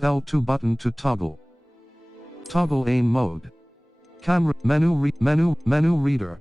L2 button to toggle. Toggle aim mode. Camera menu reader.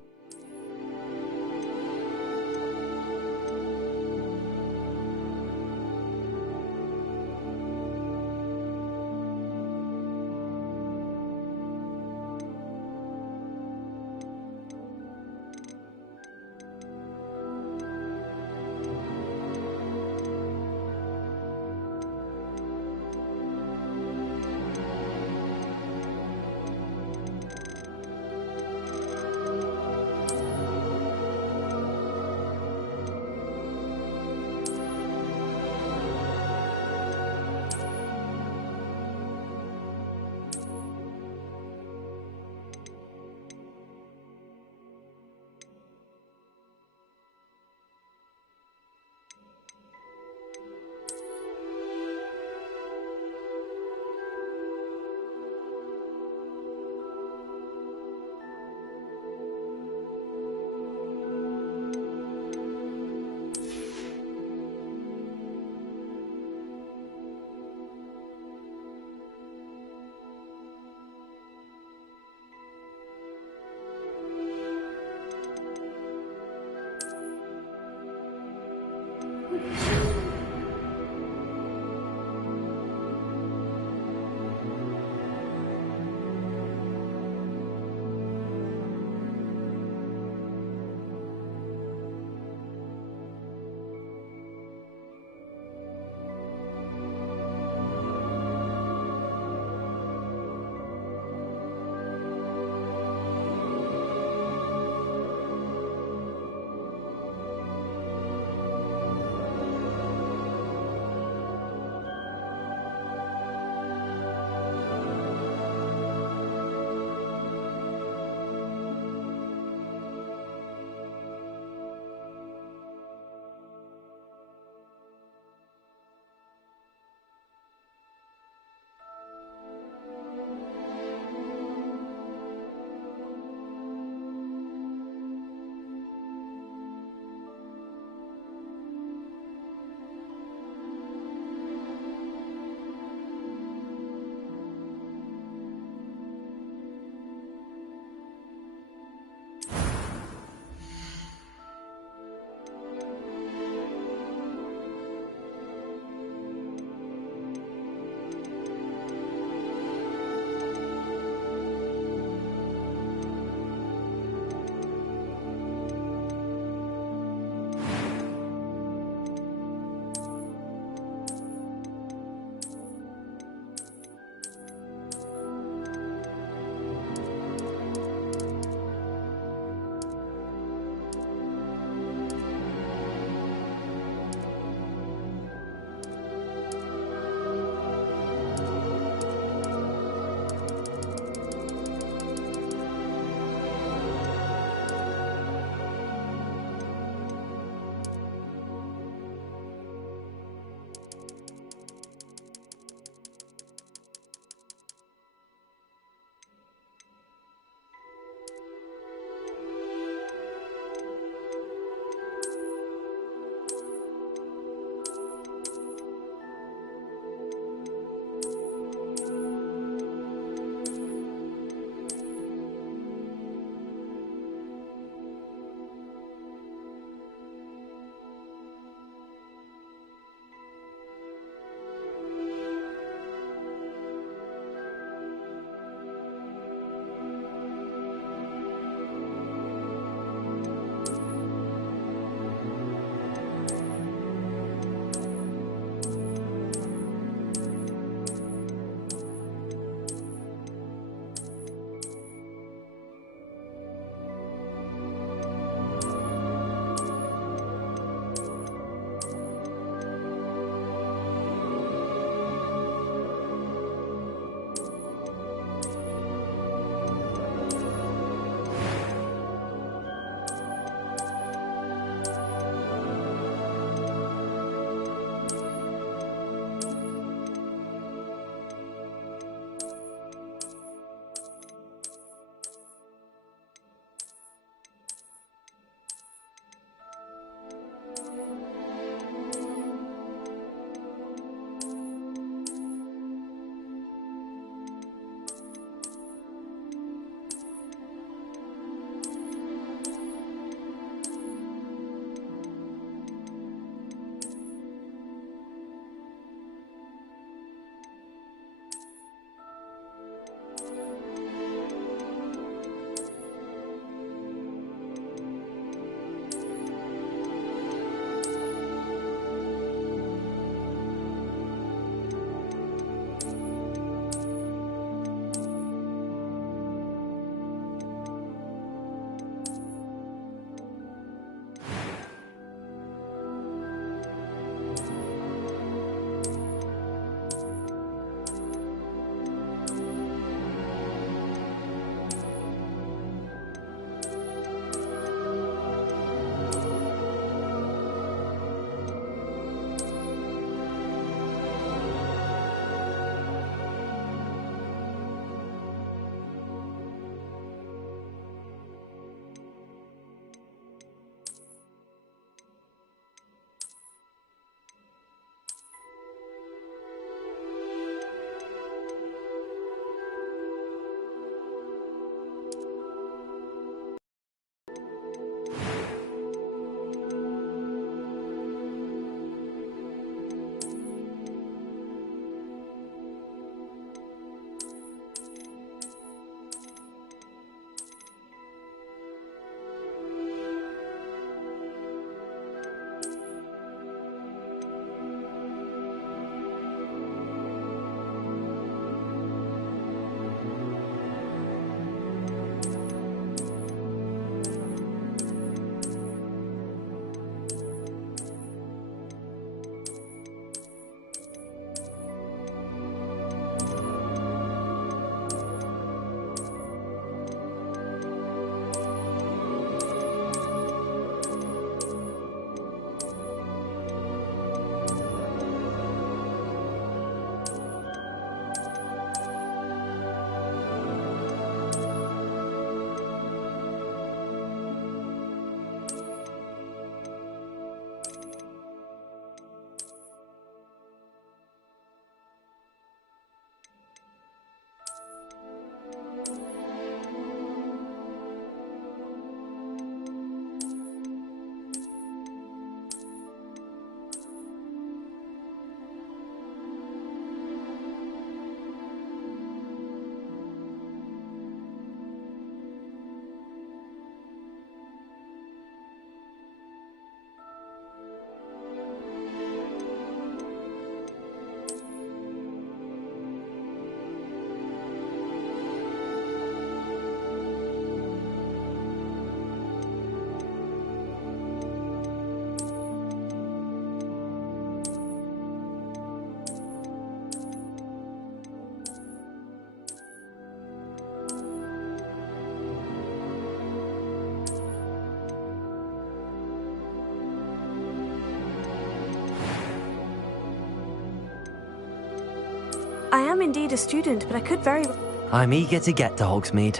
I am indeed a student, but I could very... I'm eager to get to Hogsmeade.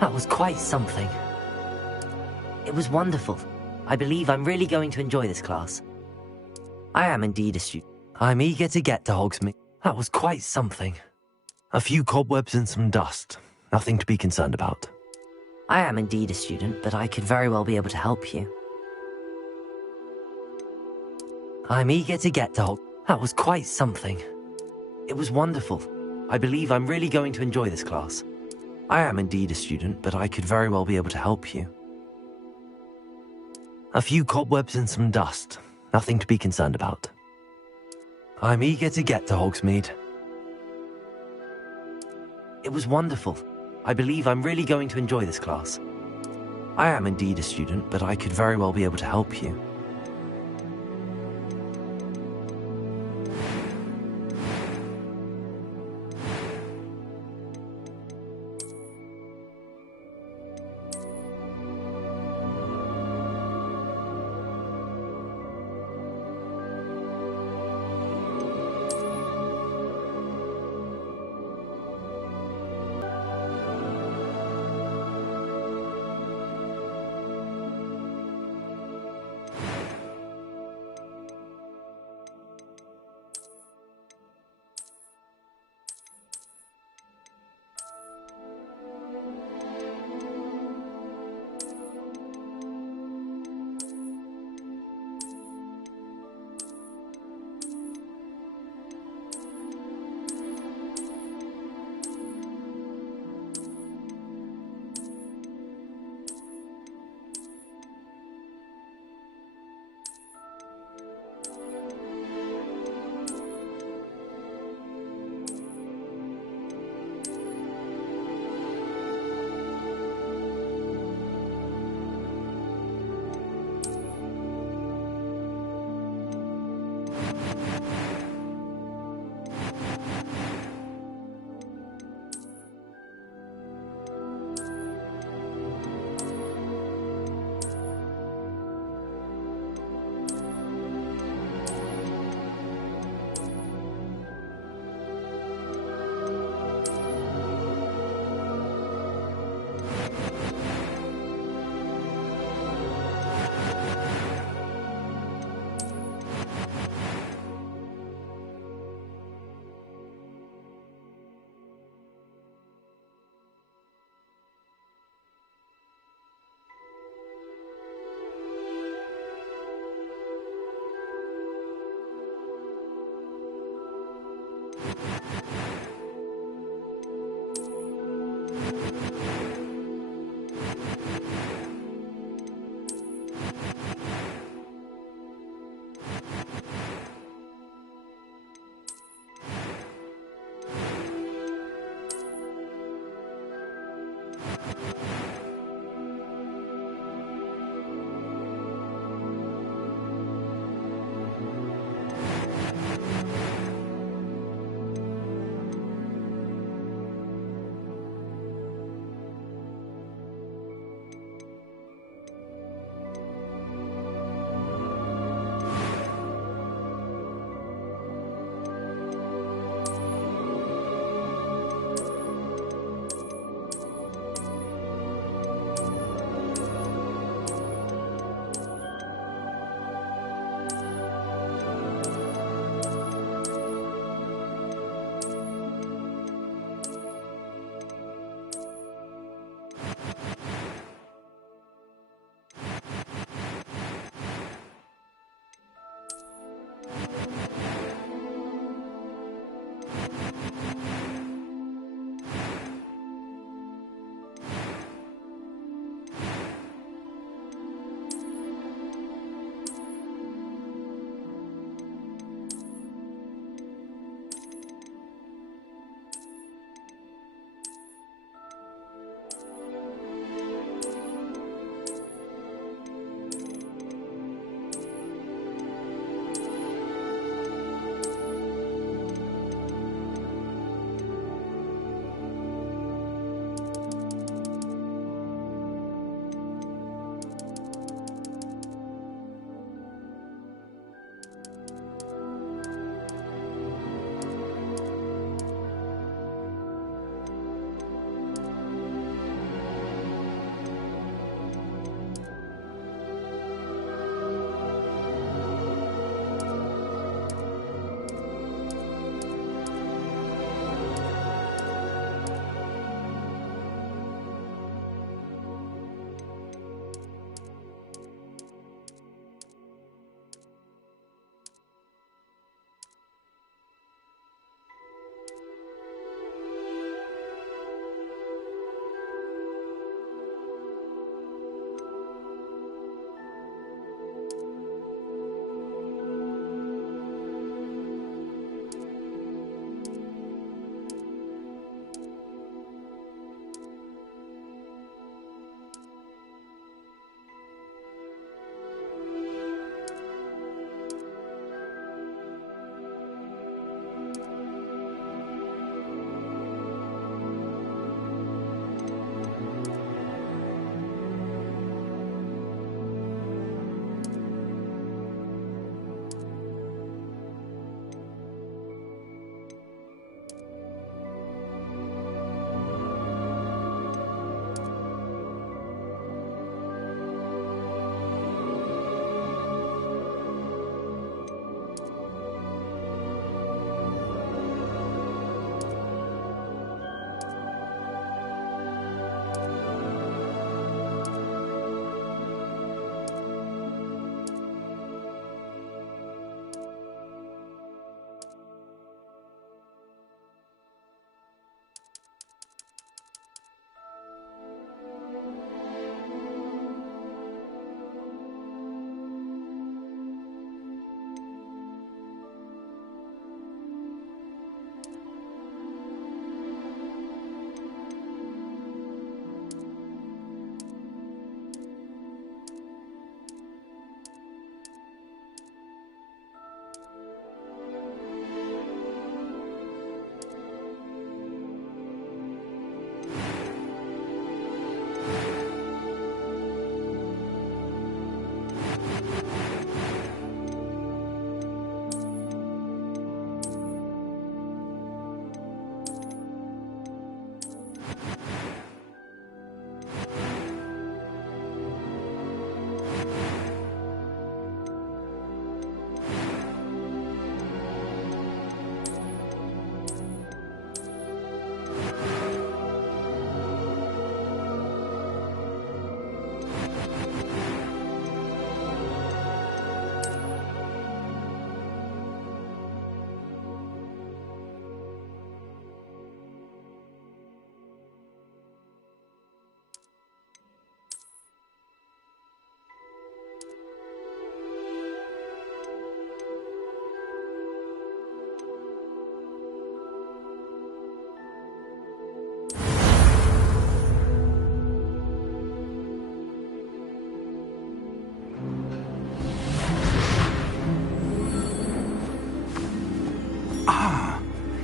That was quite something. It was wonderful. I believe I'm really going to enjoy this class. I am indeed a student. I'm eager to get to Hogsmeade. That was quite something. A few cobwebs and some dust. Nothing to be concerned about. I am indeed a student, but I could very well be able to help you. I'm eager to get to Hogsmeade. That was quite something. It was wonderful. I believe I'm really going to enjoy this class. I am indeed a student, but I could very well be able to help you. A few cobwebs and some dust. Nothing to be concerned about. I'm eager to get to Hogsmeade. It was wonderful. I believe I'm really going to enjoy this class. I am indeed a student, but I could very well be able to help you.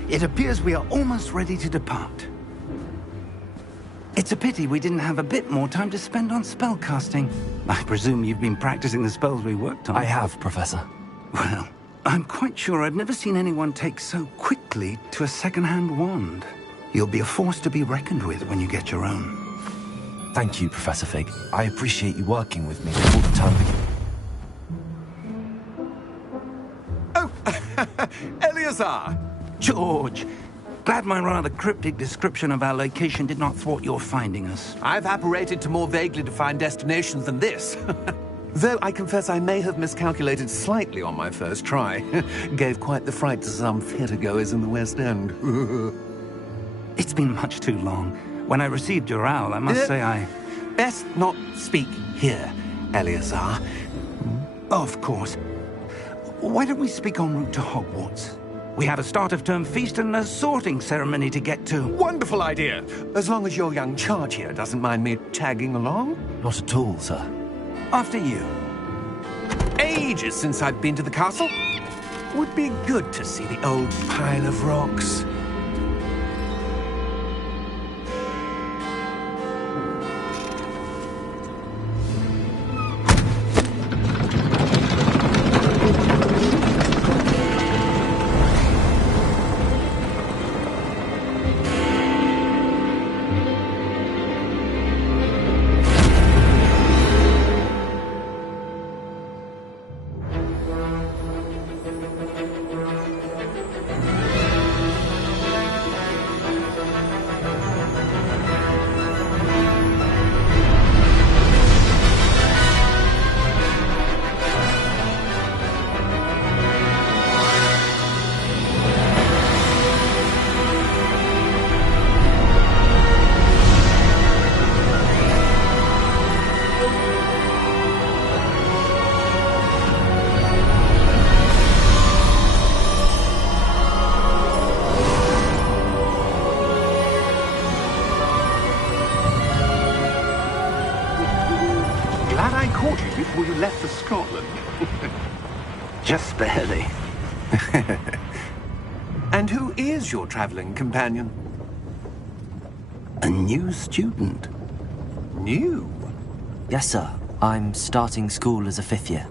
It appears we are almost ready to depart. It's a pity we didn't have a bit more time to spend on spellcasting. I presume you've been practicing the spells we worked on. I have, Professor. Well, I'm quite sure I've never seen anyone take so quickly to a second-hand wand. You'll be a force to be reckoned with when you get your own. Thank you, Professor Fig. I appreciate you working with me all the time. Oh, Eleazar! George! Glad my rather cryptic description of our location did not thwart your finding us. I've apparated to more vaguely defined destinations than this. Though I confess I may have miscalculated slightly on my first try. Gave quite the fright to some theatre-goers in the West End. It's been much too long. When I received your owl, I must say I... Best not speak here, Eleazar. Of course. Why don't we speak en route to Hogwarts? We have a start-of-term feast and a sorting ceremony to get to. Wonderful idea! As long as your young charge here doesn't mind me tagging along. Not at all, sir. After you. Ages since I've been to the castle. Would be good to see the old pile of rocks. Glad I caught you before you left for Scotland. Just barely. And who is your traveling companion? A new student. New? Yes, sir. I'm starting school as a 5th year.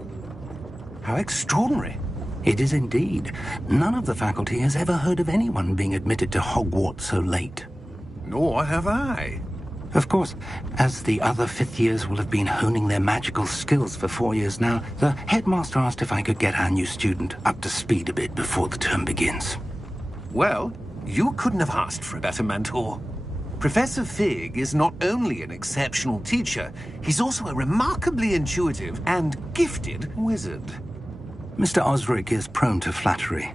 How extraordinary. It is indeed. None of the faculty has ever heard of anyone being admitted to Hogwarts so late. Nor have I. Of course, as the other 5th years will have been honing their magical skills for 4 years now, the headmaster asked if I could get our new student up to speed a bit before the term begins. Well, you couldn't have asked for a better mentor. Professor Fig is not only an exceptional teacher, he's also a remarkably intuitive and gifted wizard. Mr. Osric is prone to flattery.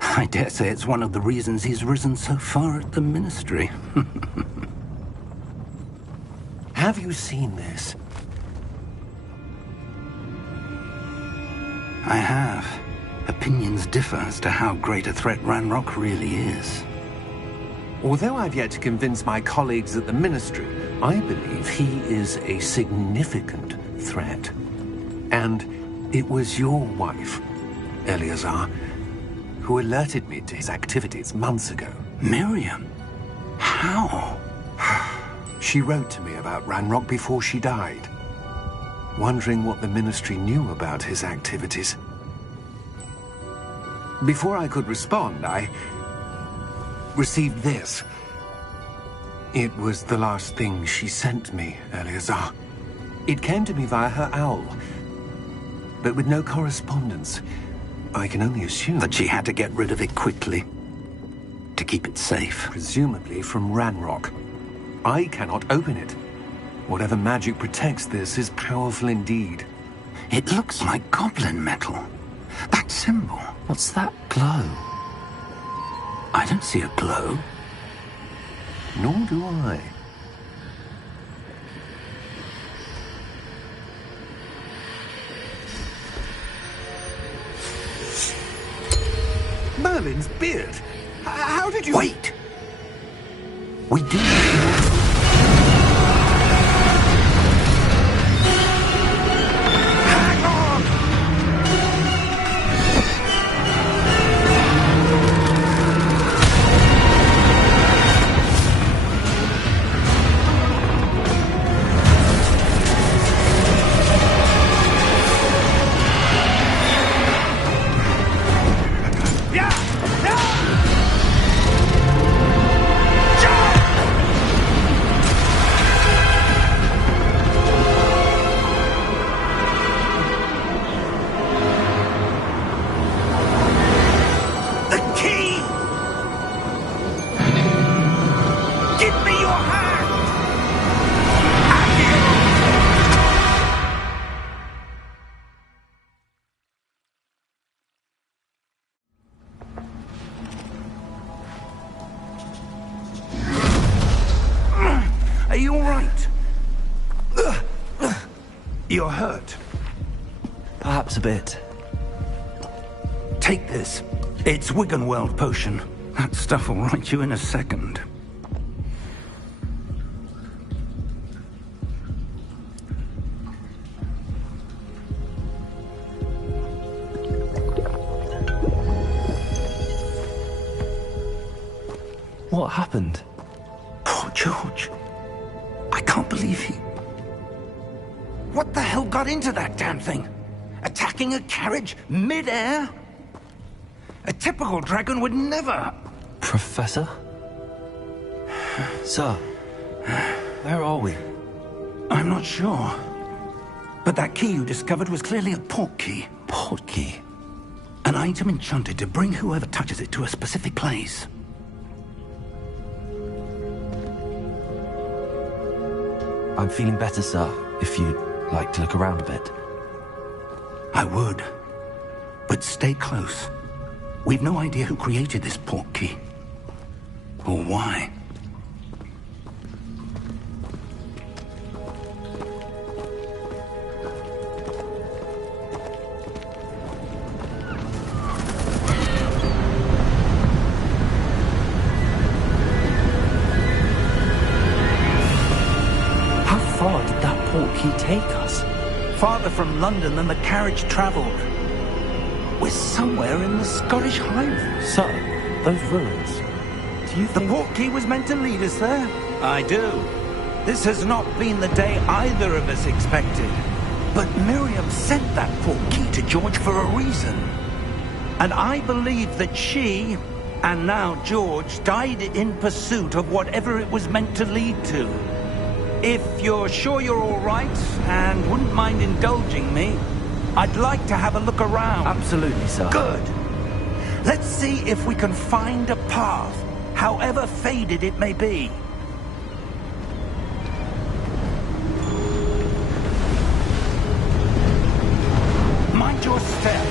I dare say it's one of the reasons he's risen so far at the ministry. Have you seen this? I have. Opinions differ as to how great a threat Ranrock really is. Although I've yet to convince my colleagues at the Ministry, I believe he is a significant threat. And it was your wife, Eleazar, who alerted me to his activities months ago. Miriam? How? She wrote to me about Ranrock before she died, wondering what the Ministry knew about his activities. Before I could respond, I received this. It was the last thing she sent me, Eleazar. It came to me via her owl, but with no correspondence. I can only assume That she had to get rid of it quickly, to keep it safe. presumably from Ranrock. I cannot open it. Whatever magic protects this is powerful indeed. It looks like goblin metal. That symbol. What's that glow? I don't see a glow. Nor do I. Merlin's beard. How did you... Wait! We do... Hang on! You're hurt. Perhaps a bit. Take this. It's Wiggenweld potion. That stuff will right you in a second. What happened? Poor George. I can't believe he... What the hell got into that damn thing? Attacking a carriage mid-air? A typical dragon would never... Professor? Sir, where are we? I'm not sure. But that key you discovered was clearly a port key. Port key? An item enchanted to bring whoever touches it to a specific place. I'm feeling better, sir, if you'd like to look around a bit. I would. But stay close. We've no idea who created this port key. Or why. How far did that port key take us? Farther from London than the carriage travelled. We're somewhere in the Scottish Highlands. Sir, those ruins. Do you The think... port key was meant to lead us there? I do. This has not been the day either of us expected. But Miriam sent that port key to George for a reason. And I believe that she, and now George, died in pursuit of whatever it was meant to lead to. If you're sure you're all right, and wouldn't mind indulging me, I'd like to have a look around. Absolutely, sir. Good. Let's see if we can find a path, however faded it may be. Mind your step.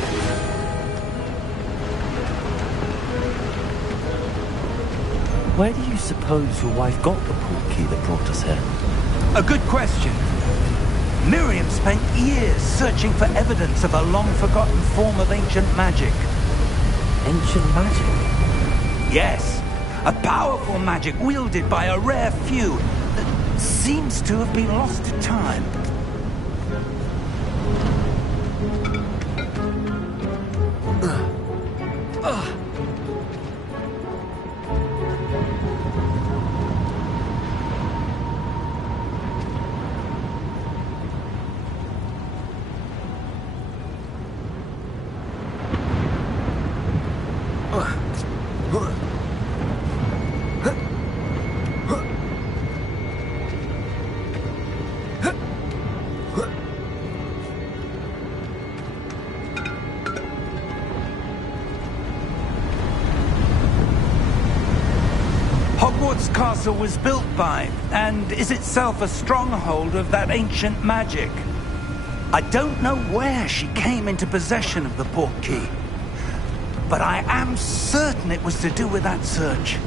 Where do you suppose your wife got the port key that brought us here? A good question. Miriam spent years searching for evidence of a long-forgotten form of ancient magic. Ancient magic? Yes, a powerful magic wielded by a rare few that seems to have been lost to time. Hogwarts Castle was built by, and is itself a stronghold of that ancient magic. I don't know where she came into possession of the port key, but I am certain it was to do with that search.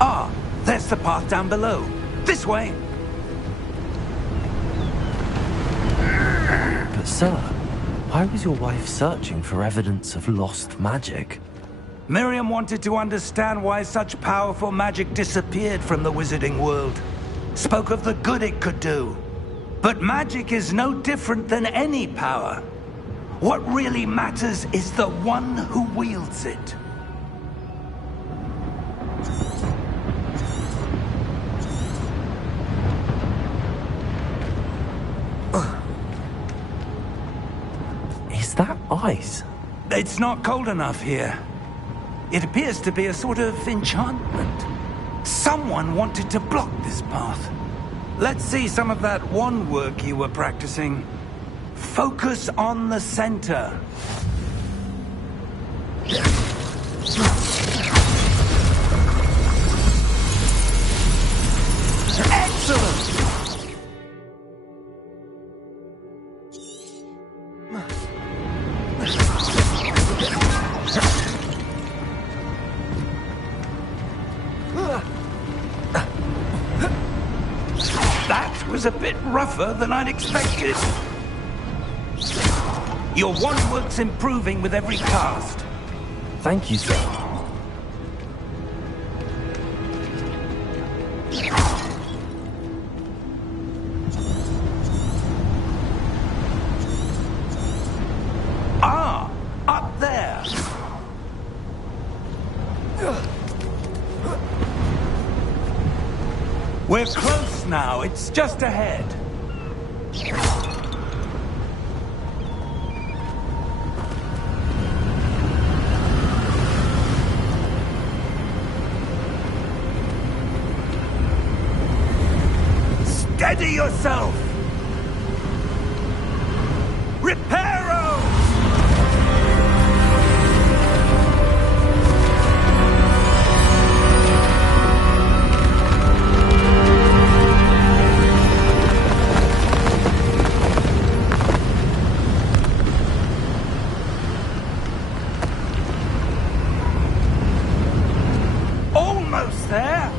Ah, there's the path down below. This way! But sir, why was your wife searching for evidence of lost magic? Miriam wanted to understand why such powerful magic disappeared from the wizarding world. Spoke of the good it could do. But magic is no different than any power. What really matters is the one who wields it. Is that ice? It's not cold enough here. It appears to be a sort of enchantment. Someone wanted to block this path. Let's see some of that wand work you were practicing. Focus on the center. Excellent! That was a bit rougher than I'd expected. Your wand work's improving with every cast. Thank you, sir. Ah, up there. We're close now. It's just ahead. Steady yourself! Reparo! Almost there!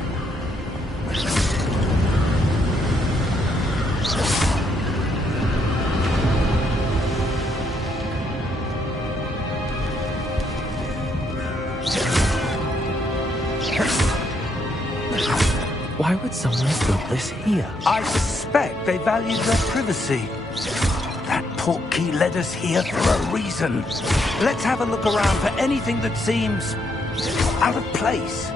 Why would someone have built this here? I suspect they valued their privacy. That portkey led us here for a reason. Let's have a look around for anything that seems out of place.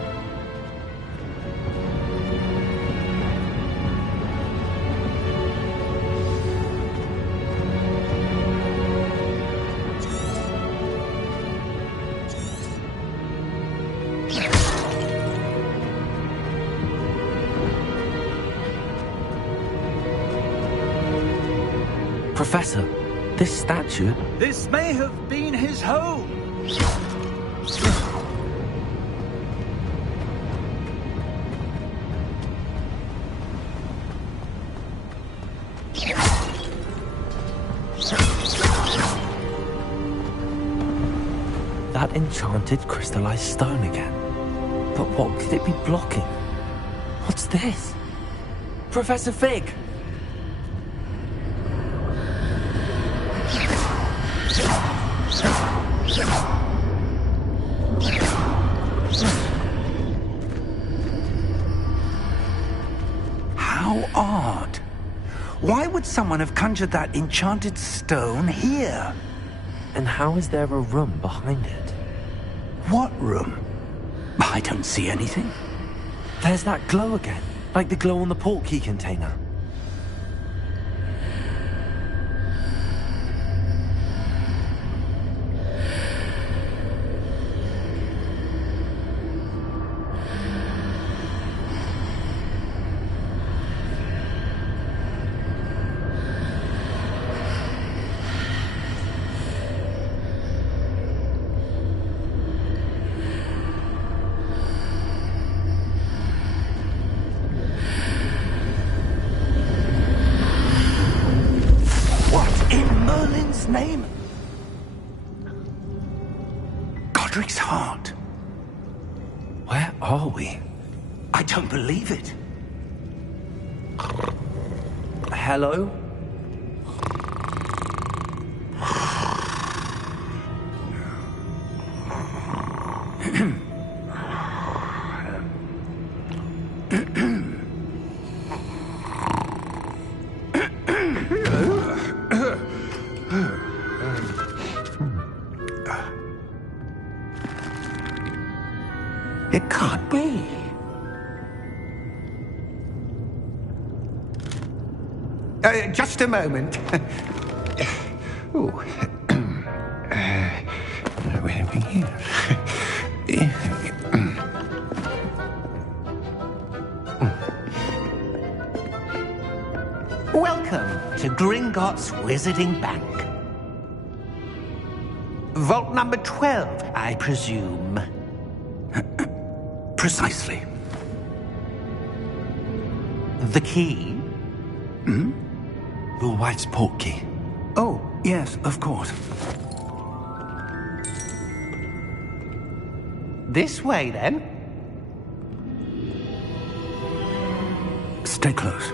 Professor, this statue... This may have been his home. That enchanted crystallized stone again. But what could it be blocking? What's this? Professor Fig! How odd. Why would someone have conjured that enchanted stone here? And how is there a room behind it? What room? I don't see anything. There's that glow again, like the glow on the portkey container. Name? Godric's heart. Where are we? I don't believe it. Hello? It can't be. Just a moment. Ooh. Where are we here? Welcome to Gringotts Wizarding Bank. Vault number 12, I presume. Precisely. The key? Hmm? Your wife's portkey. Oh, yes, of course. This way, then. Stay close.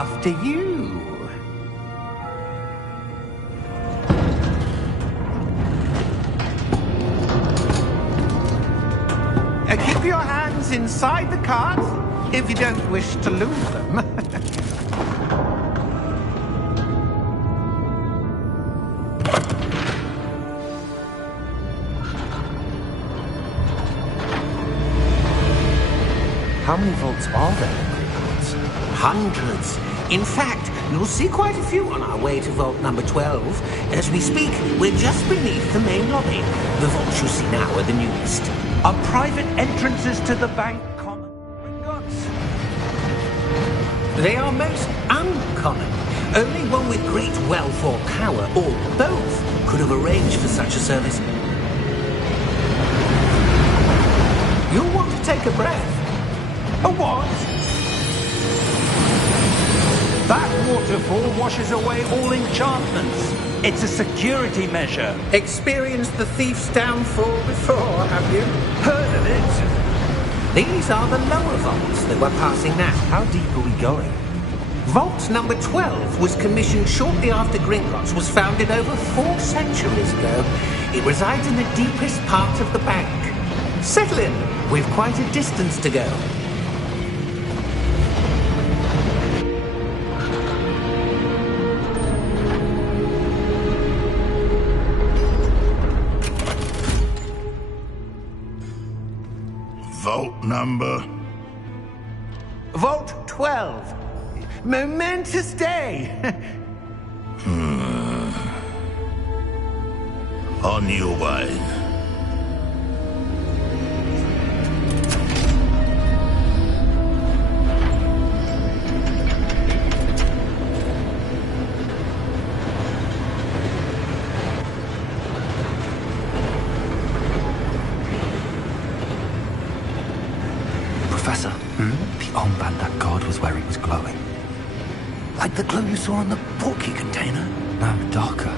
after you. Keep your hands inside the cart if you don't wish to lose them. How many vaults are there in Hogwarts? Hundreds. In fact, you'll see quite a few on our way to vault number 12. As we speak, we're just beneath the main lobby. The vaults you see now are the newest. Are private entrances to the bank common? Gringotts? They are most uncommon. Only one with great wealth or power, or both, could have arranged for such a service. You'll want to take a breath. A what? That waterfall washes away all enchantments. It's a security measure. Experienced the thief's downfall before, have you? Heard of it? These are the lower vaults that we're passing now. How deep are we going? Vault number 12 was commissioned shortly after Gringotts was founded over 4 centuries ago. It resides in the deepest part of the bank. Settle in. We've quite a distance to go. Vault number? Vault 12. Momentous day. On your way. Professor, the armband that guard was wearing was glowing. Like the glow you saw on the portkey container? No, darker.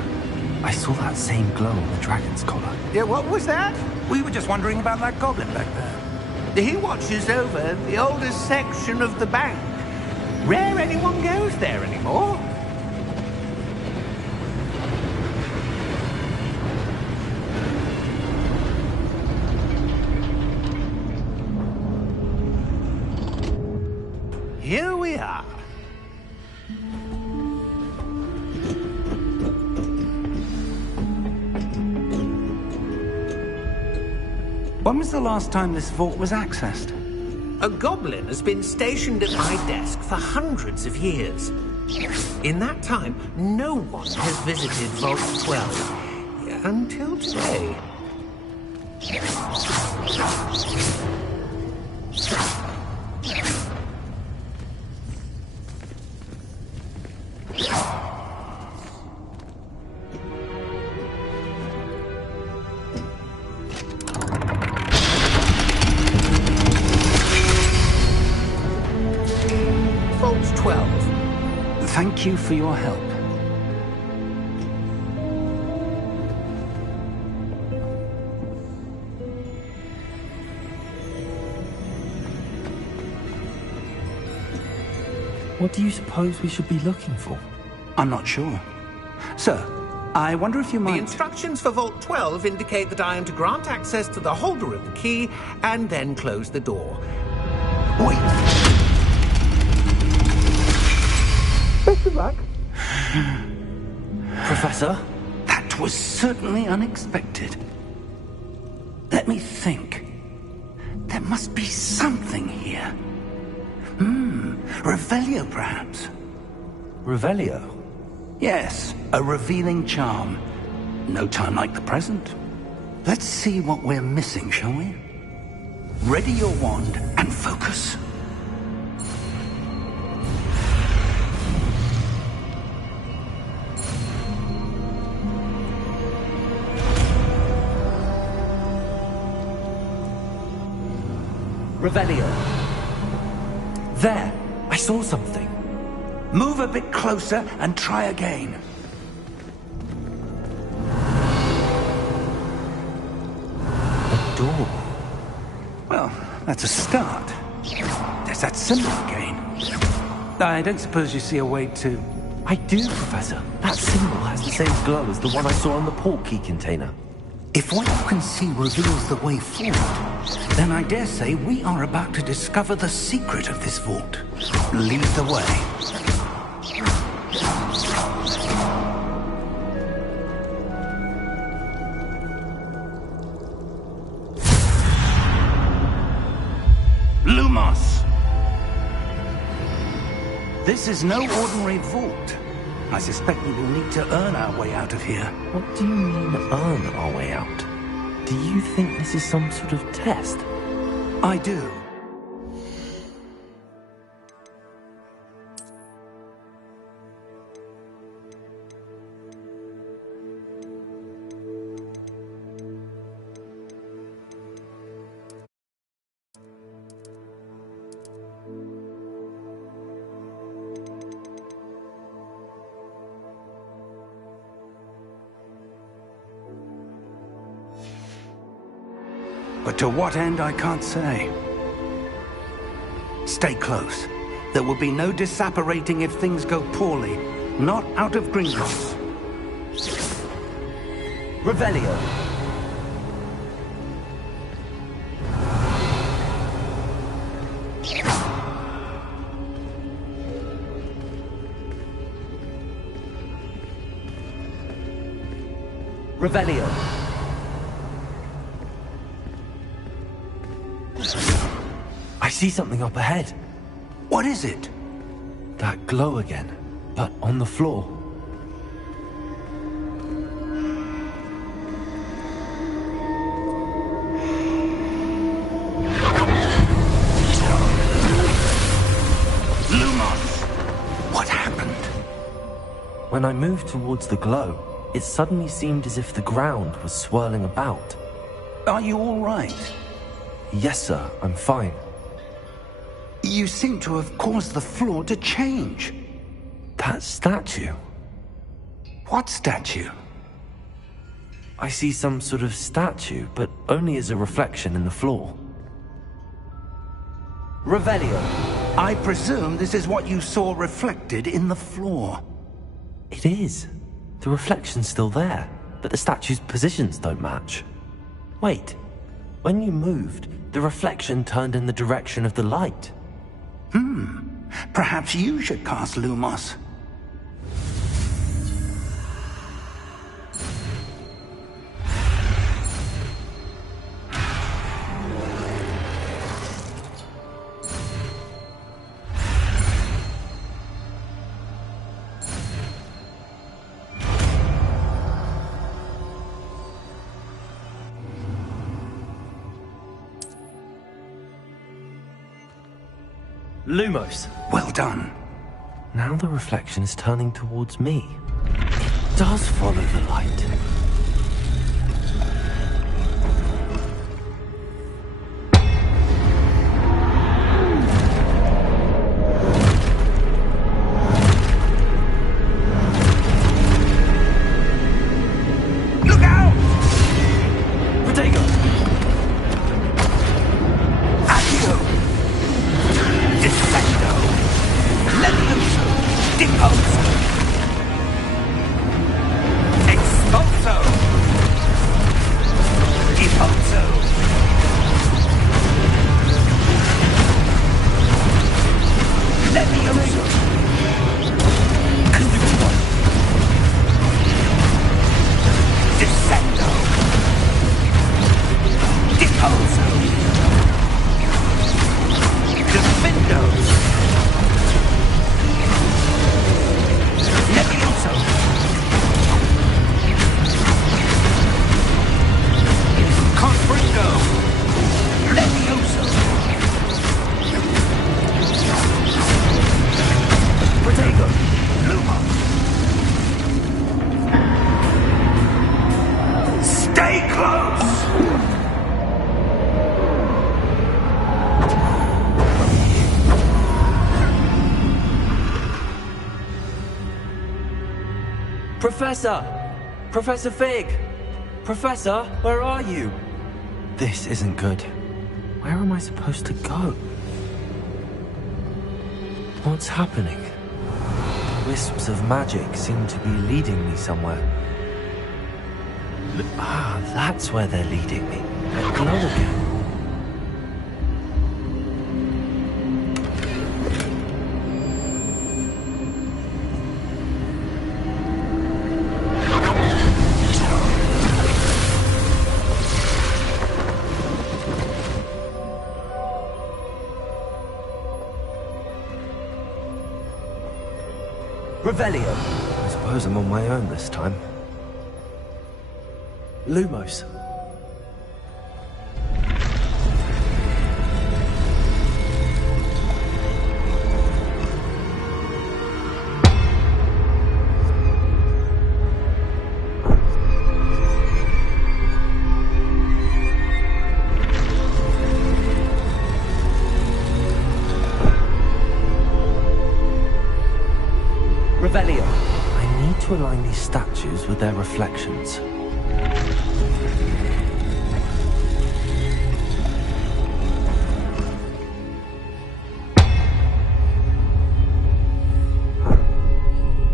I saw that same glow on the dragon's collar. Yeah, what was that? We were just wondering about that goblin back there. He watches over the oldest section of the bank. Rare anyone goes there anymore. Here we are. When was the last time this vault was accessed? A goblin has been stationed at my desk for hundreds of years. In that time, no one has visited Vault 12. Until today. Vault 12. Thank you for your help. What do you suppose we should be looking for? I'm not sure. Sir, I wonder if you The might... instructions for Vault 12 indicate that I am to grant access to the holder of the key and then close the door. Wait! Best of luck. Professor? That was certainly unexpected. Let me think. There must be something here. Revelio, perhaps? Revelio? Yes, a revealing charm. No time like the present. Let's see what we're missing, shall we? Ready your wand and focus. Revelio. There! I saw something. Move a bit closer and try again. A door. Well, that's a start. There's that symbol again. I don't suppose you see a way to... I do, Professor. That symbol has the same glow as the one I saw on the port key container. If what you can see reveals the way forward, then I dare say we are about to discover the secret of this vault. Lead the way. Lumos! This is no ordinary vault. I suspect we will need to earn our way out of here. What do you mean, earn our way out? Do you think this is some sort of test? I do. But to what end, I can't say. Stay close. There will be no disapparating if things go poorly. Not out of Gringotts. Revelio. Revelio. I see something up ahead. What is it? That glow again, but on the floor. Lumos! What happened? When I moved towards the glow, it suddenly seemed as if the ground was swirling about. Are you all right? Yes, sir, I'm fine. You seem to have caused the floor to change. That statue. What statue? I see some sort of statue, but only as a reflection in the floor. Revelio. I presume this is what you saw reflected in the floor. It is. The reflection's still there, but the statue's positions don't match. Wait, when you moved, the reflection turned in the direction of the light. Perhaps you should cast Lumos. Lumos. Well done. Now the reflection is turning towards me. Does follow the light. Look out! Protego. Accio! Descendo! Levioso! Deposo! Expulso! Deposo! Levioso! Descendo! Deposo! Defendo! Levioso! Confringo! Levioso! Protego! Luma! Stay close! Professor! Professor Fig! Professor, where are you? This isn't good. Where am I supposed to go? What's happening? Wisps of magic seem to be leading me somewhere. That's where they're leading me. That glow again. Revelio. I suppose I'm on my own this time. Lumos. Revelio. I need to align these statues with their reflections.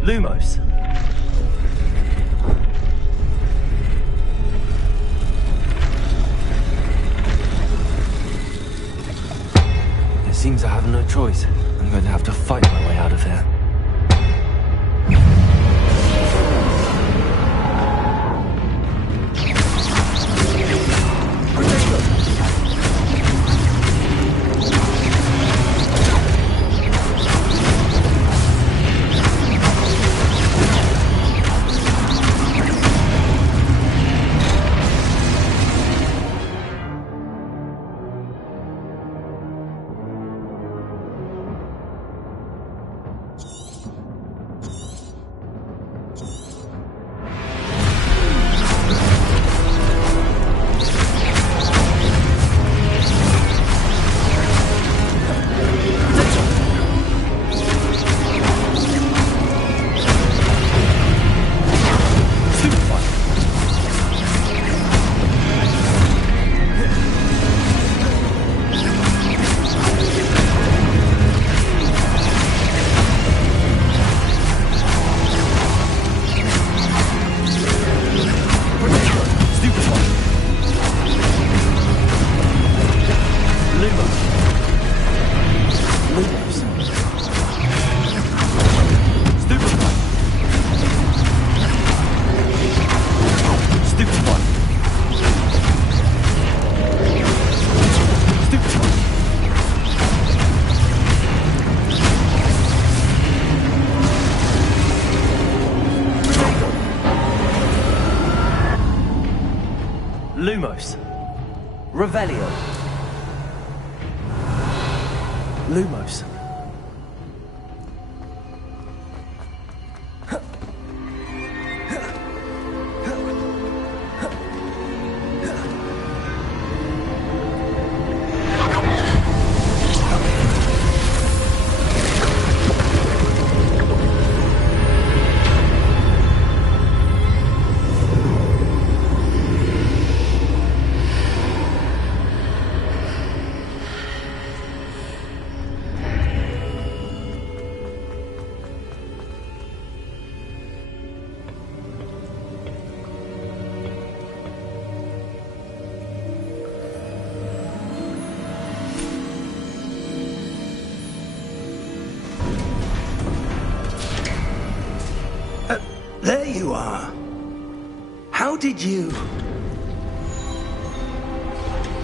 Lumos. It seems I have no choice. I'm going to have to fight my way out of here. Lumos. Revelio. Lumos. There you are. How did you...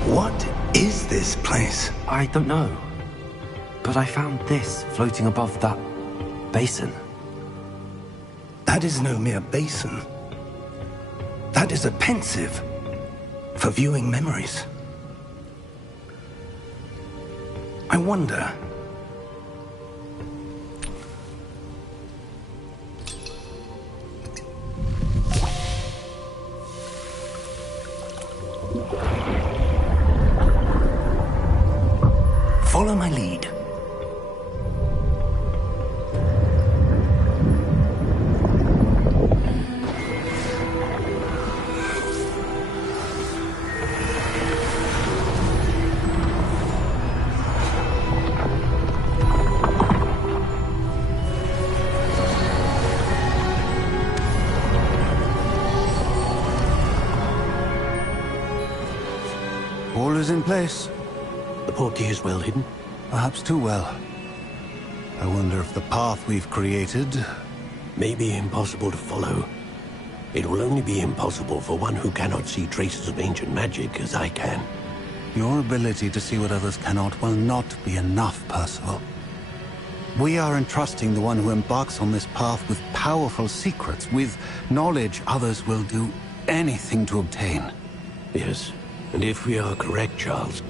What is this place? I don't know. But I found this floating above that basin. That is no mere basin. That is a pensive for viewing memories. I wonder... Follow my lead. is in place. The portkey is well hidden? Perhaps too well. I wonder if the path we've created... may be impossible to follow. It will only be impossible for one who cannot see traces of ancient magic as I can. Your ability to see what others cannot will not be enough, Percival. We are entrusting the one who embarks on this path with powerful secrets, with knowledge others will do anything to obtain. Yes, and if we are correct, Charles,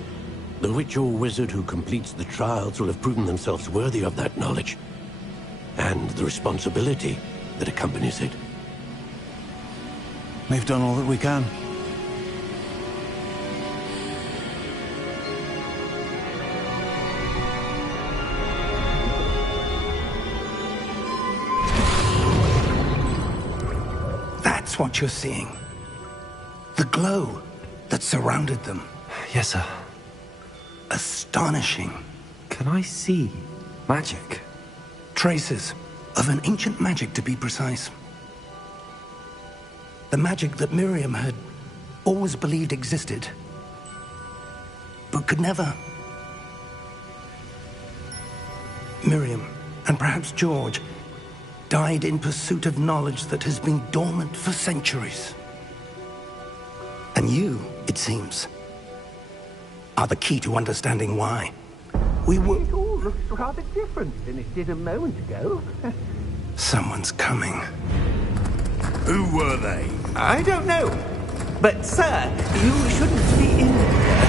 the witch or wizard who completes the trials will have proven themselves worthy of that knowledge, and the responsibility that accompanies it. We've done all that we can. That's what you're seeing. The glow that surrounded them. Yes, sir. Astonishing. Can I see magic? Traces of an ancient magic, to be precise. The magic that Miriam had always believed existed, but could never. Miriam, and perhaps George, died in pursuit of knowledge that has been dormant for centuries. And you, it seems, are the key to understanding why. We were... It all looks rather different than it did a moment ago. Someone's coming. Who were they? I don't know. But, sir, you shouldn't be in here.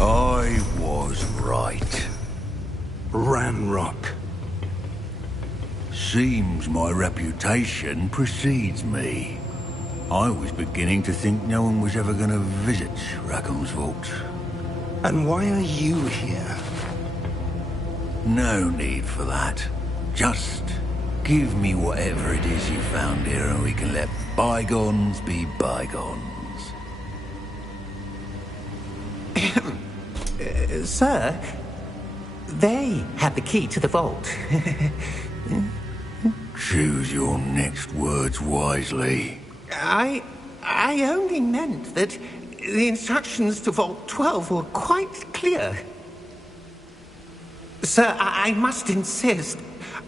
I was right. Ranrock. Seems my reputation precedes me. I was beginning to think no one was ever going to visit Rackham's vault. And why are you here? No need for that. Just give me whatever it is you found here and we can let bygones be bygones. Sir, they had the key to the vault. Choose your next words wisely. I only meant that the instructions to Vault 12 were quite clear. Sir, I must insist.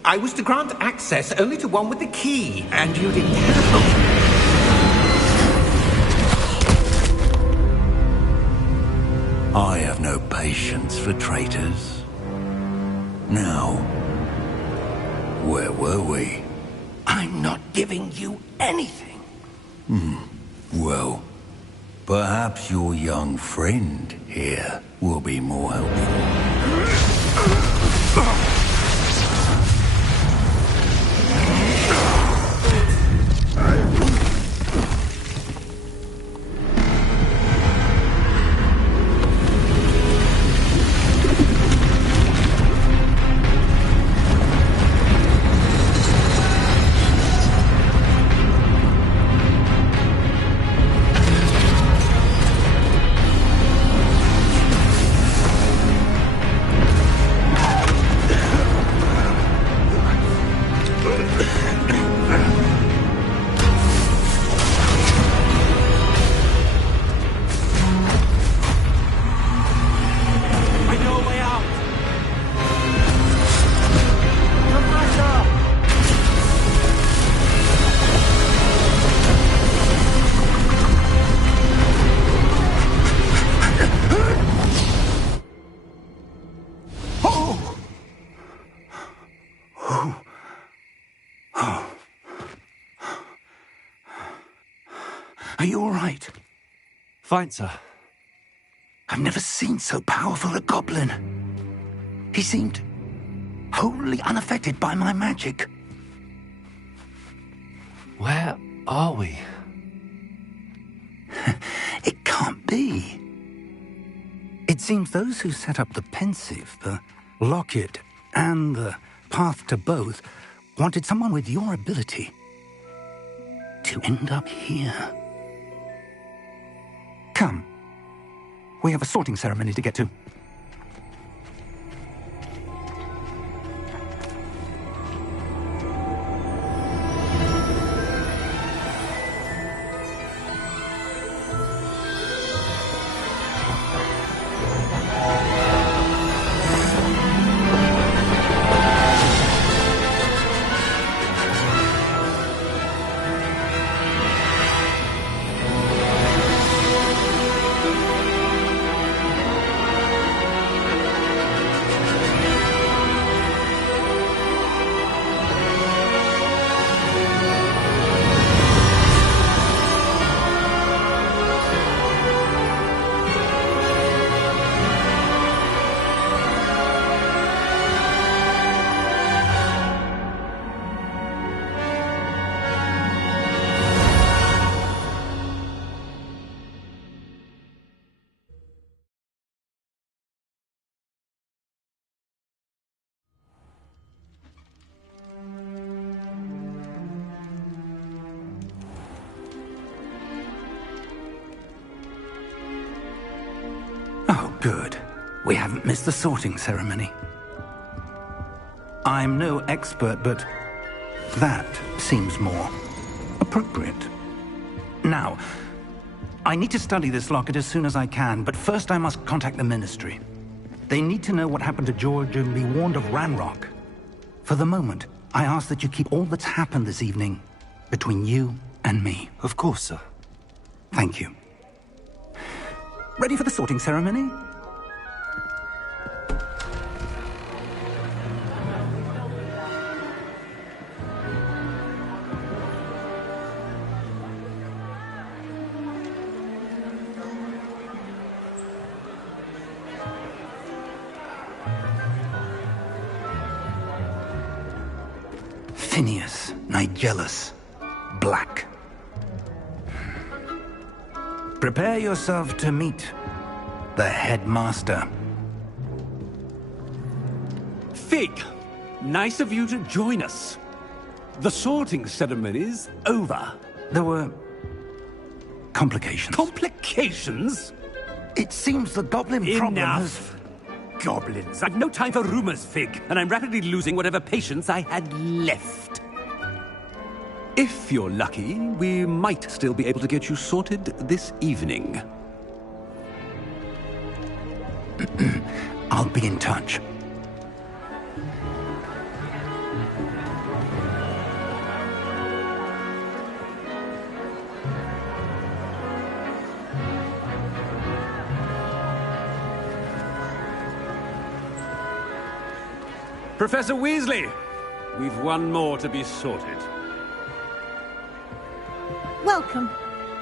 I was to grant access only to one with the key, and you didn't have. I have no patience for traitors. Now, where were we? I'm not giving you anything. Well, perhaps your young friend here will be more helpful. Are you all right? Fine, sir. I've never seen so powerful a goblin. He seemed wholly unaffected by my magic. Where are we? It can't be. It seems those who set up the pensive, the locket, and the path to both wanted someone with your ability to end up here. Come. We have a sorting ceremony to get to. Good. We haven't missed the sorting ceremony. I'm no expert, but that seems more appropriate. Now, I need to study this locket as soon as I can, but first I must contact the Ministry. They need to know what happened to George and be warned of Ranrock. For the moment, I ask that you keep all that's happened this evening between you and me. Of course, sir. Thank you. Ready for the sorting ceremony? Phineas, Nigellus, Black. Prepare yourself to meet the headmaster. Fig, nice of you to join us. The sorting ceremony's over. There were complications. Complications? It seems the goblin problem has... Enough! Goblins. I've no time for rumors, Fig, and I'm rapidly losing whatever patience I had left. If you're lucky, we might still be able to get you sorted this evening. I'll be in touch. Professor Weasley, we've one more to be sorted. Welcome.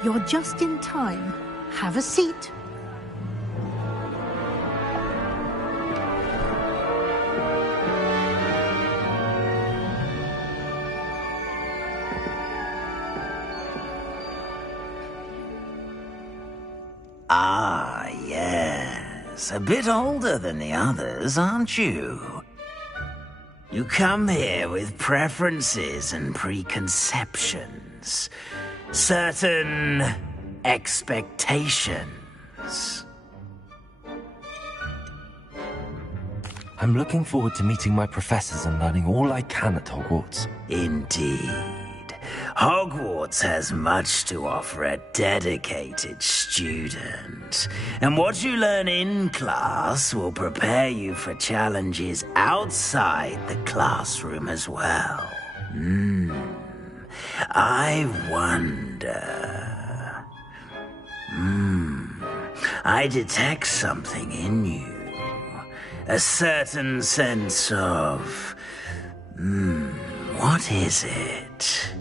You're just in time. Have a seat. Ah, yes. A bit older than the others, aren't you? You come here with preferences and preconceptions. Certain expectations. I'm looking forward to meeting my professors and learning all I can at Hogwarts. Indeed. Hogwarts has much to offer a dedicated student. And what you learn in class will prepare you for challenges outside the classroom as well. I wonder... I detect something in you. A certain sense of... what is it?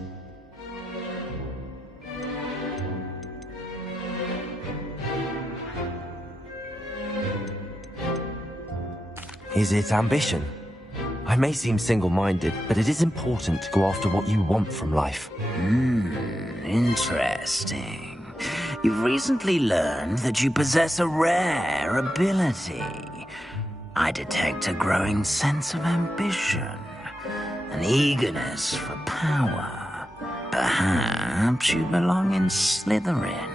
Is it ambition? I may seem single-minded, but it is important to go after what you want from life. Interesting. You've recently learned that you possess a rare ability. I detect a growing sense of ambition, an eagerness for power. Perhaps you belong in Slytherin.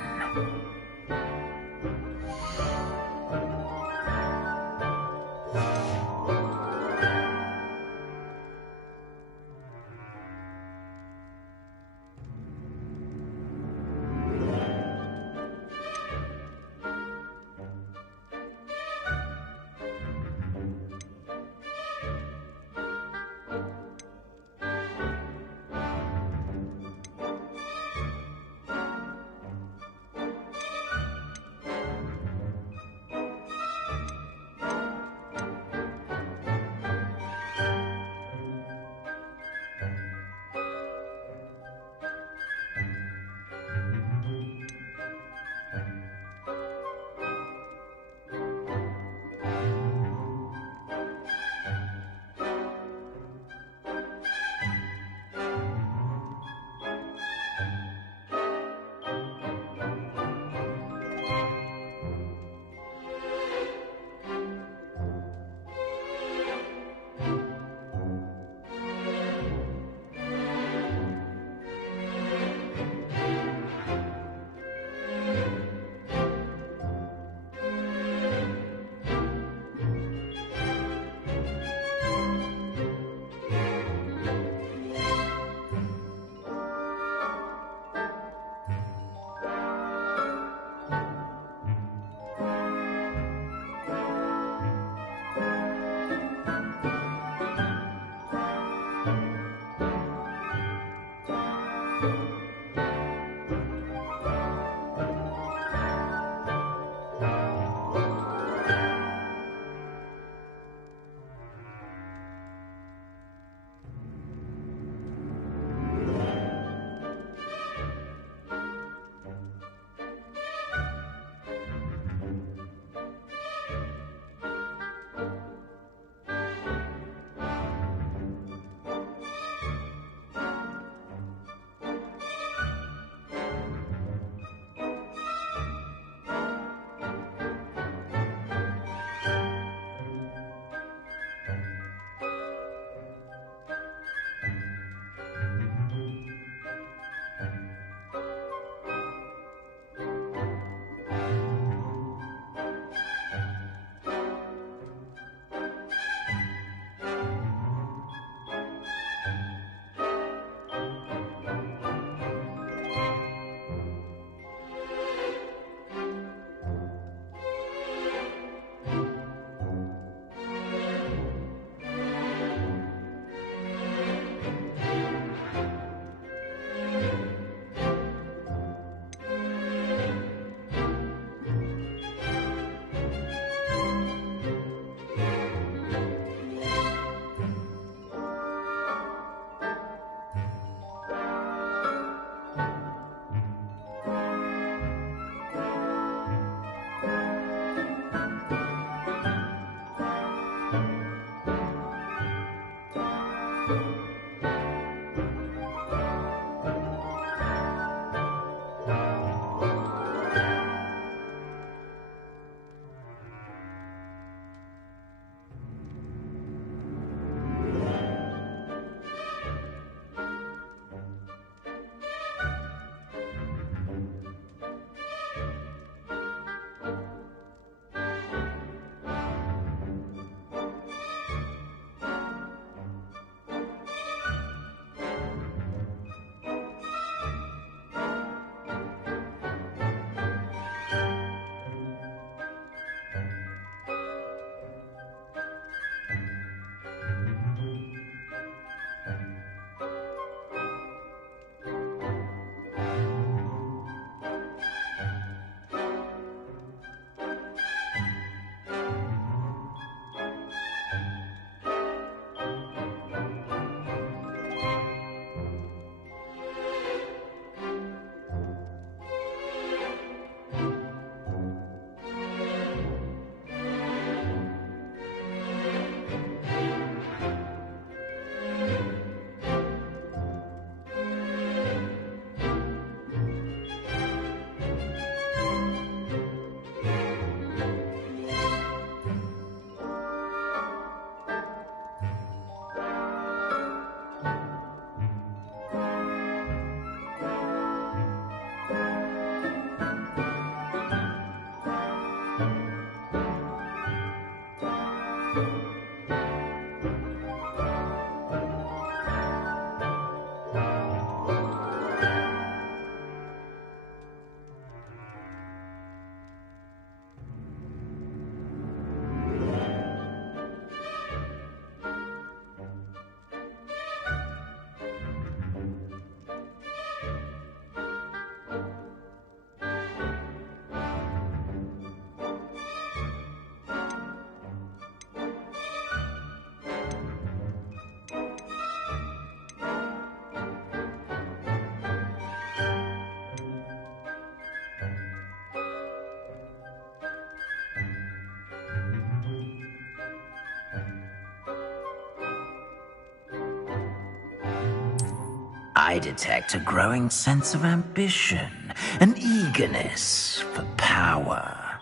I detect a growing sense of ambition, an eagerness for power.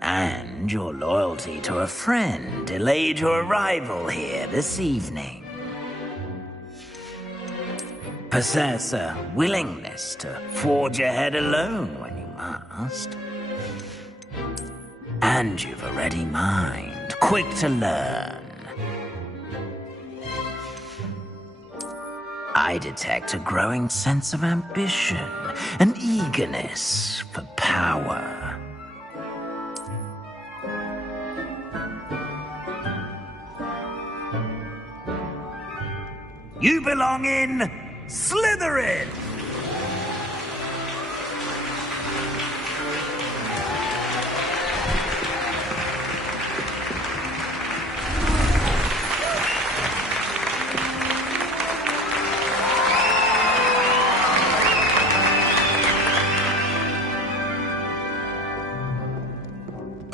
And your loyalty to a friend delayed your arrival here this evening. Possess a willingness to forge ahead alone when you must. And you've a ready mind, quick to learn. I detect a growing sense of ambition, an eagerness for power. You belong in Slytherin!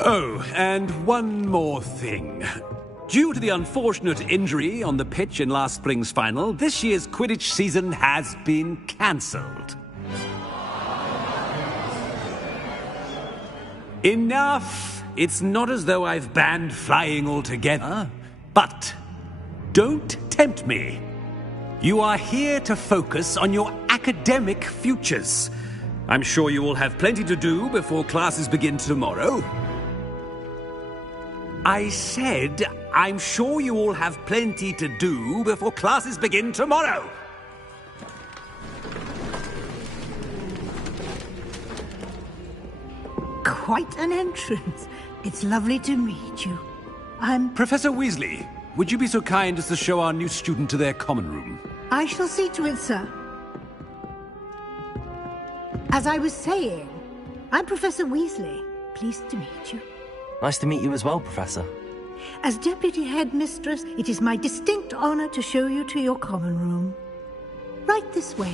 Oh, and one more thing. Due to the unfortunate injury on the pitch in last spring's final, this year's Quidditch season has been cancelled. Enough! It's not as though I've banned flying altogether. But don't tempt me. You are here to focus on your academic futures. I'm sure you will have plenty to do before classes begin tomorrow. I said, I'm sure you all have plenty to do before classes begin tomorrow. Quite an entrance. It's lovely to meet you. Professor Weasley, would you be so kind as to show our new student to their common room? I shall see to it, sir. As I was saying, I'm Professor Weasley. Pleased to meet you. Nice to meet you as well, Professor. As Deputy Headmistress, it is my distinct honor to show you to your common room. Right this way.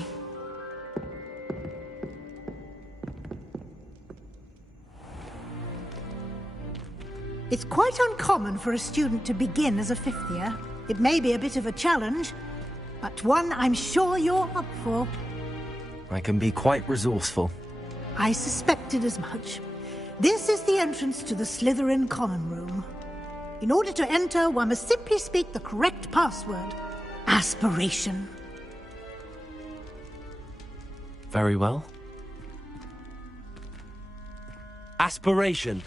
It's quite uncommon for a student to begin as a fifth year. It may be a bit of a challenge, but one I'm sure you're up for. I can be quite resourceful. I suspected as much. This is the entrance to the Slytherin common room. In order to enter, one must simply speak the correct password. Aspiration. Very well. Aspiration.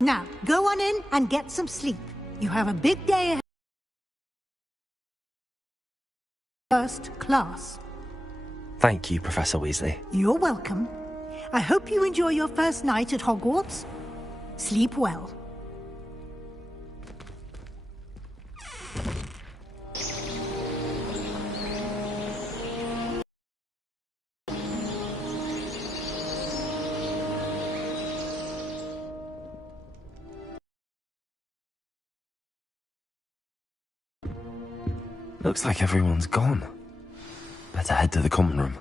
Now, go on in and get some sleep. You have a big day ahead. First class. Thank you, Professor Weasley. You're welcome. I hope you enjoy your first night at Hogwarts. Sleep well. Looks like everyone's gone. Better head to the common room.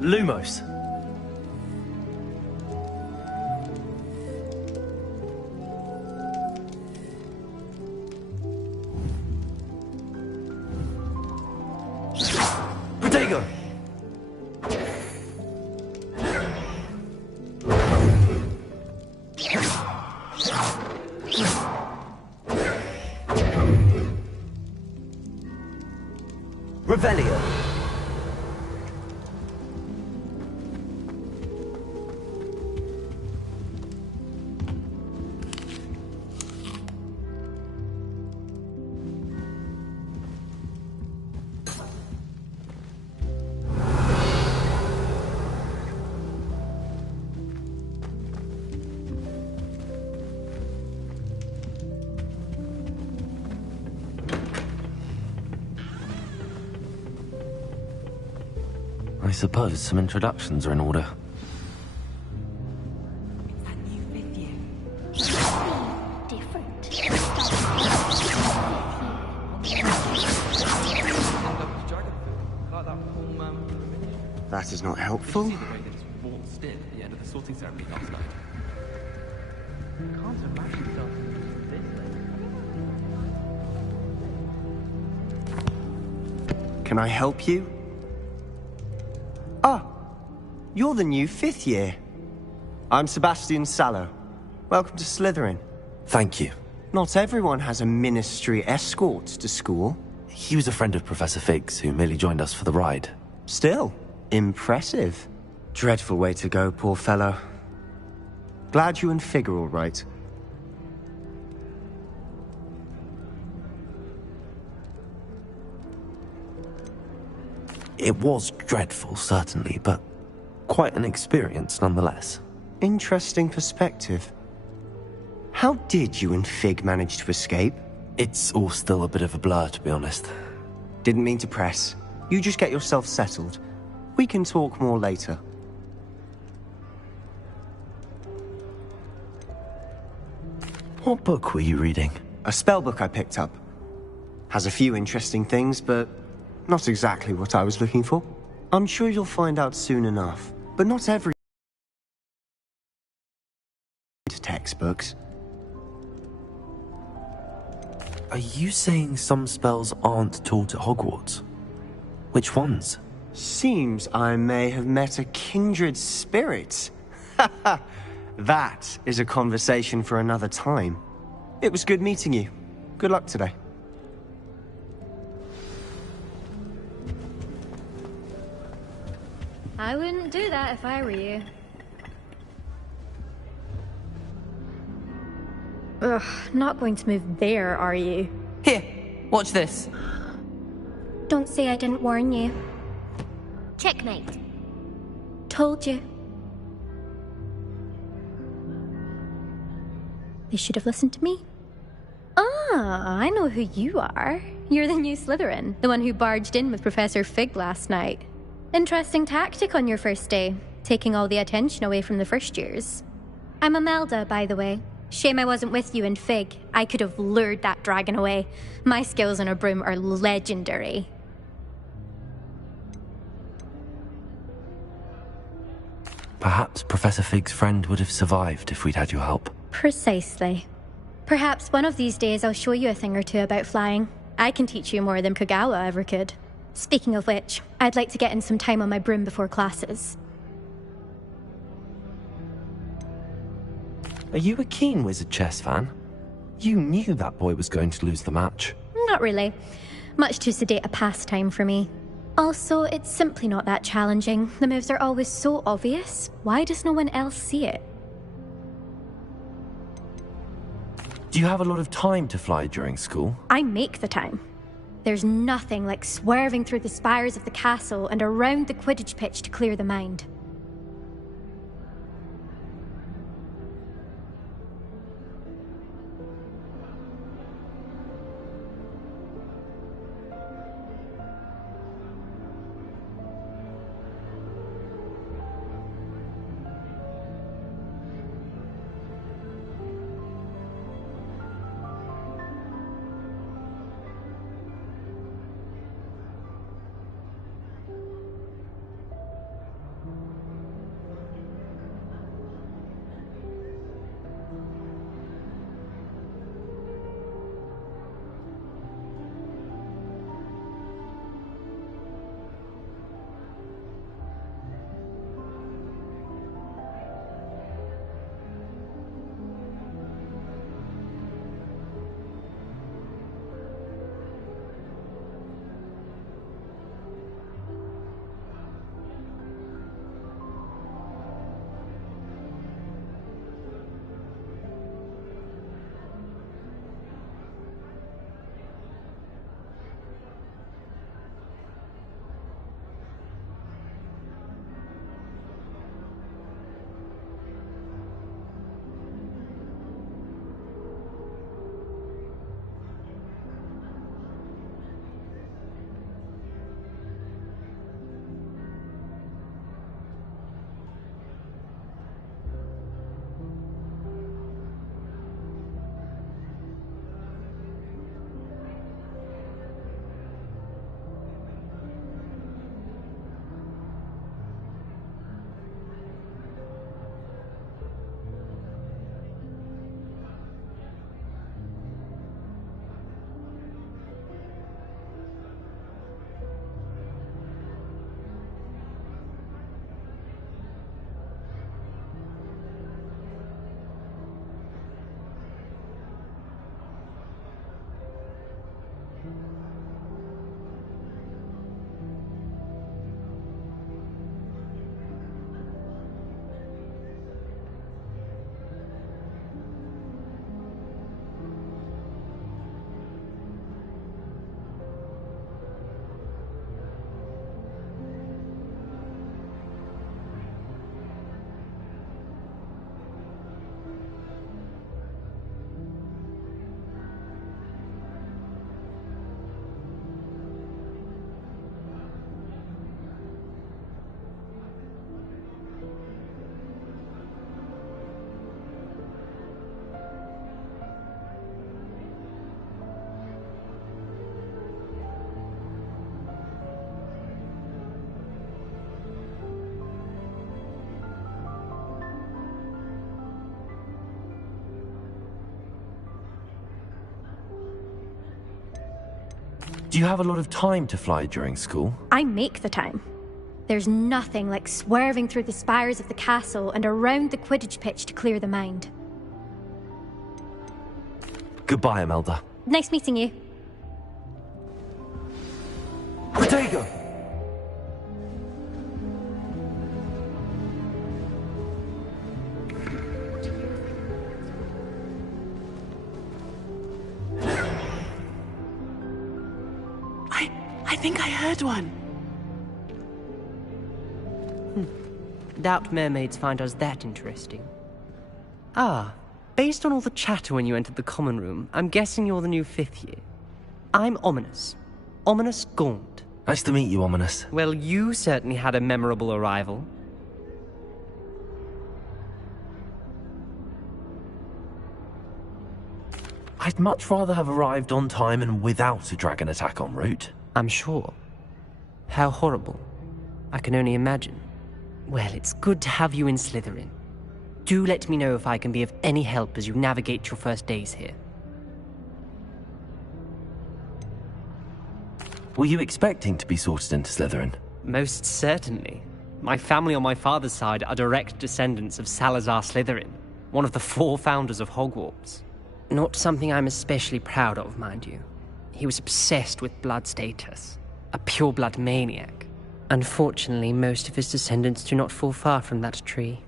Lumos. Protego. Revelio. I suppose some introductions are in order. That is not helpful. Can I help you? Ah, you're the new 5th year. I'm Sebastian Sallow. Welcome to Slytherin. Thank you. Not everyone has a ministry escort to school. He was a friend of Professor Fig's who merely joined us for the ride. Still, impressive. Dreadful way to go, poor fellow. Glad you and Fig are all right. It was dreadful, certainly, but quite an experience nonetheless. Interesting perspective. How did you and Fig manage to escape? It's all still a bit of a blur, to be honest. Didn't mean to press. You just get yourself settled. We can talk more later. What book were you reading? A spellbook I picked up. Has a few interesting things, but not exactly what I was looking for. I'm sure you'll find out soon enough, but not every textbooks. Are you saying some spells aren't taught at Hogwarts? Which ones? Seems I may have met a kindred spirit. That is a conversation for another time. It was good meeting you. Good luck today. I wouldn't do that if I were you. Ugh, not going to move there, are you? Here, watch this. Don't say I didn't warn you. Checkmate. Told you. They should have listened to me. Ah, I know who you are. You're the new Slytherin, the one who barged in with Professor Fig last night. Interesting tactic on your first day, taking all the attention away from the first years. I'm Imelda, by the way. Shame I wasn't with you in Fig. I could have lured that dragon away. My skills on a broom are legendary. Perhaps Professor Fig's friend would have survived if we'd had your help. Precisely. Perhaps one of these days I'll show you a thing or two about flying. I can teach you more than Kagawa ever could. Speaking of which, I'd like to get in some time on my broom before classes. Are you a keen Wizard chess fan? You knew that boy was going to lose the match. Not really. Much too sedate a pastime for me. Also, it's simply not that challenging. The moves are always so obvious. Why does no one else see it? Do you have a lot of time to fly during school? I make the time. There's nothing like swerving through the spires of the castle and around the Quidditch pitch to clear the mind. Do you have a lot of time to fly during school? I make the time. There's nothing like swerving through the spires of the castle and around the Quidditch pitch to clear the mind. Goodbye, Imelda. Nice meeting you. Protego! I think I heard one. Doubt mermaids find us that interesting. Ah, based on all the chatter when you entered the common room, I'm guessing you're the new 5th year. I'm Ominous. Ominous Gaunt. Nice to meet you, Ominous. Well, you certainly had a memorable arrival. I'd much rather have arrived on time and without a dragon attack en route. I'm sure. How horrible. I can only imagine. Well, it's good to have you in Slytherin. Do let me know if I can be of any help as you navigate your first days here. Were you expecting to be sorted into Slytherin? Most certainly. My family on my father's side are direct descendants of Salazar Slytherin, one of the 4 founders of Hogwarts. Not something I'm especially proud of, mind you. He was obsessed with blood status, a pure-blood maniac. Unfortunately, most of his descendants do not fall far from that tree.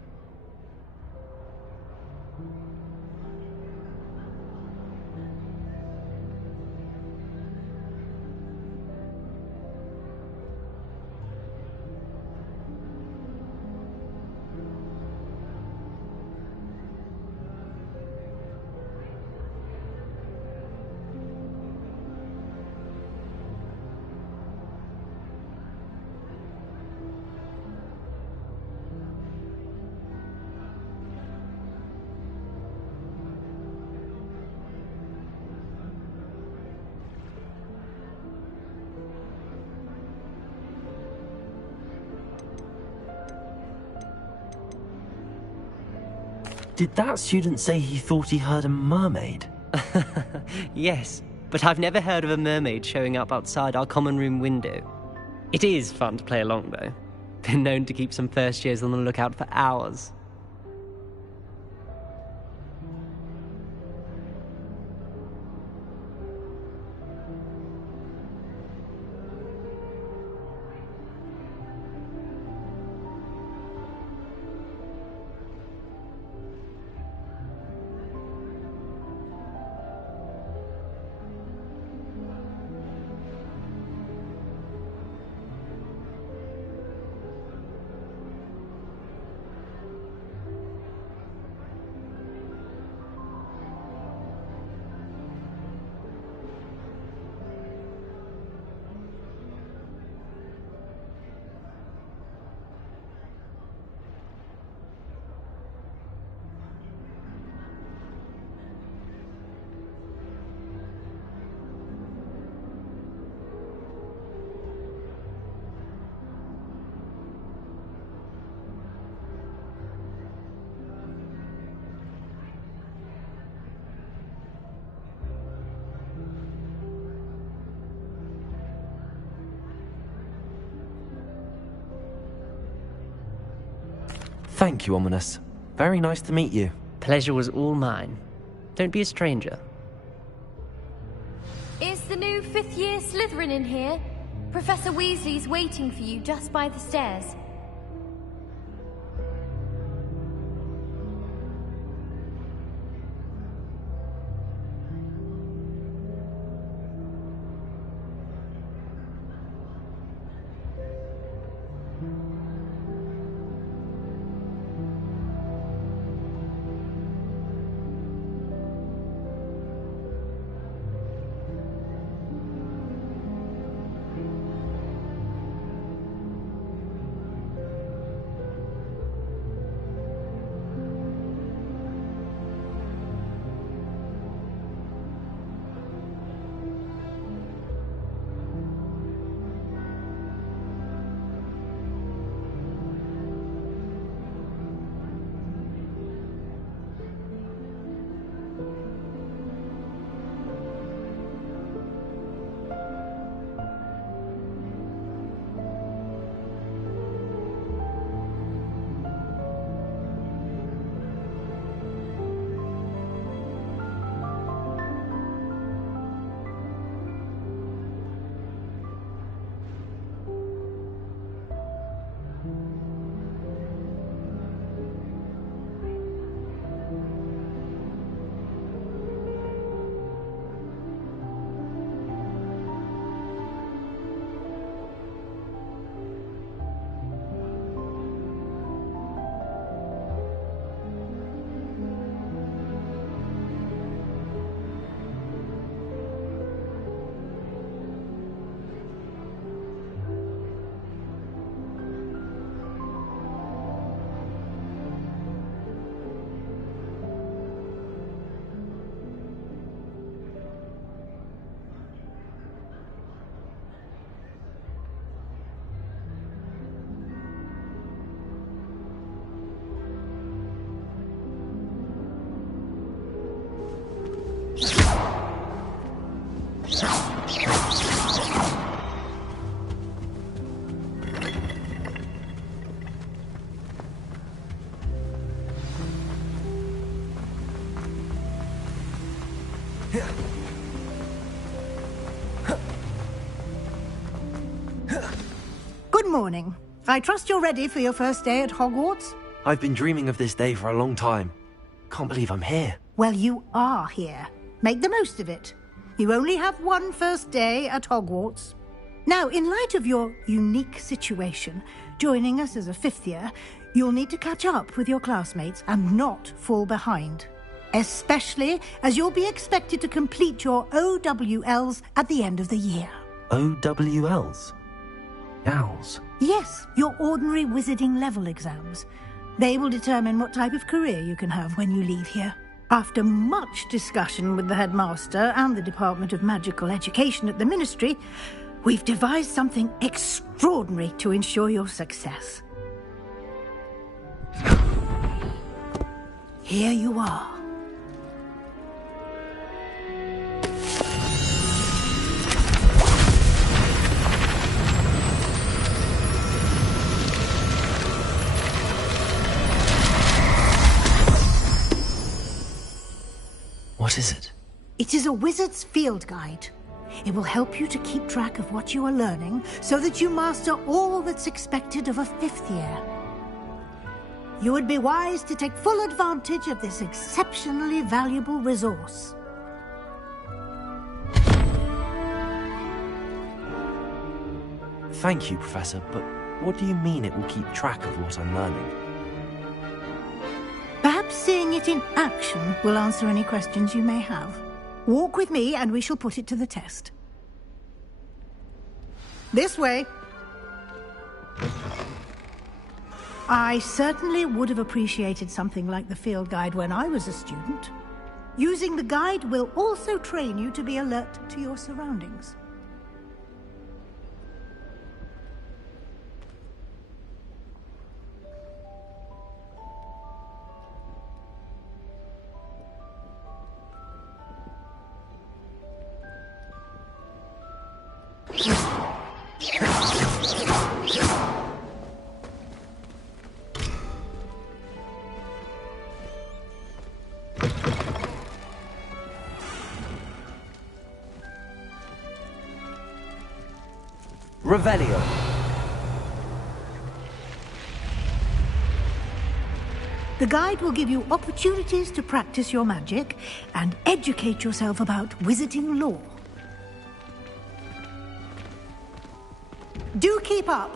Did that student say he thought he heard a mermaid? Yes, but I've never heard of a mermaid showing up outside our common room window. It is fun to play along, though. Been known to keep some first years on the lookout for hours. Thank you, Ominous. Very nice to meet you. Pleasure was all mine. Don't be a stranger. Is the new 5th year Slytherin in here? Professor Weasley's waiting for you just by the stairs. morning. I trust you're ready for your first day at Hogwarts? I've been dreaming of this day for a long time. Can't believe I'm here. Well, you are here. Make the most of it. You only have one first day at Hogwarts. Now, in light of your unique situation, joining us as a fifth year, you'll need to catch up with your classmates and not fall behind. Especially as you'll be expected to complete your OWLs at the end of the year. OWLs? Owls? Yes, your ordinary wizarding level exams. They will determine what type of career you can have when you leave here. After much discussion with the headmaster and the Department of Magical Education at the Ministry, we've devised something extraordinary to ensure your success. Here you are. What is it? It is a wizard's field guide. It will help you to keep track of what you are learning so that you master all that's expected of a fifth year. You would be wise to take full advantage of this exceptionally valuable resource. Thank you, Professor, but what do you mean it will keep track of what I'm learning? Perhaps seeing it in action will answer any questions you may have. Walk with me and we shall put it to the test. This way. I certainly would have appreciated something like the field guide when I was a student. Using the guide will also train you to be alert to your surroundings. Revelio. The guide will give you opportunities to practice your magic and educate yourself about wizarding lore. Do keep up.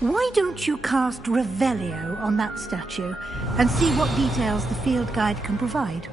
Why don't you cast Revelio on that statue and see what details the field guide can provide?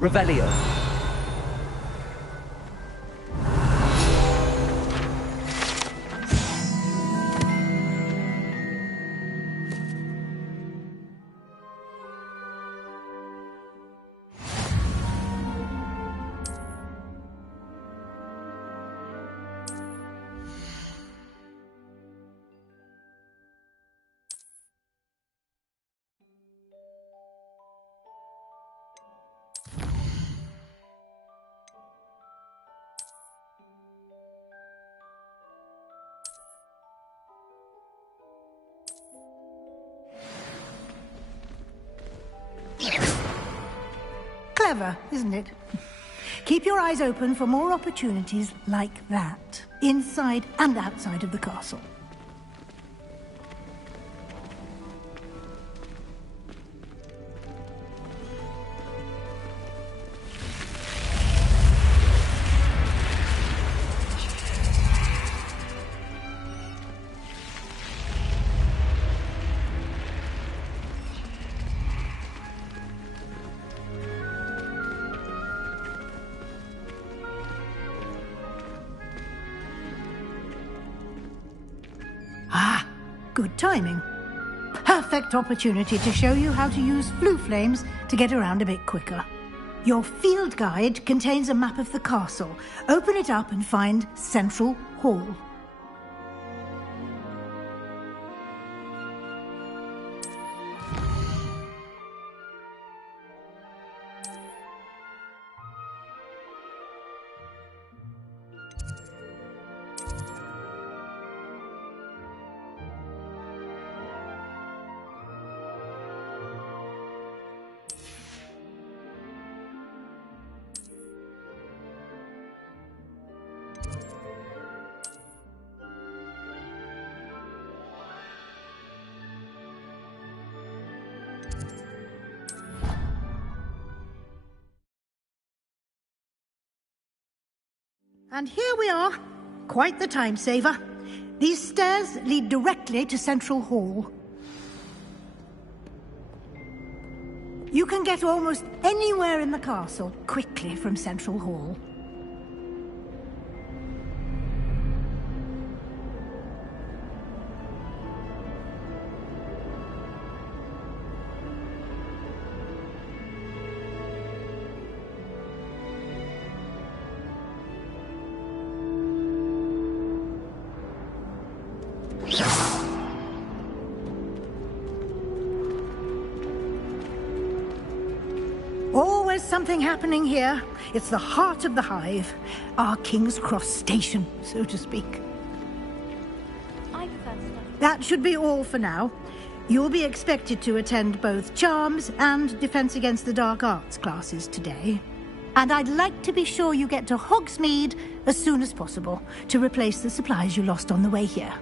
Revelio. Clever, isn't it? Keep your eyes open for more opportunities like that, inside and outside of the castle. Good timing. Perfect opportunity to show you how to use flue flames to get around a bit quicker. Your field guide contains a map of the castle. Open it up and find Central Hall. And here we are. Quite the time saver. These stairs lead directly to Central Hall. You can get almost anywhere in the castle quickly from Central Hall. Always something happening here. It's the heart of the hive. Our King's Cross station, so to speak. That should be all for now. You'll be expected to attend both Charms and Defense Against the Dark Arts classes today. And I'd like to be sure you get to Hogsmeade as soon as possible to replace the supplies you lost on the way here.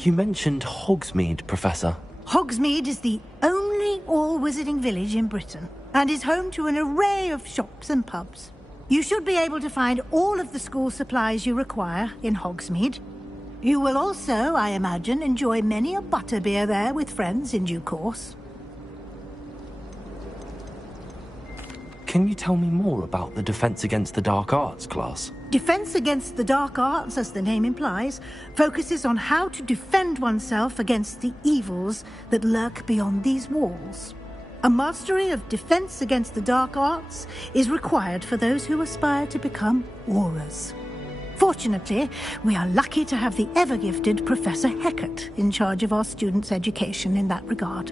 You mentioned Hogsmeade, Professor. Hogsmeade is the only all-wizarding village in Britain and is home to an array of shops and pubs. You should be able to find all of the school supplies you require in Hogsmeade. You will also, I imagine, enjoy many a butterbeer there with friends in due course. Can you tell me more about the Defense Against the Dark Arts class? Defense Against the Dark Arts, as the name implies, focuses on how to defend oneself against the evils that lurk beyond these walls. A mastery of Defense Against the Dark Arts is required for those who aspire to become Aurors. Fortunately, we are lucky to have the ever-gifted Professor Heckert in charge of our students' education in that regard.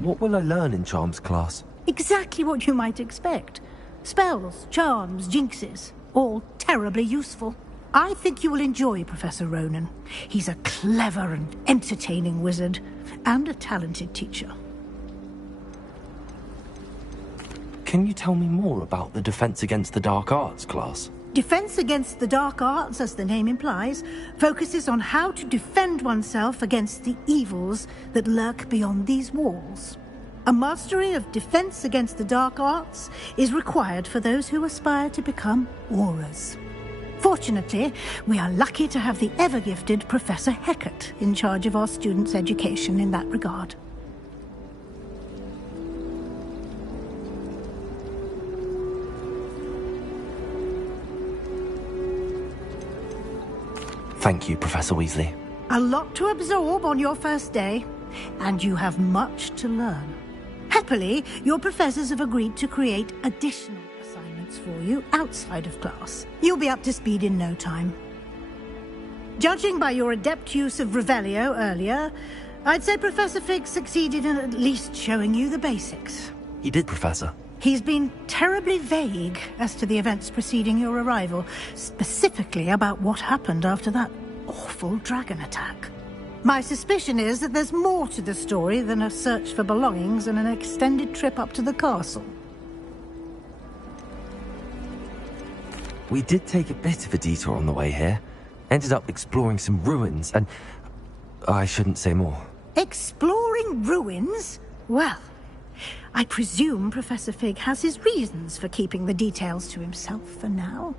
What will I learn in Charms class? Exactly what you might expect. Spells, charms, jinxes, all terribly useful. I think you will enjoy Professor Ronan. He's a clever and entertaining wizard, and a talented teacher. Can you tell me more about the Defense Against the Dark Arts class? Defense Against the Dark Arts, as the name implies, focuses on how to defend oneself against the evils that lurk beyond these walls. A mastery of Defense Against the Dark Arts is required for those who aspire to become Aurors. Fortunately, we are lucky to have the ever-gifted Professor Heckert in charge of our students' education in that regard. Thank you, Professor Weasley. A lot to absorb on your first day, and you have much to learn. Happily, your professors have agreed to create additional assignments for you outside of class. You'll be up to speed in no time. Judging by your adept use of Revelio earlier, I'd say Professor Fig succeeded in at least showing you the basics. He did, Professor. He's been terribly vague as to the events preceding your arrival, specifically about what happened after that awful dragon attack. My suspicion is that there's more to the story than a search for belongings and an extended trip up to the castle. We did take a bit of a detour on the way here. Ended up exploring some ruins and... I shouldn't say more. Exploring ruins? Well, I presume Professor Fig has his reasons for keeping the details to himself for now.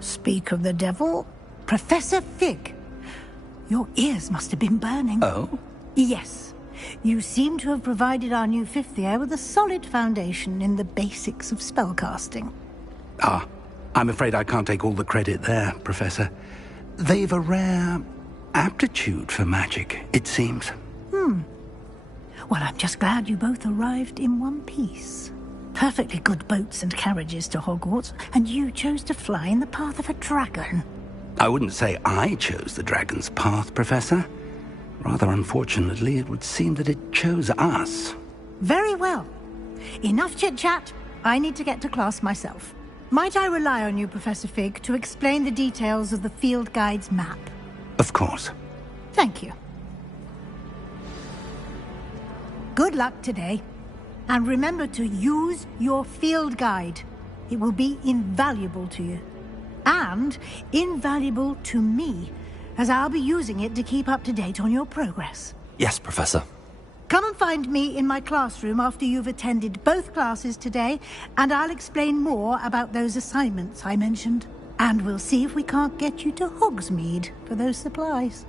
Speak of the devil, Professor Fig. Your ears must have been burning. Oh? Yes. You seem to have provided our new fifth year with a solid foundation in the basics of spellcasting. Ah, I'm afraid I can't take all the credit there, Professor. They've a rare aptitude for magic, it seems. Well, I'm just glad you both arrived in one piece. Perfectly good boats and carriages to Hogwarts, and you chose to fly in the path of a dragon. I wouldn't say I chose the dragon's path, Professor. Rather unfortunately, it would seem that it chose us. Very well. Enough chit-chat. I need to get to class myself. Might I rely on you, Professor Fig, to explain the details of the field guide's map? Of course. Thank you. Good luck today. And remember to use your field guide. It will be invaluable to you. And invaluable to me, as I'll be using it to keep up to date on your progress. Yes, Professor. Come and find me in my classroom after you've attended both classes today, and I'll explain more about those assignments I mentioned. And we'll see if we can't get you to Hogsmeade for those supplies.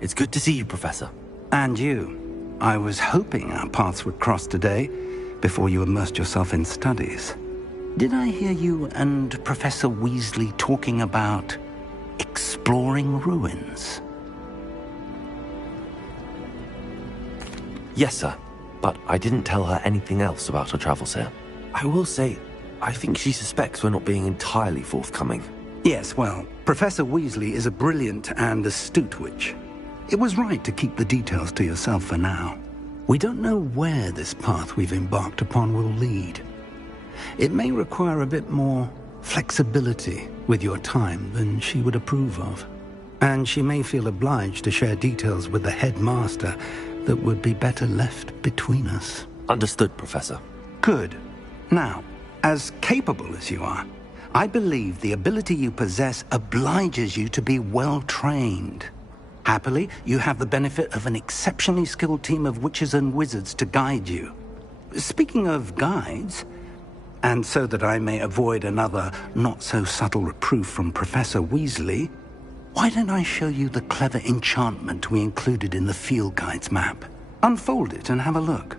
It's good to see you, Professor. And you. I was hoping our paths would cross today, before you immersed yourself in studies. Did I hear you and Professor Weasley talking about exploring ruins? Yes, sir. But I didn't tell her anything else about her travels here. I will say, I think she suspects we're not being entirely forthcoming. Yes, well, Professor Weasley is a brilliant and astute witch. It was right to keep the details to yourself for now. We don't know where this path we've embarked upon will lead. It may require a bit more flexibility with your time than she would approve of. And she may feel obliged to share details with the headmaster that would be better left between us. Understood, Professor. Good. Now, as capable as you are, I believe the ability you possess obliges you to be well trained. Happily, you have the benefit of an exceptionally skilled team of witches and wizards to guide you. Speaking of guides, and so that I may avoid another not-so-subtle reproof from Professor Weasley, why don't I show you the clever enchantment we included in the field guide's map? Unfold it and have a look.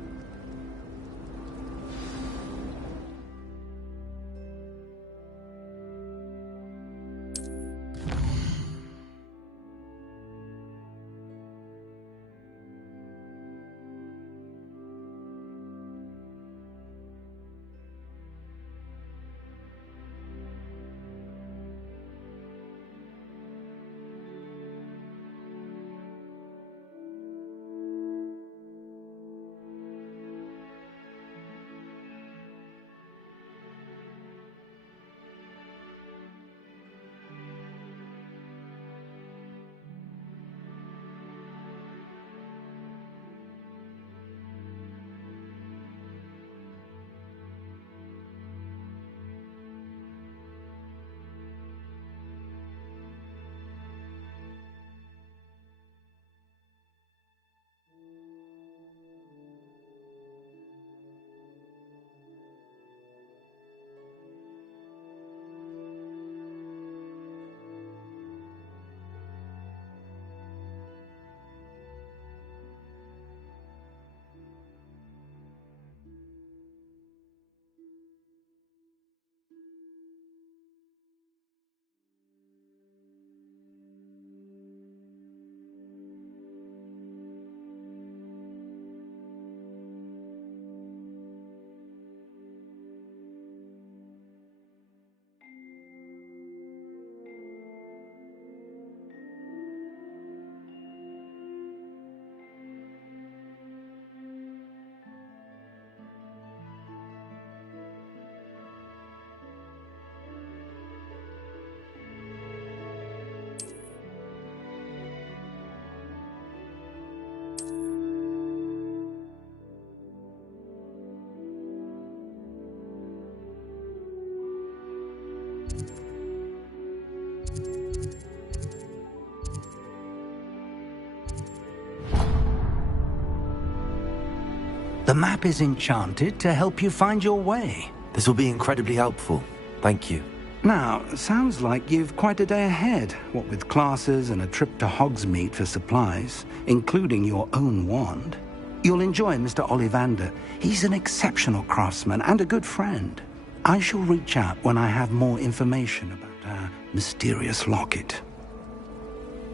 The map is enchanted to help you find your way. This will be incredibly helpful. Thank you. Now, sounds like you've quite a day ahead, what with classes and a trip to Hogsmeade for supplies, including your own wand. You'll enjoy Mr. Ollivander. He's an exceptional craftsman and a good friend. I shall reach out when I have more information about our mysterious locket.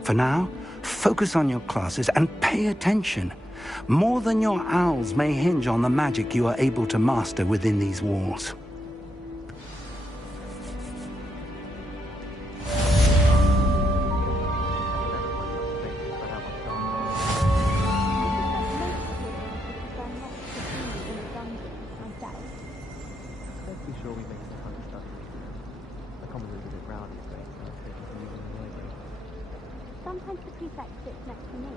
For now, focus on your classes and pay attention. More than your owls may hinge on the magic you are able to master within these walls. Sometimes the prefect sits next to me.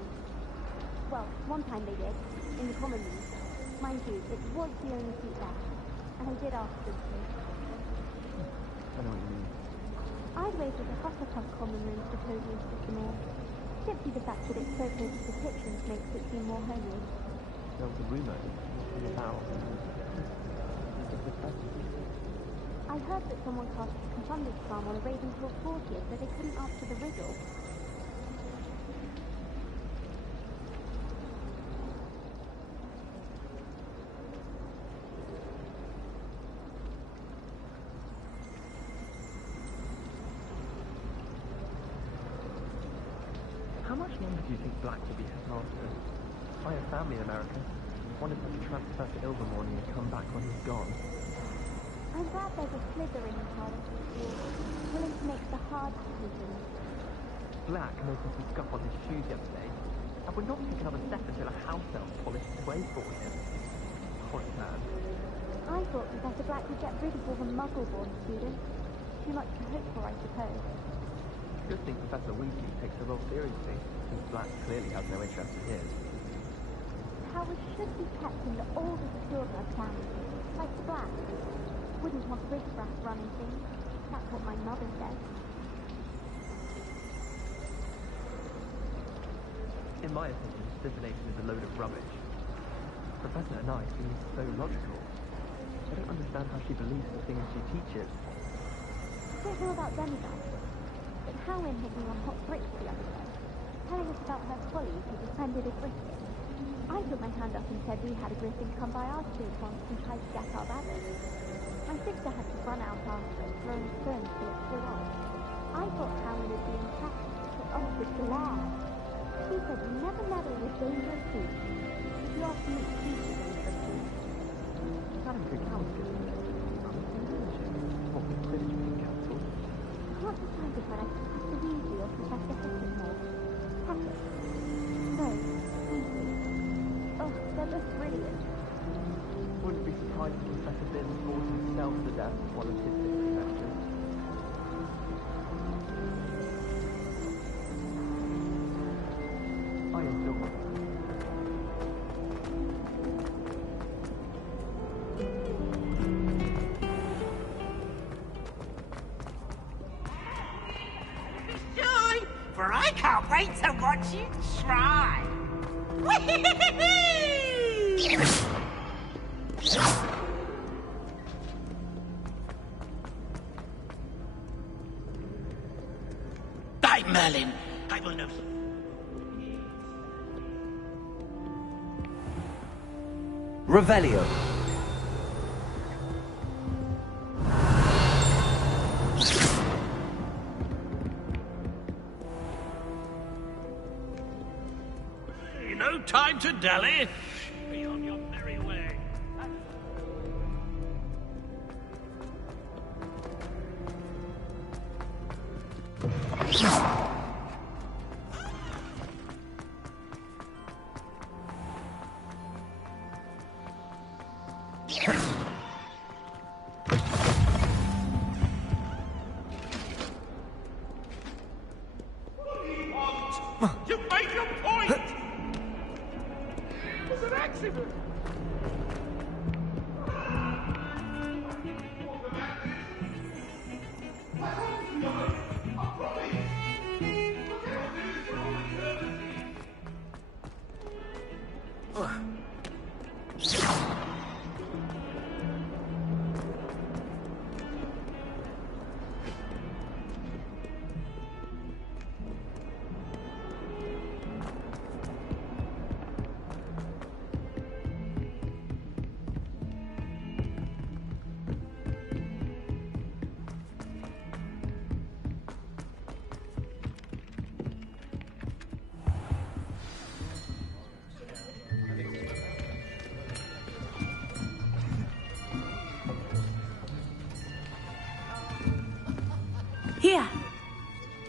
Well, one time they did, in the common room. Mind you, it was the only seat there, and I did ask them to. I know what you mean. I'd waited a Hufflepuff common room for coziest of them all. Simply the fact that it's so close to the kitchens makes it seem more homely. There was a rumour about... I heard that someone cast a confounded charm on a Ravenclaw courtier so they couldn't answer the riddle. How much longer do you think Black will be headmaster? I have family in America. Wanted to transfer to Ilvermorny and come back when he's gone. I'm glad there's a Slytherin in charge of the school, willing to make the hard decisions. Black noticed him scuff on his shoes the other day, and would not take another step until a house elf polished his way for him. Horrid man. I thought Professor Black would get rid of all the Muggle-born students. Too much to hope for, I suppose. Good thing Professor Weasley takes the role seriously, since Black clearly has no interest in his. Powers should be kept in the oldest Pureblood family, like the Black. Wouldn't want riffraff running things. That's what my mother said. In my opinion, divination is a load of rubbish. Professor and I seem so logical. I don't understand how she believes the things she teaches. I don't know about demigods, but Howin hit me on hot bricks the other day, telling us about her colleague who befriended a Griffin. I put my hand up and said we had a Griffin come by our school once and tried to get our baggage. My sister had to run out after it, throwing stones till it flew off. I thought Howin would be impressed, but off with the laugh. She said you never meddle with dangerous things. You asked me to teach you dangerous things. Madam Council. What was Quidditch Council? Can't decide if I like Professor Weasley or Professor Hickenhole. Hackett. No, Weasley. Oh, they're both brilliant. Wouldn't be surprised if Professor Binns bored himself to death with one of his history lectures. I enjoy it. Joy, for I can't wait to watch you try. By Merlin, I will know. Revelio. No time to dally. Be on your merry way. You made your point! It was an accident!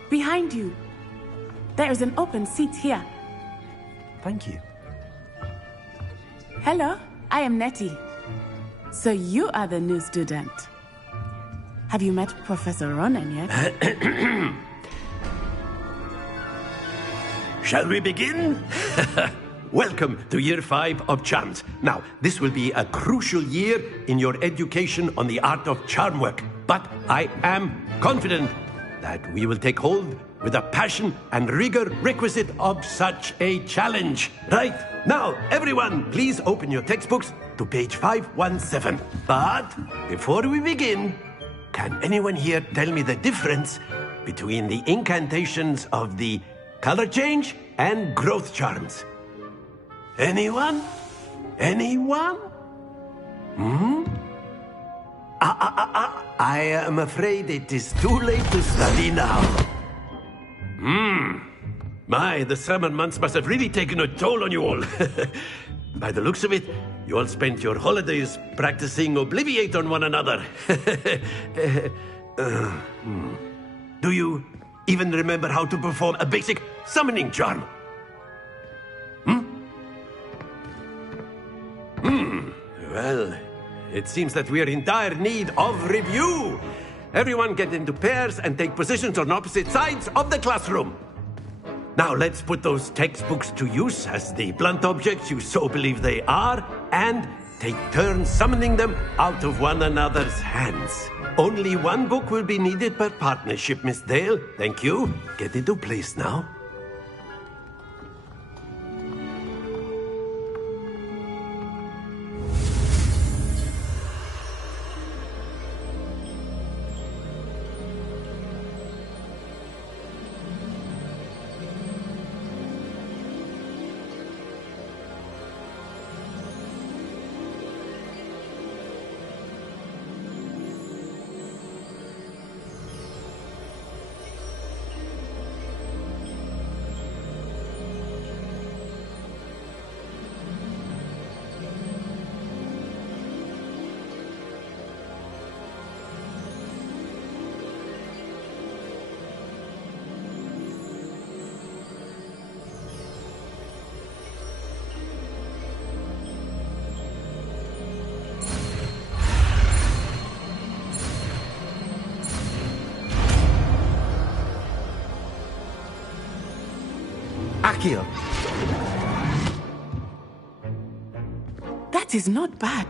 Behind you. There is an open seat here. Thank you. Hello, I am Nettie. So you are the new student. Have you met Professor Ronan yet? Shall we begin? Welcome to Year 5 of Charms. Now, this will be a crucial year in your education on the art of charm work. But I am confident that we will take hold with the passion and rigor requisite of such a challenge. Right, now, everyone, please open your textbooks to page 517. But before we begin, can anyone here tell me the difference between the incantations of the color change and growth charms? Anyone? Anyone? I am afraid it is too late to study now. My, the summer months must have really taken a toll on you all. By the looks of it, you all spent your holidays practicing Obliviate on one another. Do you even remember how to perform a basic summoning charm? Well, it seems that we are in dire need of review. Everyone get into pairs and take positions on opposite sides of the classroom. Now let's put those textbooks to use as the blunt objects you so believe they are, and take turns summoning them out of one another's hands. Only one book will be needed per partnership, Miss Dale. Thank you. Get into place now. Akio. That is not bad.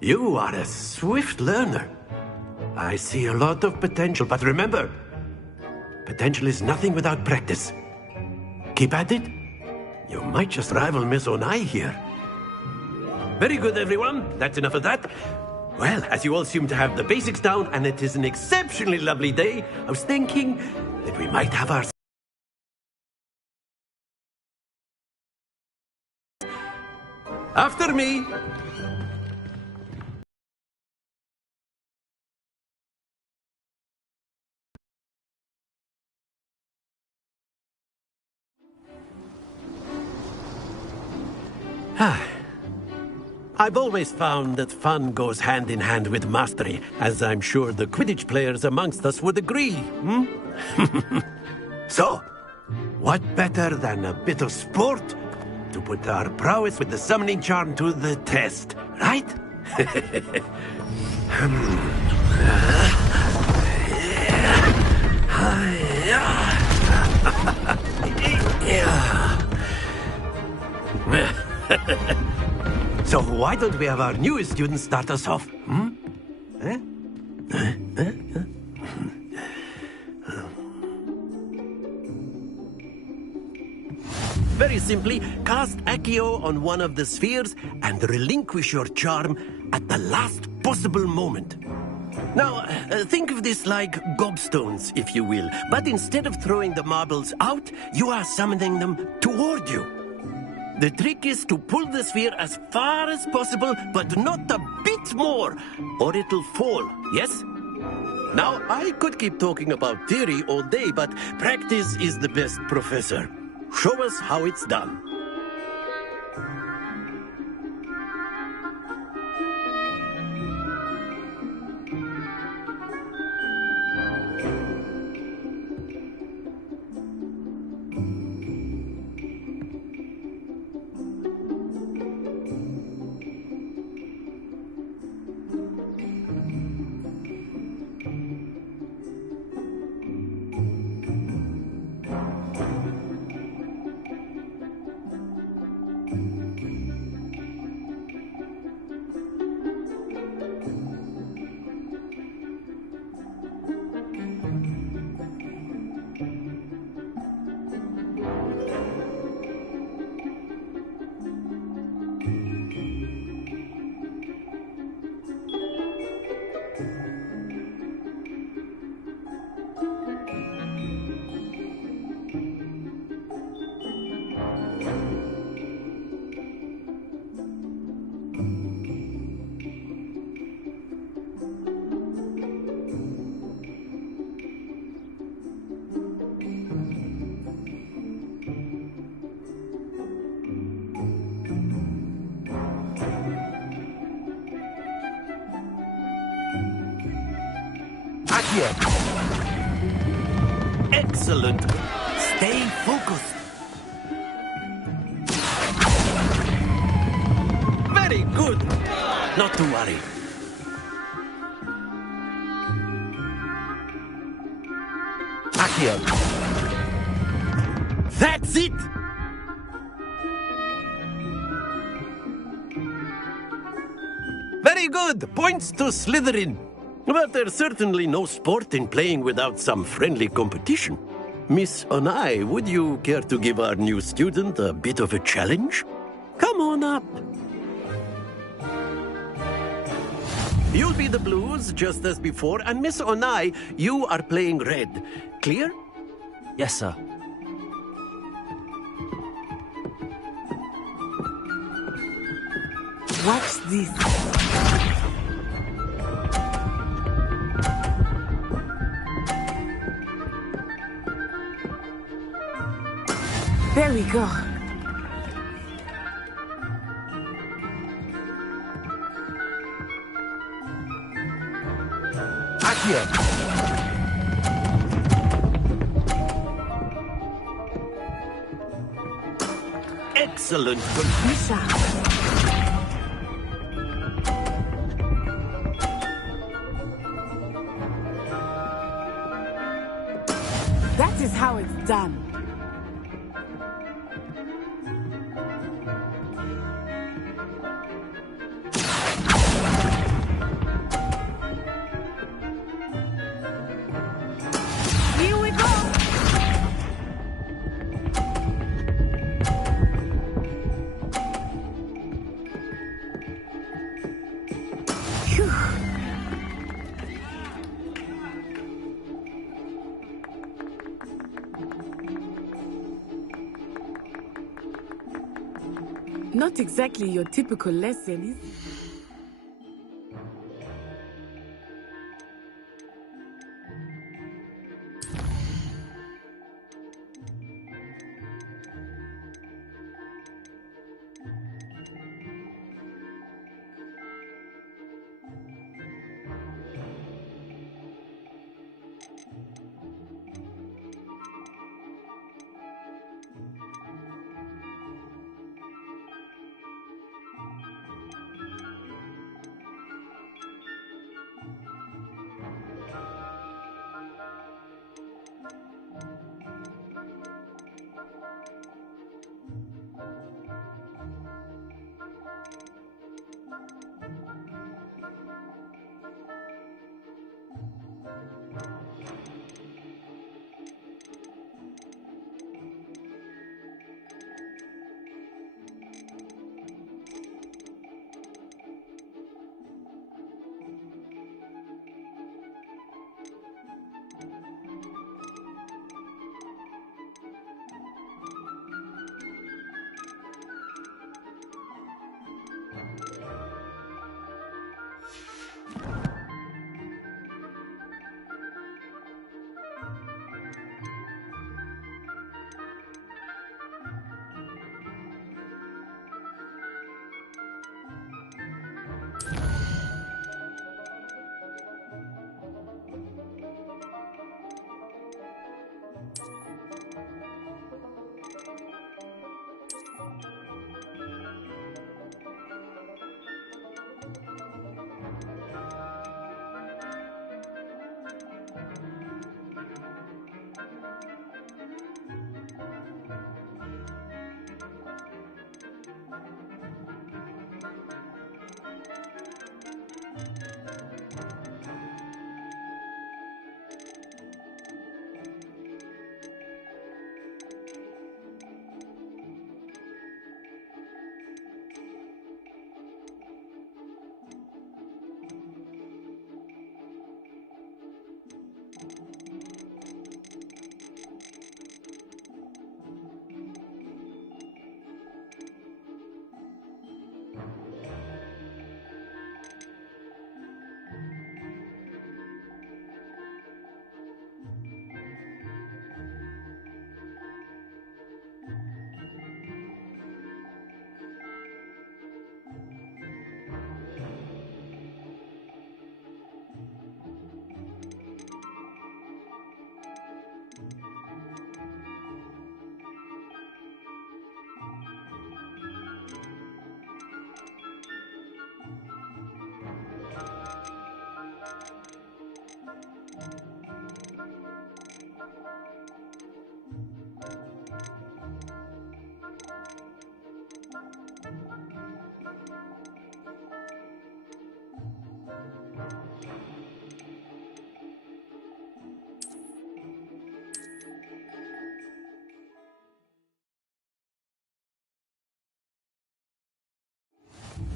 You are a swift learner. I see a lot of potential, but remember, potential is nothing without practice. Keep at it. You might just rival Miss Onai here. Very good, everyone. That's enough of that. Well, as you all seem to have the basics down, and it is an exceptionally lovely day, I was thinking that we might have our... After me! I've always found that fun goes hand in hand with mastery, as I'm sure the Quidditch players amongst us would agree, So, what better than a bit of sport to put our prowess with the summoning charm to the test, right? So why don't we have our newest student start us off? Very simply, cast Accio on one of the spheres and relinquish your charm at the last possible moment. Now, think of this like gobstones, if you will, but instead of throwing the marbles out, you are summoning them toward you. The trick is to pull the sphere as far as possible, but not a bit more, or it'll fall, yes? Now, I could keep talking about theory all day, but practice is the best professor. Show us how it's done. Here. Excellent. Stay focused. Very good. Not to worry. Here. That's it. Very good. Points to Slytherin. But there's certainly no sport in playing without some friendly competition. Miss Onai, would you care to give our new student a bit of a challenge? Come on up. You'll be the blues, just as before, and Miss Onai, you are playing red. Clear? Yes, sir. Watch this. There we go. Here. Excellent. That is how it's done. Not exactly your typical lesson, is it?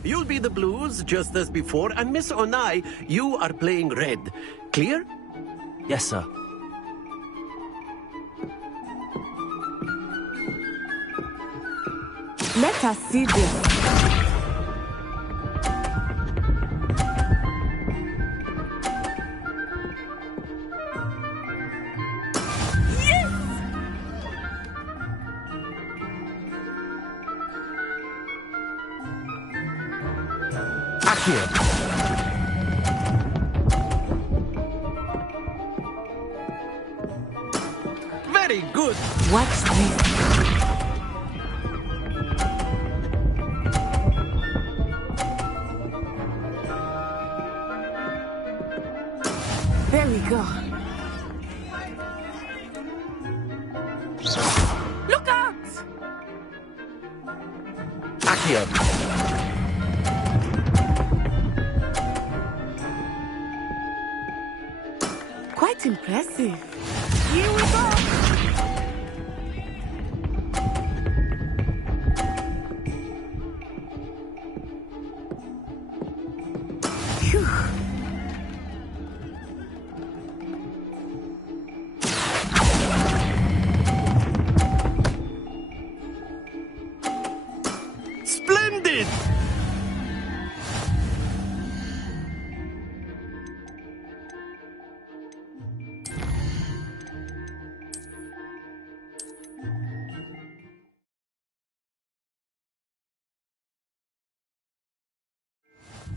You'll be the blues, just as before, and Miss Onai, you are playing red. Clear? Yes, sir. Let us see this. Here. Very good. Watch this. There we go. Look out! Accio. Quite impressive. Here we go. Phew. Splendid!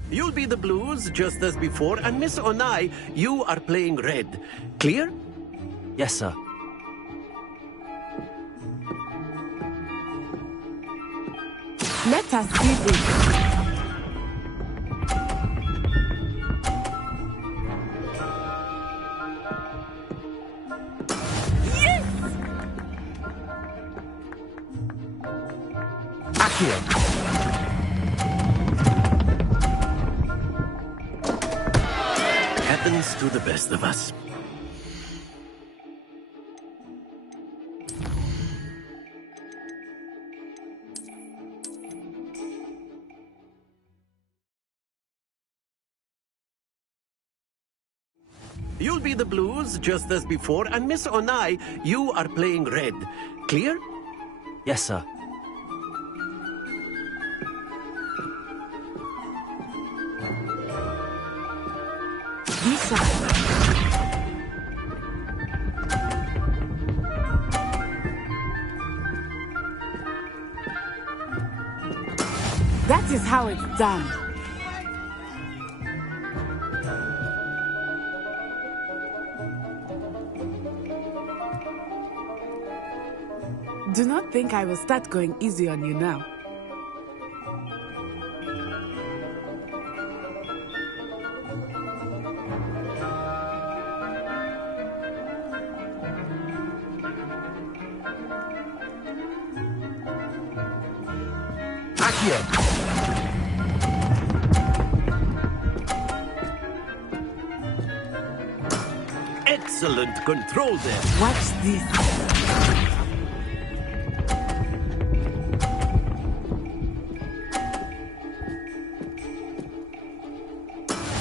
You'll be the blues, just as before, and Miss Onai, you are playing red. Clear? Yes, sir. Let us see this. Yes! Accio. Happens to the best of us. You'll be the blues, just as before, and Miss Onai, you are playing red. Clear? Yes, sir. Lisa. That is how it's done. Do not think I will start going easy on you now. Excellent control there. Watch this.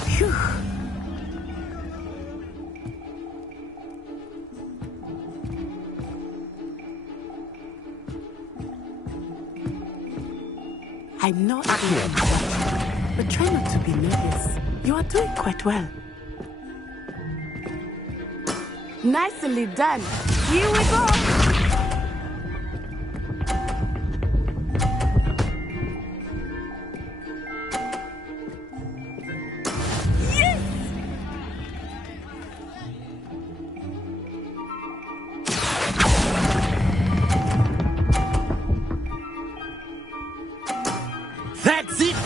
Phew. I'm not here, but try not to be nervous. You are doing quite well. Nicely done. Here we go. Yes! That's it!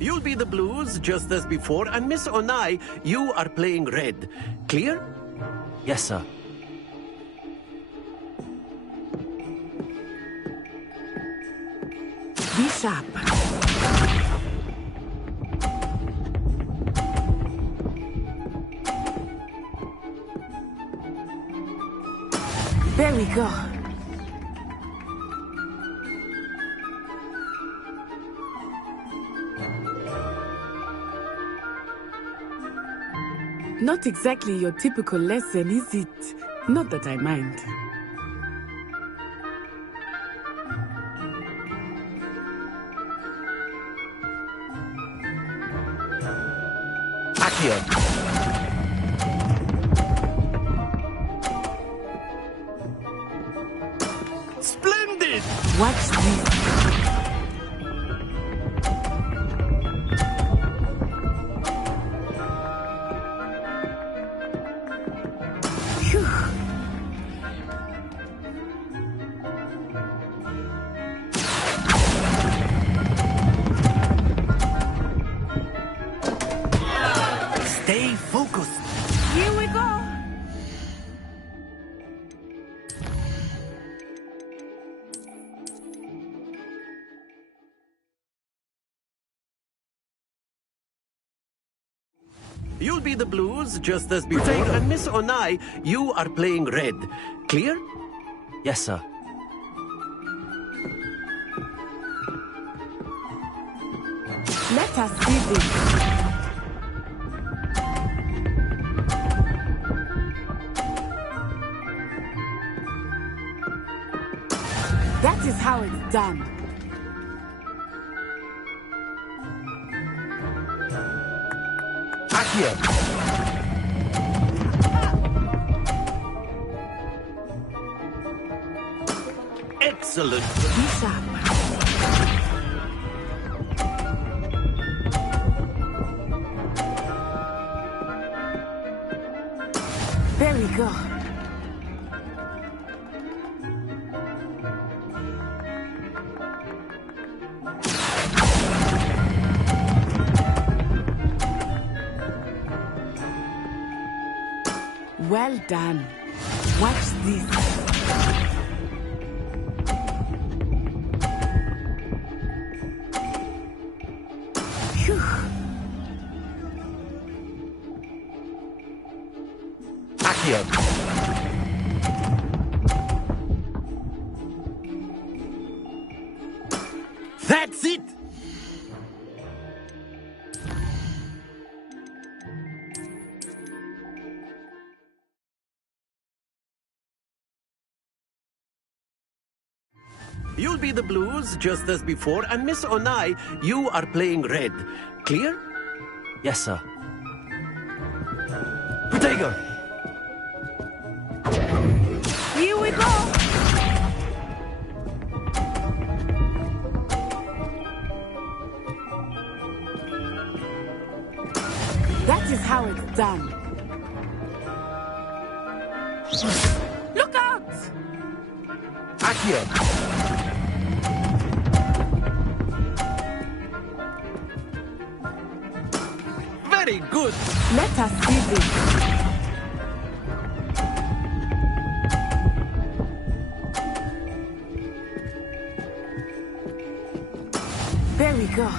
You'll be the blues, just as before, and Miss Onai, you are playing red. Clear? Yes, sir. Be sharp. There we go. Not exactly your typical lesson, is it? Not that I mind. Accio. Splendid! Watch this. Stay focused. Here we go. You'll be the blues just as before, and Miss Onai, you are playing red. Clear? Yes, sir. Let us see this. That is how it's done. Accio. Excellent. Be sharp. There we go. Well done. Watch this. Phew. Accio. That's it! You'll be the blues just as before, and Miss Onai, you are playing red. Clear? Yes, sir. Protego! Here we go. That is how it's done. Look out! Accio. Very good. Let us see this. There we go.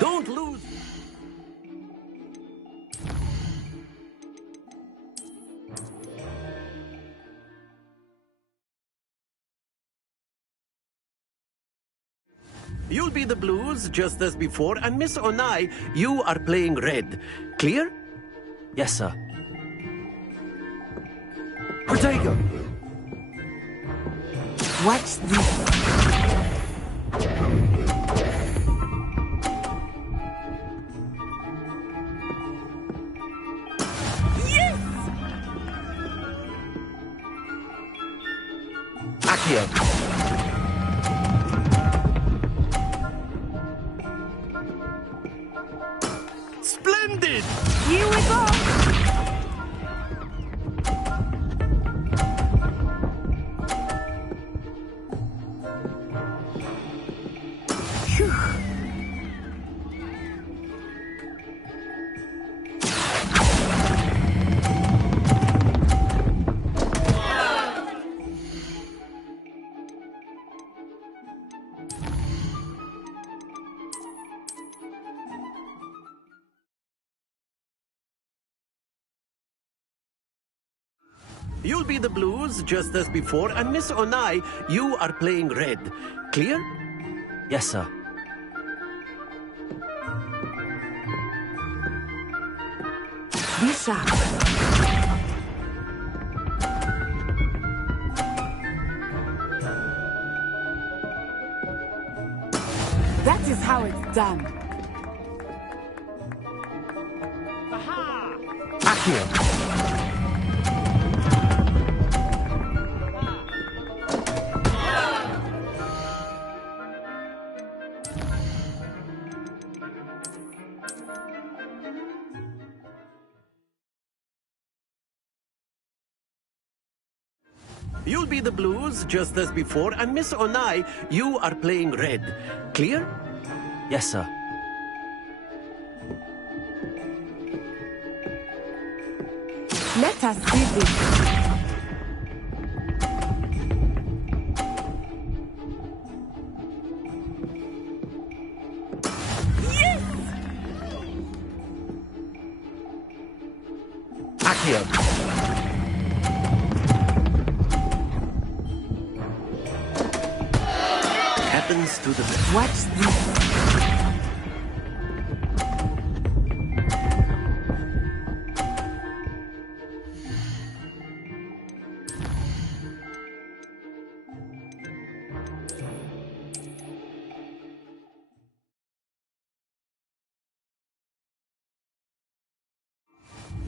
Don't lose. You'll be the blues just as before, and Miss Onai, you are playing red. Clear? Yes, sir. Protego! Watch this. Accio. Splendid! Here we go. Phew. You'll be the blues, just as before, and Miss Onai, you are playing red. Clear? Yes, sir. Be sharp. That is how it's done. Accio. You'll be the blues, just as before, and Miss Onai, you are playing red. Clear? Yes, sir. Let us see this. Yes! Accio. Happens to the best. Watch this.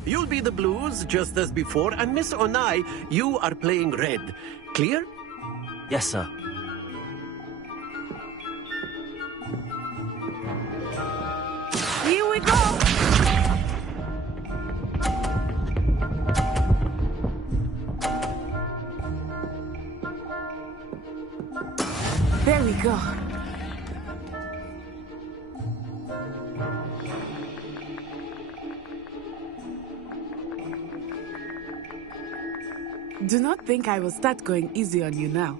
You'll be the blues, just as before, and Miss Onai, you are playing red. Clear? Yes, sir. Here we go. There we go. Do not think I will start going easy on you now.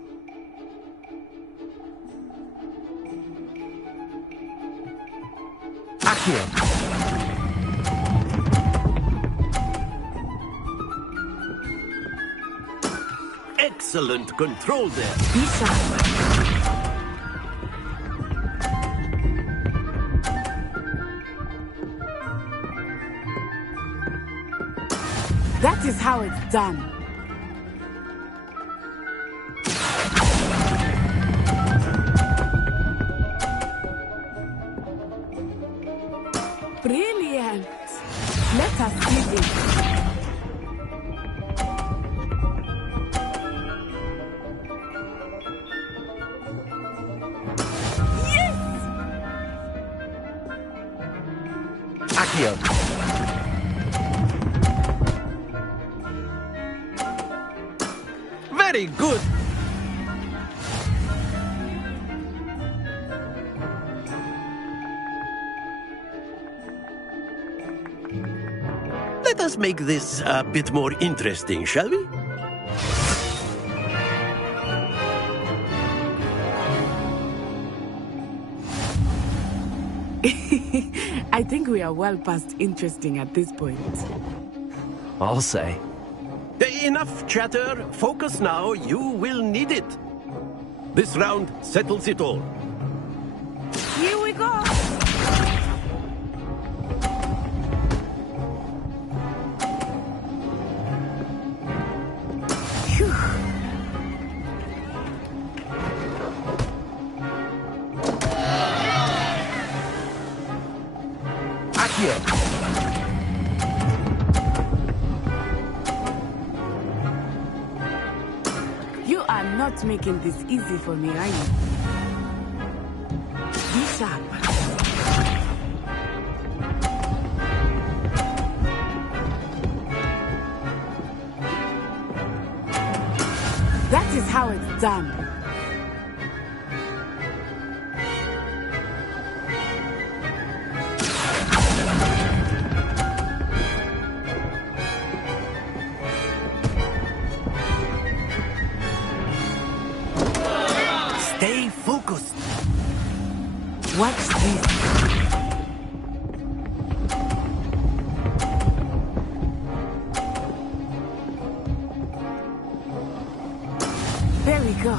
Accio. Excellent control there. Be sharp. That is how it's done. Brilliant. Let us see this. Yes! Accio. Very good. Let us make this a bit more interesting, shall we? I think we are well past interesting at this point. I'll say. Enough chatter. Focus now. You will need it. This round settles it all. Here we go. Phew. Accio. You are not making this easy for me, are you? Be sharp. That is how it's done. Stay focused. Watch this. go.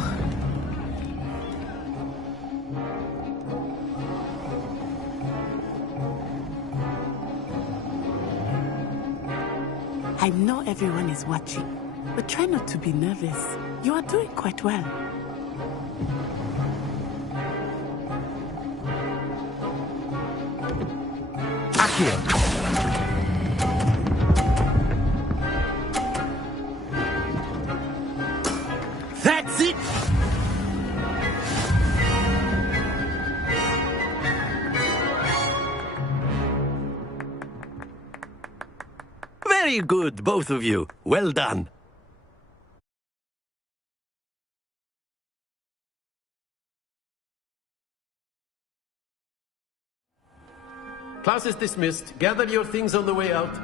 I know everyone is watching, but try not to be nervous. You are doing quite well. Accio. That's it! Very good, both of you. Well done. Class is dismissed. Gather your things on the way out.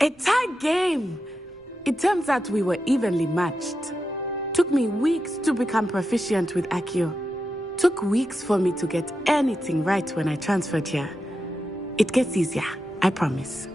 A tag game! It turns out we were evenly matched. Took me weeks to become proficient with Accio. Took weeks for me to get anything right when I transferred here. It gets easier, I promise.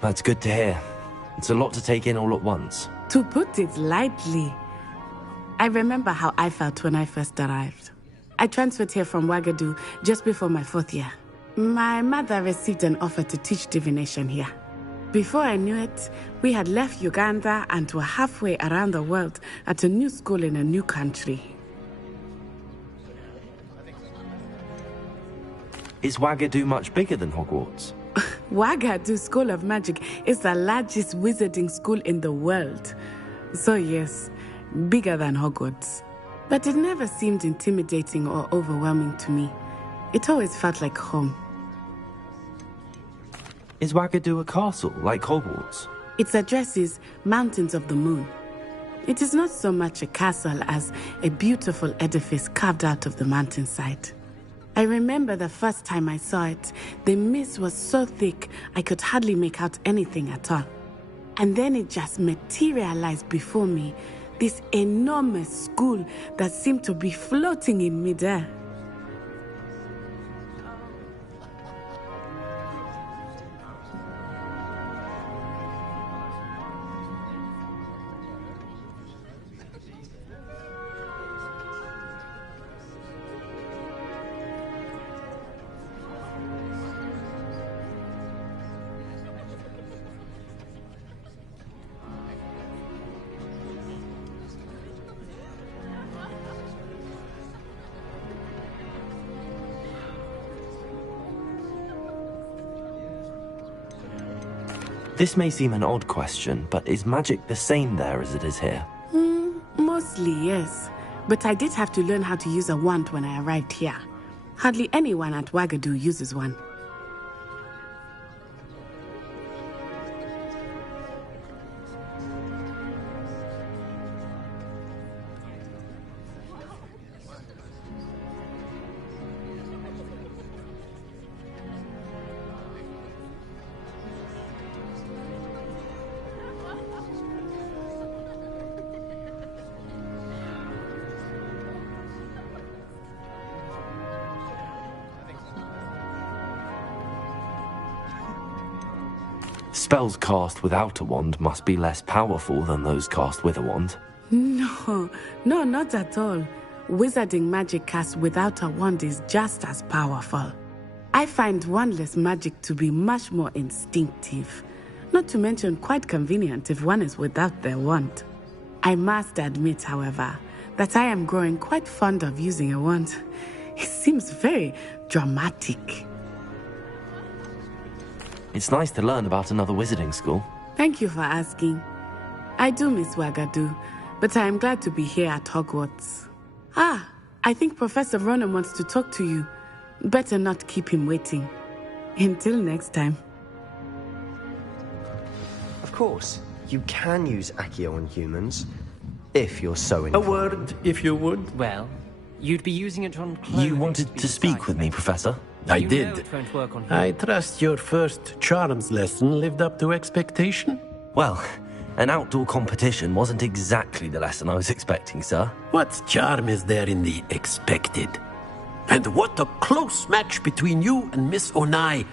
That's good to hear. It's a lot to take in all at once. To put it lightly, I remember how I felt when I first arrived. I transferred here from Wagadu just before my 4th year. My mother received an offer to teach divination here. Before I knew it, we had left Uganda and were halfway around the world at a new school in a new country. Is Wagadu much bigger than Hogwarts? Wagadu School of Magic is the largest wizarding school in the world. So yes, bigger than Hogwarts. But it never seemed intimidating or overwhelming to me. It always felt like home. Is Wagadu a castle, like Hogwarts? Its address is Mountains of the Moon. It is not so much a castle as a beautiful edifice carved out of the mountainside. I remember the first time I saw it, the mist was so thick I could hardly make out anything at all. And then it just materialized before me, this enormous school that seemed to be floating in midair. This may seem an odd question, but is magic the same there as it is here? Mostly, yes. but I did have to learn how to use a wand when I arrived here. Hardly anyone at Wagadu uses one. Spells cast without a wand must be less powerful than those cast with a wand. No, not at all. Wizarding magic cast without a wand is just as powerful. I find wandless magic to be much more instinctive, not to mention quite convenient if one is without their wand. I must admit, however, that I am growing quite fond of using a wand. It seems very dramatic. It's nice to learn about another wizarding school. Thank you for asking. I do miss Wagadu, but I am glad to be here at Hogwarts. I think Professor Ronan wants to talk to you. Better not keep him waiting. Until next time. Of course, you can use Accio on humans, if you're so inclined. A word, if you would. Well, you'd be using it on clothing. You wanted to speak with me, Professor? I You did. know it won't work on I trust your first charms lesson lived up to expectation? Well, an outdoor competition wasn't exactly the lesson I was expecting, sir. What charm is there in the expected? And what a close match between you and Miss Onai.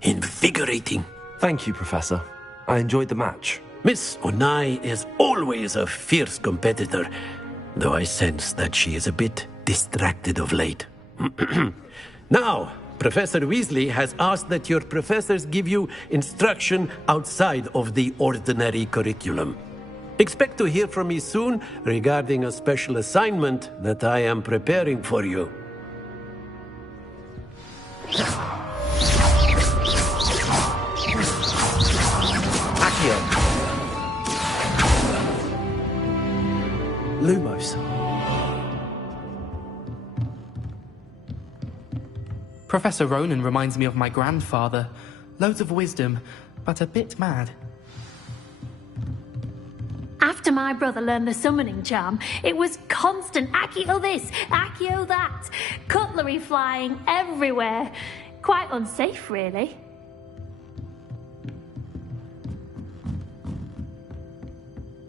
Invigorating. Thank you, Professor. I enjoyed the match. Miss Onai is always a fierce competitor, though I sense that she is a bit distracted of late. Now, Professor Weasley has asked that your professors give you instruction outside of the ordinary curriculum. Expect to hear from me soon regarding a special assignment that I am preparing for you. Accio. Lumos. Professor Ronan reminds me of my grandfather. Loads of wisdom, but a bit mad. After my brother learned the summoning charm, it was constant Accio this, Accio that. Cutlery flying everywhere. Quite unsafe, really.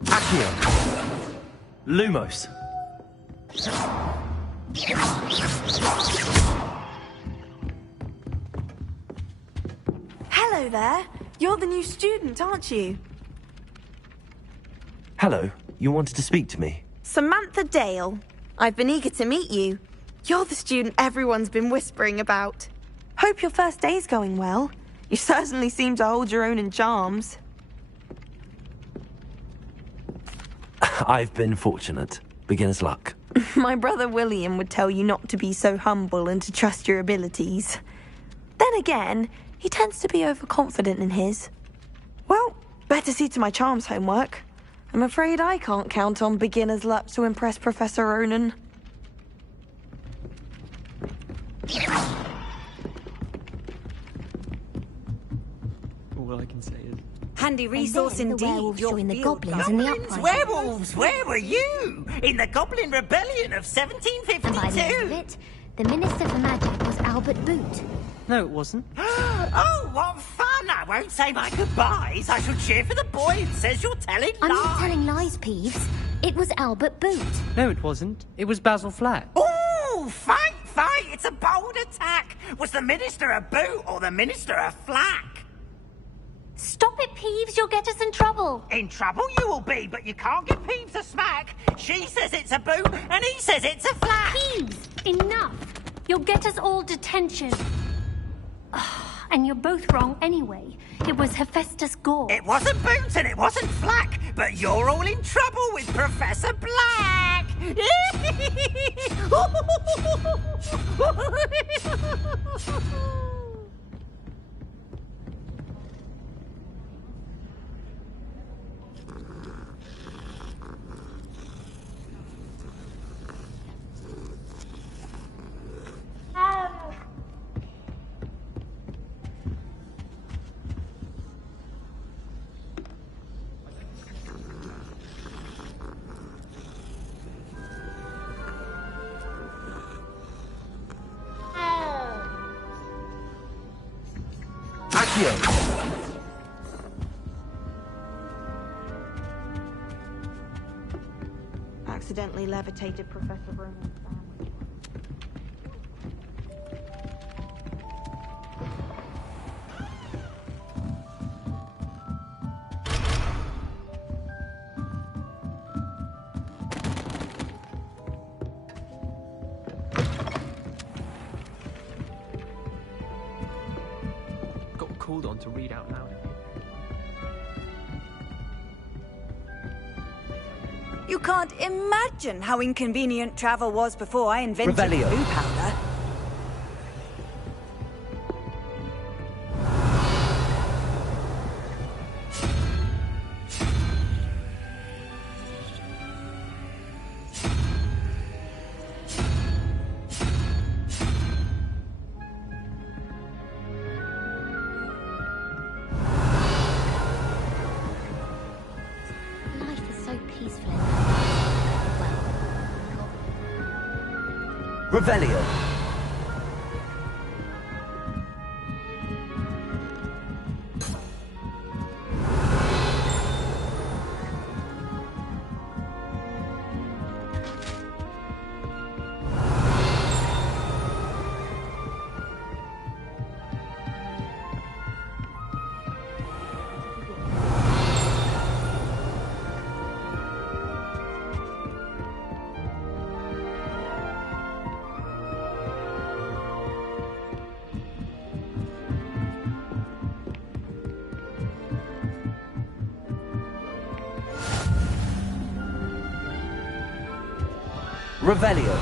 Accio. Lumos. Hello there. You're the new student, aren't you? Hello, you wanted to speak to me? Samantha Dale. I've been eager to meet you. You're the student everyone's been whispering about. Hope your first day's going well. You certainly seem to hold your own in charms. I've been fortunate. Beginner's luck. My brother William would tell you not to be so humble and to trust your abilities. Then again, he tends to be overconfident in his. Well, better see to my charms homework. I'm afraid I can't count on beginner's luck to impress Professor Ronan. All I can say is... Handy resource indeed. Join the goblins in the uprising. Werewolves, where were you? In the Goblin Rebellion of 1752. And by the end of it, the Minister for Magic was Albert Boot. No, it wasn't. Oh, what fun! I won't say my goodbyes. I shall cheer for the boy who says you're telling lies. I'm not telling lies, Peeves. It was Albert Boot. No, it wasn't. It was Basil Flack. Ooh, fight! It's a bold attack. Was the Minister a boot or the Minister a flack? Stop it, Peeves. You'll get us in trouble. In trouble you will be, but you can't give Peeves a smack. She says it's a boot, and he says it's a flack. Peeves, enough. You'll get us all detention. And you're both wrong anyway. It was Hephaestus Gore. It wasn't Boots and it wasn't Flack, but you're all in trouble with Professor Black. Accio. Accidentally levitated Professor Roman's sandwich. Got called on to read out loud. You can't imagine how inconvenient travel was before I invented Revelio. blue powder. Life is so peaceful in Revelio. Revelio.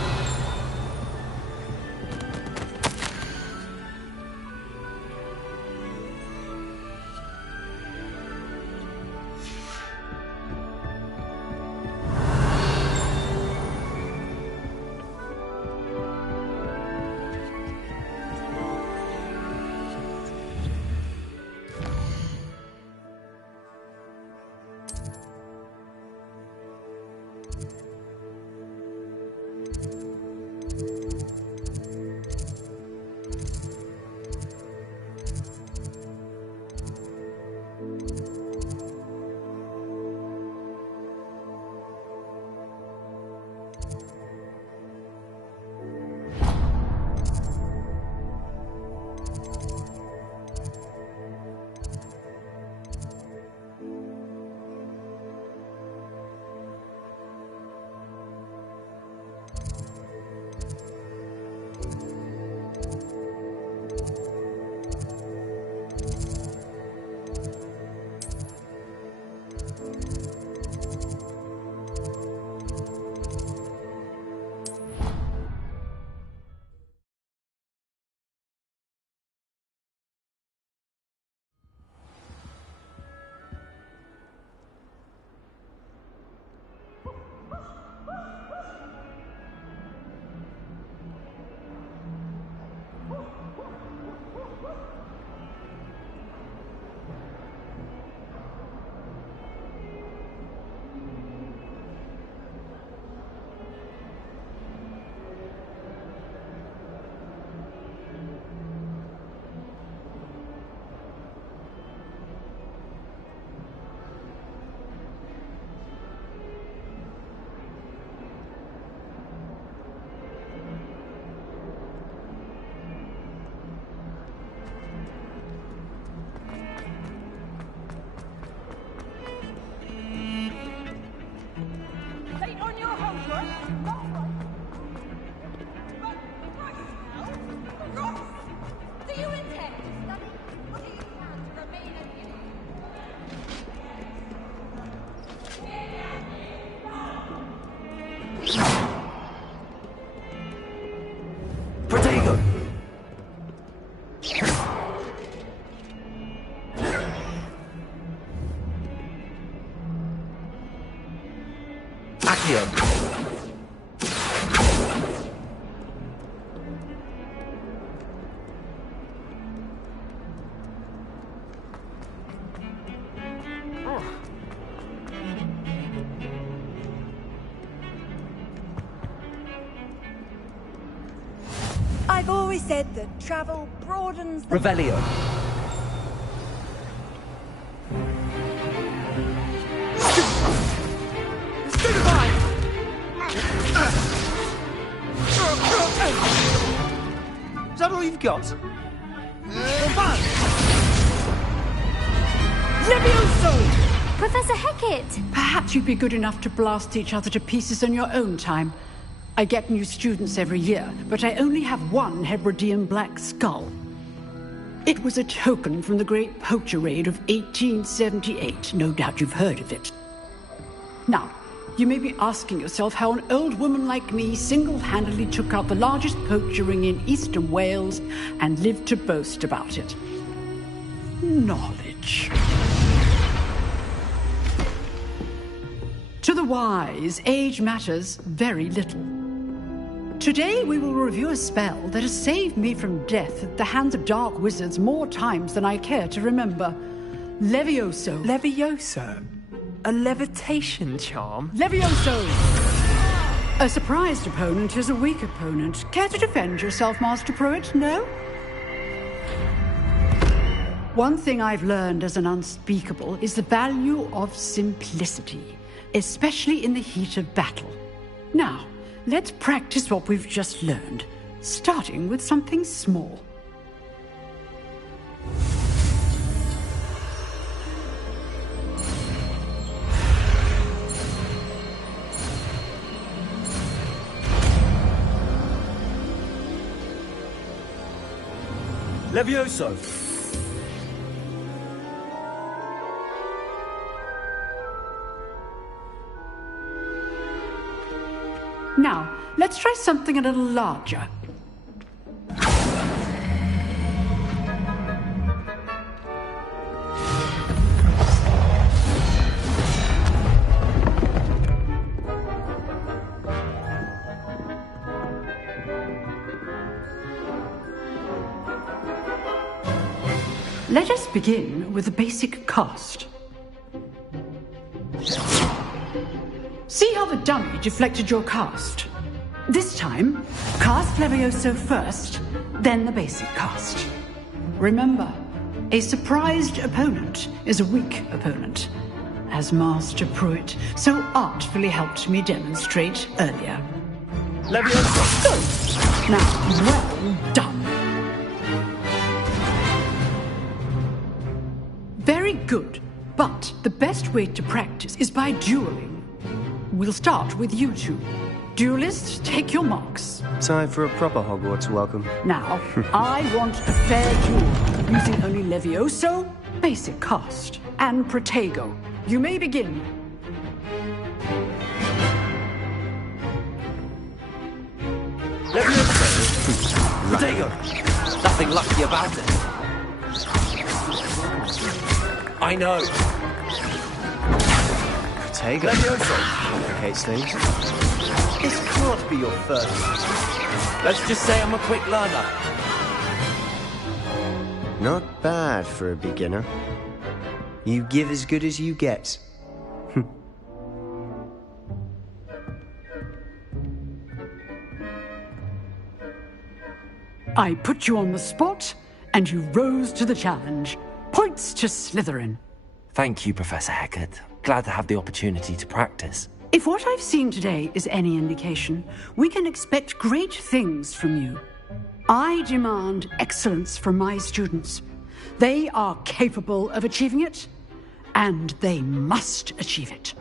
Protego. Accio. I've always said that travel broadens the... Revelio. we've got? Levioso! Professor Hecat! Perhaps you'd be good enough to blast each other to pieces in your own time. I get new students every year, but I only have one Hebridean black skull. It was a token from the Great Poacher Raid of 1878. No doubt you've heard of it. Now, you may be asking yourself how an old woman like me single-handedly took out the largest poacher ring in eastern Wales and lived to boast about it. Knowledge. To the wise, age matters very little. Today we will review a spell that has saved me from death at the hands of dark wizards more times than I care to remember. Levioso. Levioso? A levitation charm? Levioso! A surprised opponent is a weak opponent. Care to defend yourself, Master Pruitt? No? One thing I've learned as an unspeakable is the value of simplicity, especially in the heat of battle. Now, let's practice what we've just learned, starting with something small. Levioso! Now, let's try something a little larger. Let us begin with the basic cast. See how the dummy deflected your cast? This time, cast Levioso first, then the basic cast. Remember, a surprised opponent is a weak opponent, as Master Pruitt so artfully helped me demonstrate earlier. Levioso! Now, well done. Very good, but the best way to practice is by dueling. We'll start with you two. Duelists, take your marks. Time for a proper Hogwarts welcome. Now, I want a fair duel, using only Levioso, basic cast, and Protego. You may begin. Levioso! Protego! Nothing lucky about it. I know. Protego? Levioso! Complicates things. This can't be your first. Let's just say I'm a quick learner. Not bad for a beginner. You give as good as you get. I put you on the spot, and you rose to the challenge. Points to Slytherin. Thank you, Professor Hecat. Glad to have the opportunity to practice. If what I've seen today is any indication, we can expect great things from you. I demand excellence from my students. They are capable of achieving it, and they must achieve it.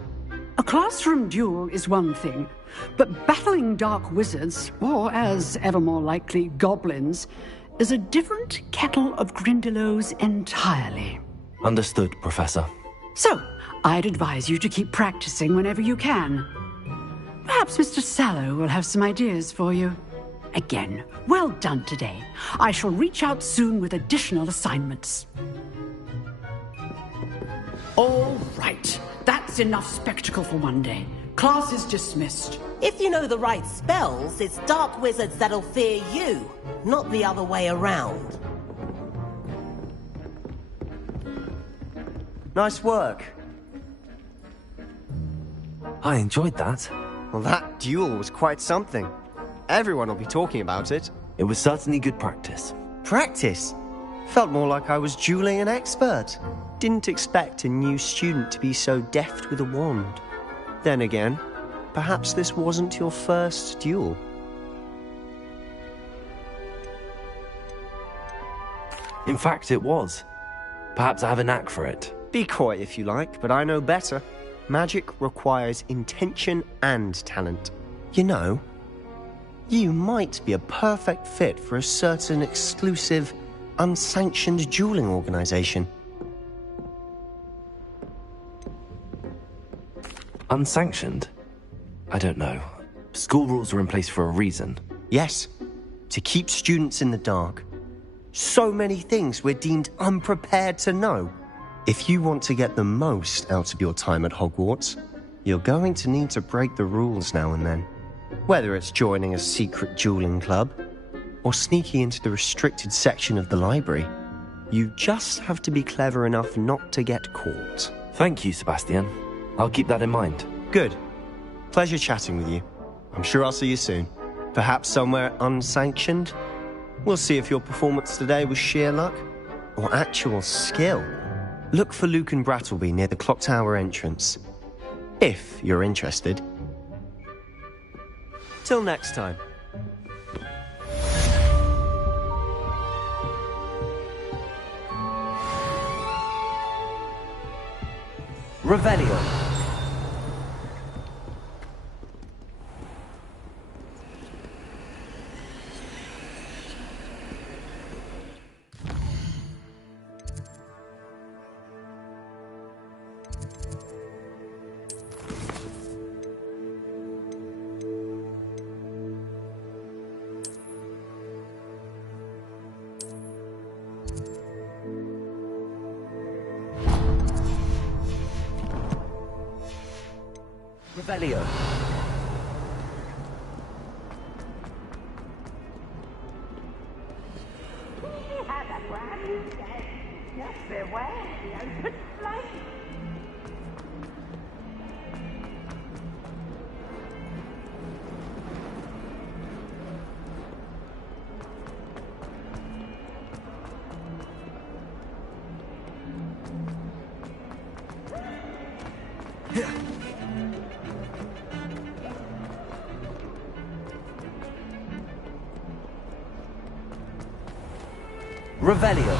A classroom duel is one thing, but battling dark wizards, or as ever more likely, goblins, is a different kettle of Grindylows entirely. Understood, Professor. So, I'd advise you to keep practicing whenever you can. Perhaps Mr. Sallow will have some ideas for you. Again, well done today. I shall reach out soon with additional assignments. All right. That's enough spectacle for one day. Class is dismissed. If you know the right spells, it's dark wizards that'll fear you, not the other way around. Nice work. I enjoyed that. Well, that duel was quite something. Everyone will be talking about it. It was certainly good practice. Practice? Felt more like I was dueling an expert. Didn't expect a new student to be so deft with a wand. Then again, perhaps this wasn't your first duel. In fact, it was. Perhaps I have a knack for it. Be coy if you like, but I know better. Magic requires intention and talent. You know, you might be a perfect fit for a certain exclusive, unsanctioned dueling organization. Unsanctioned? I don't know. School rules are in place for a reason. Yes, to keep students in the dark. So many things we're deemed unprepared to know. If you want to get the most out of your time at Hogwarts, you're going to need to break the rules now and then. Whether it's joining a secret dueling club, or sneaking into the restricted section of the library, you just have to be clever enough not to get caught. Thank you, Sebastian. I'll keep that in mind. Good. Pleasure chatting with you. I'm sure I'll see you soon. Perhaps somewhere unsanctioned? We'll see if your performance today was sheer luck or actual skill. Look for Luke and Brattleby near the clock tower entrance, if you're interested. Till next time. Revelio. Revelio. We have a brand new day. Just beware the open flame. Revelio.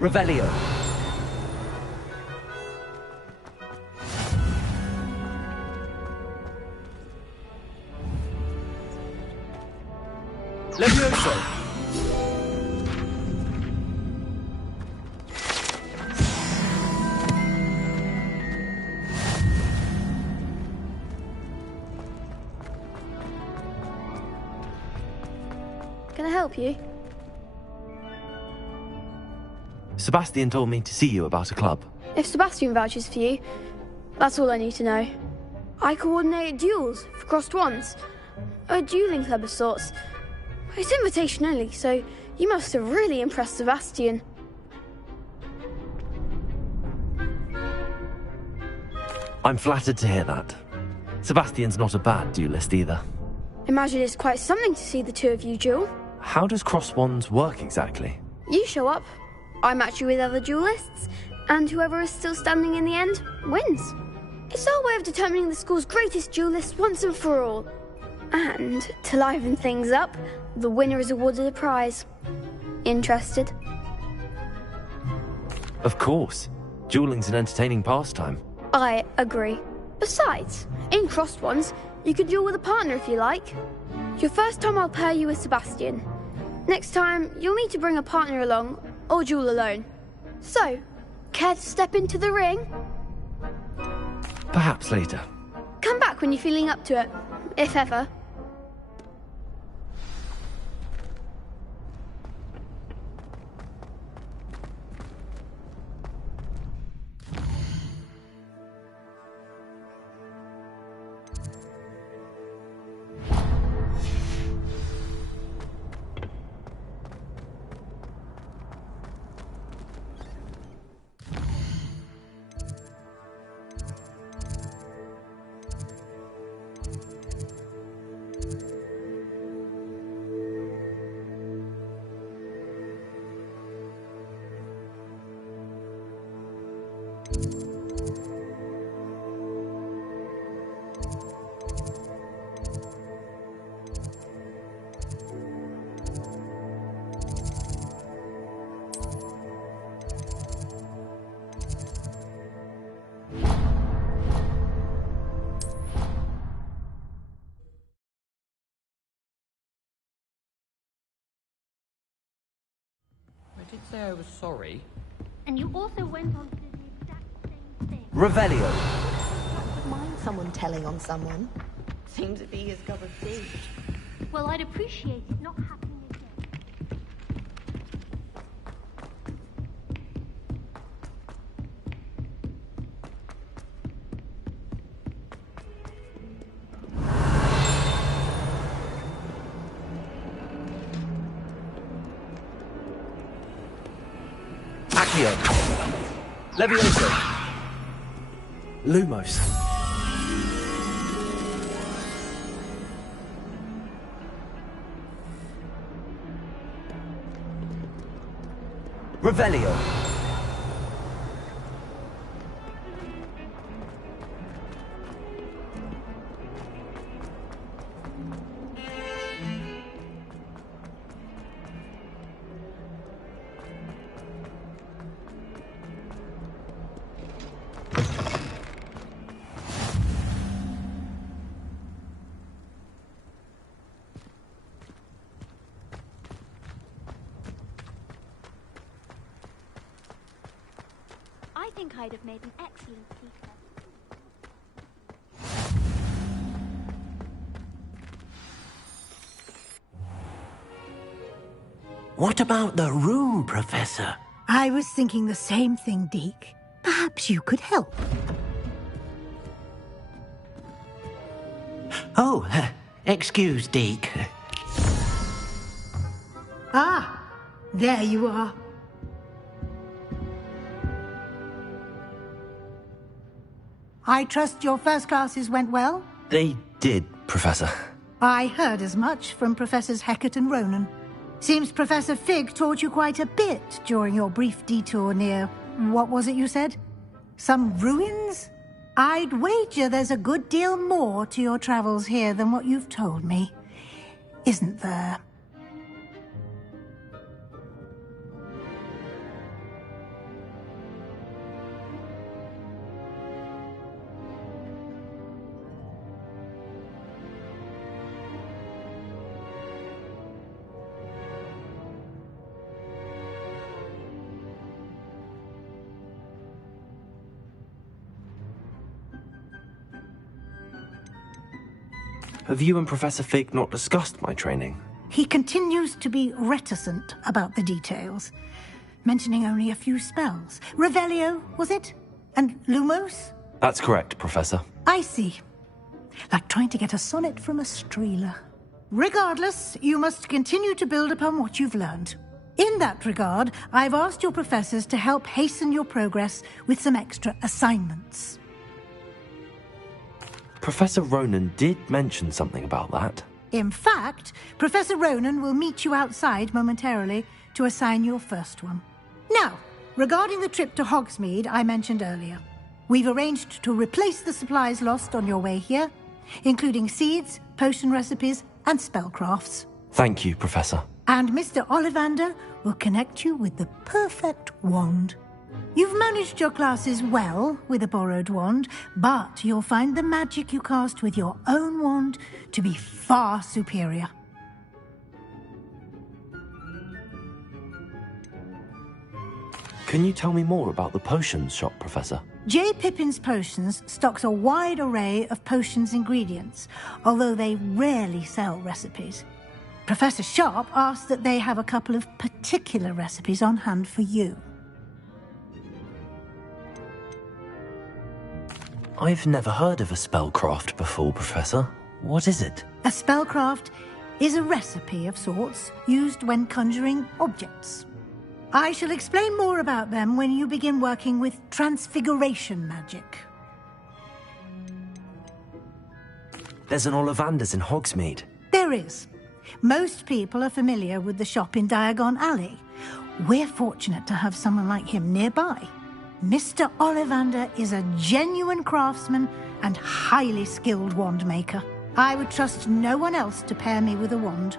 Revelio. Levioso. Can I help you? Sebastian told me to see you about a club. If Sebastian vouches for you, that's all I need to know. I coordinate duels for crossed wands. A dueling club of sorts. It's invitation only, so you must have really impressed Sebastian. I'm flattered to hear that. Sebastian's not a bad duelist either. Imagine it's quite something to see the two of you duel. How does cross wands work exactly? You show up, I match you with other duelists, and whoever is still standing in the end wins. It's our way of determining the school's greatest duelist once and for all. And to liven things up, the winner is awarded a prize. Interested? Of course. Dueling's an entertaining pastime. I agree. Besides, in crossed ones, you could duel with a partner if you like. Your first time I'll pair you with Sebastian. Next time, you'll need to bring a partner along, or duel alone. So, care to step into the ring? Perhaps later. Come back when you're feeling up to it, if ever. I did say I was sorry. And you also went on to do the exact same thing. Revelio. Don't mind someone telling on someone. Seems to be his cup of tea. Well, I'd appreciate it not happening again. Accio. Levioso. Lumos. Revelio. I think I'd have made an excellent teacher. What about the room, Professor? I was thinking the same thing, Deke. Perhaps you could help. Oh, excuse, Deke. Ah, there you are. I trust your first classes went well? They did, Professor. I heard as much from Professors Hecat and Ronan. Seems Professor Fig taught you quite a bit during your brief detour near... what was it you said? Some ruins? I'd wager there's a good deal more to your travels here than what you've told me. Isn't there? Have you and Professor Fig not discussed my training? He continues to be reticent about the details, mentioning only a few spells. Revelio, was it? And Lumos? That's correct, Professor. I see. Like trying to get a sonnet from a streeler. Regardless, you must continue to build upon what you've learned. In that regard, I've asked your professors to help hasten your progress with some extra assignments. Professor Ronan did mention something about that. In fact, Professor Ronan will meet you outside momentarily to assign your first one. Now, regarding the trip to Hogsmeade I mentioned earlier, we've arranged to replace the supplies lost on your way here, including seeds, potion recipes, and spellcrafts. Thank you, Professor. And Mr. Ollivander will connect you with the perfect wand. You've managed your classes well with a borrowed wand, but you'll find the magic you cast with your own wand to be far superior. Can you tell me more about the potions shop, Professor? J. Pippin's Potions stocks a wide array of potions ingredients, although they rarely sell recipes. Professor Sharp asked that they have a couple of particular recipes on hand for you. I've never heard of a spellcraft before, Professor. What is it? A spellcraft is a recipe of sorts used when conjuring objects. I shall explain more about them when you begin working with transfiguration magic. There's an Ollivander's in Hogsmeade. There is. Most people are familiar with the shop in Diagon Alley. We're fortunate to have someone like him nearby. Mr. Ollivander is a genuine craftsman and highly skilled wand maker. I would trust no one else to pair me with a wand.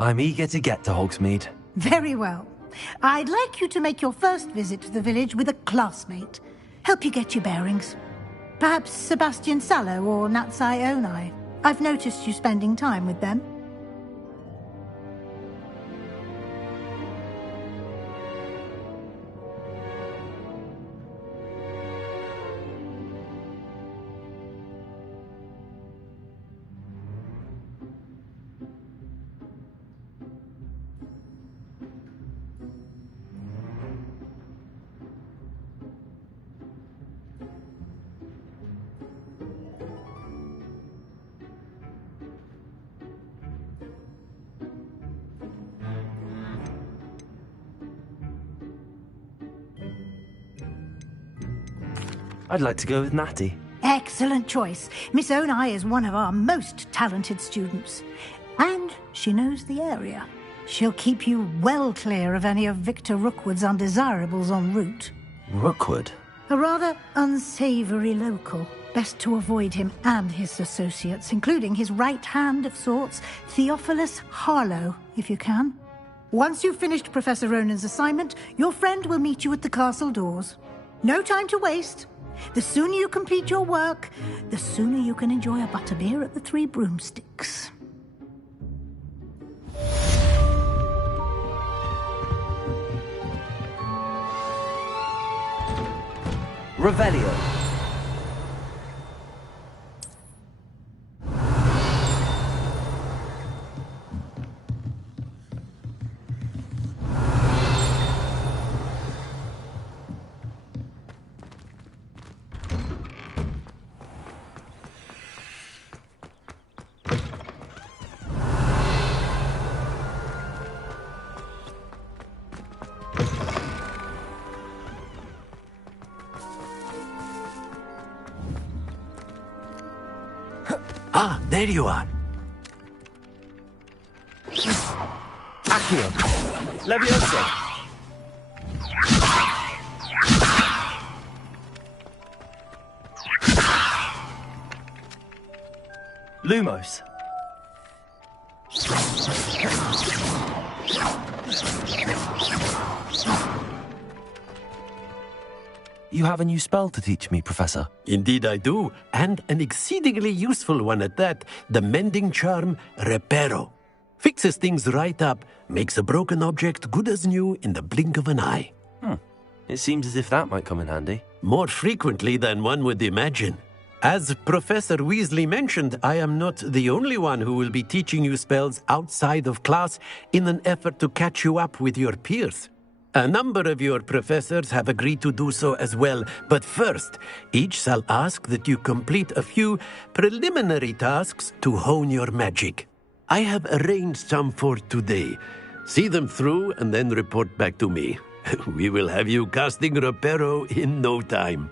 I'm eager to get to Hogsmeade. Very well. I'd like you to make your first visit to the village with a classmate. Help you get your bearings. Perhaps Sebastian Sallow or Natsai Onai. I've noticed you spending time with them. I'd like to go with Natty. Excellent choice. Miss Onai is one of our most talented students. And she knows the area. She'll keep you well clear of any of Victor Rookwood's undesirables en route. Rookwood? A rather unsavoury local. Best to avoid him and his associates, including his right hand of sorts, Theophilus Harlow, if you can. Once you've finished Professor Ronan's assignment, your friend will meet you at the castle doors. No time to waste. The sooner you complete your work, the sooner you can enjoy a butterbeer at the Three Broomsticks. Revelio. Ah, there you are. Accio. Levioso. Lumos. You have a new spell to teach me, Professor. Indeed I do, and an exceedingly useful one at that, the mending charm Reparo. Fixes things right up, makes a broken object good as new in the blink of an eye. It seems as if that might come in handy. More frequently than one would imagine. As Professor Weasley mentioned, I am not the only one who will be teaching you spells outside of class in an effort to catch you up with your peers. A number of your professors have agreed to do so as well, but first, each shall ask that you complete a few preliminary tasks to hone your magic. I have arranged some for today. See them through and then report back to me. We will have you casting Reparo in no time.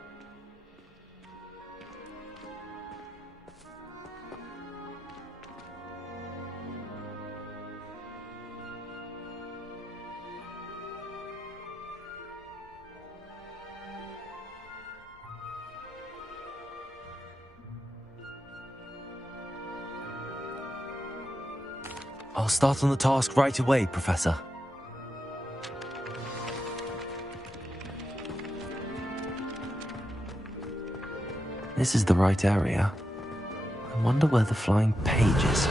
I'll start on the task right away, Professor. This is the right area. I wonder where the flying page is.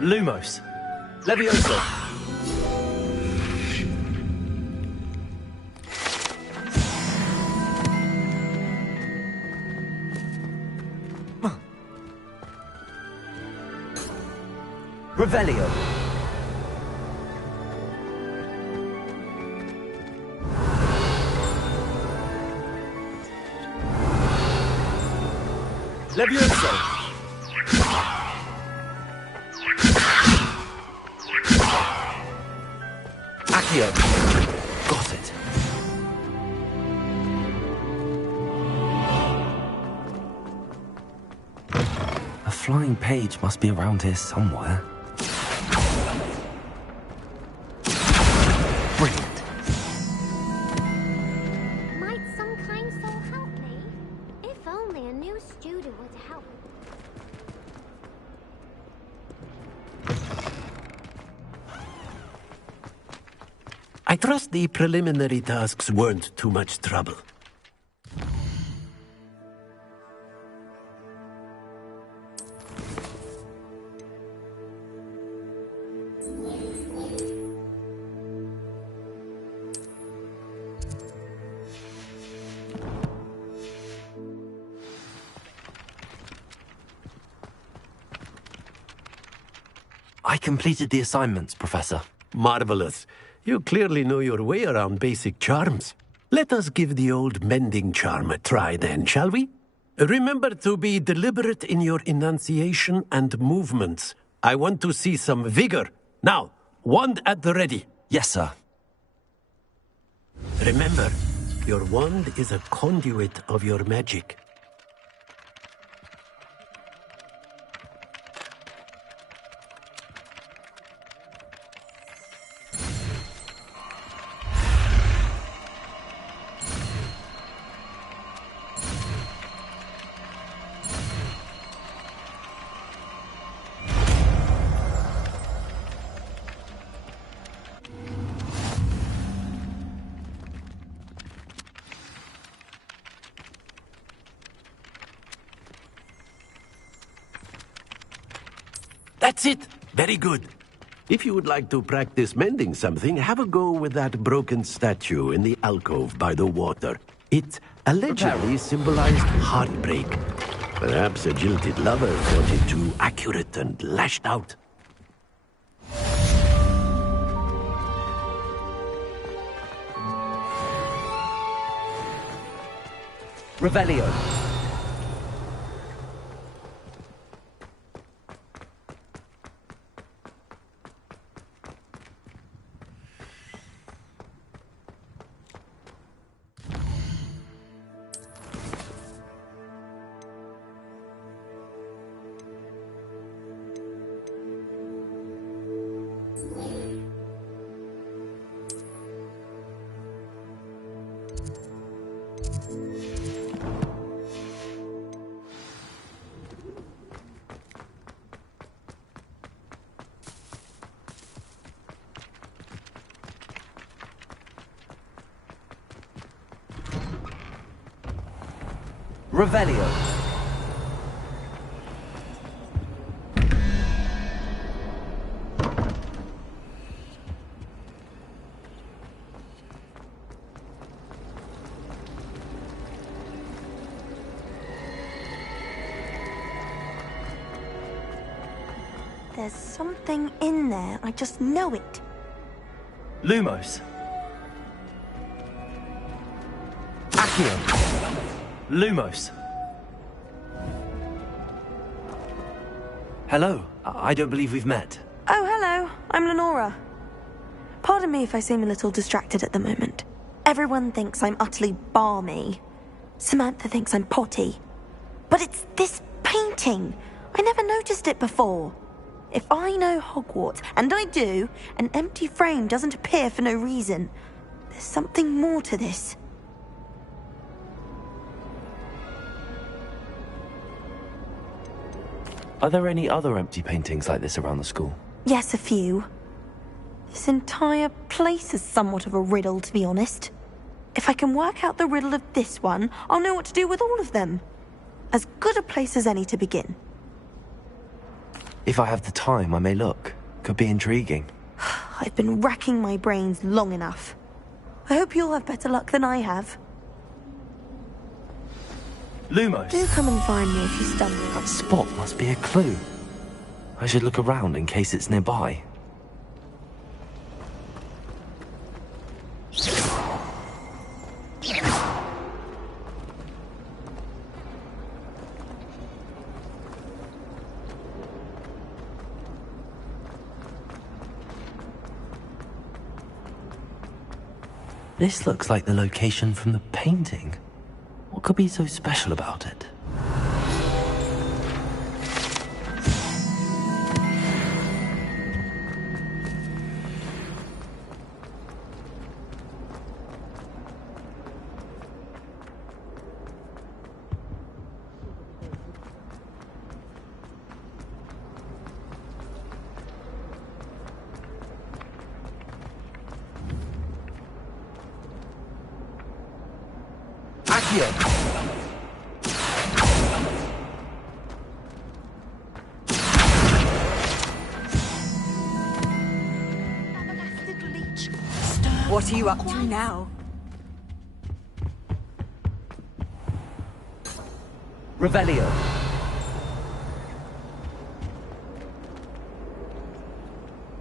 Lumos! Levioso! Revelio! Levioso! Accio! Got it. A flying page must be around here somewhere. Brilliant. Might some kind soul help me? If only a new student would help. I trust the preliminary tasks weren't too much trouble. I completed the assignments, Professor. Marvelous. You clearly know your way around basic charms. Let us give the old mending charm a try then, shall we? Remember to be deliberate in your enunciation and movements. I want to see some vigor. Now, wand at the ready. Yes, sir. Remember, your wand is a conduit of your magic. That's it! Very good. If you would like to practice mending something, have a go with that broken statue in the alcove by the water. It allegedly symbolized heartbreak. Perhaps a jilted lover thought it too accurate and lashed out. Revelio. Revelio. There's something in there. I just know it. Lumos. Accio. Lumos. Hello. I don't believe we've met. Oh, hello. I'm Lenora. Pardon me if I seem a little distracted at the moment. Everyone thinks I'm utterly balmy. Samantha thinks I'm potty. But it's this painting. I never noticed it before. If I know Hogwarts, and I do, an empty frame doesn't appear for no reason. There's something more to this. Are there any other empty paintings like this around the school? Yes, a few. This entire place is somewhat of a riddle, to be honest. If I can work out the riddle of this one, I'll know what to do with all of them. As good a place as any to begin. If I have the time, I may look. Could be intriguing. I've been racking my brains long enough. I hope you'll have better luck than I have. Lumos! Do come and find me if you stumble. That spot must be a clue. I should look around in case it's nearby. This looks like the location from the painting. What could be so special about it? What are you up to now? Revelio.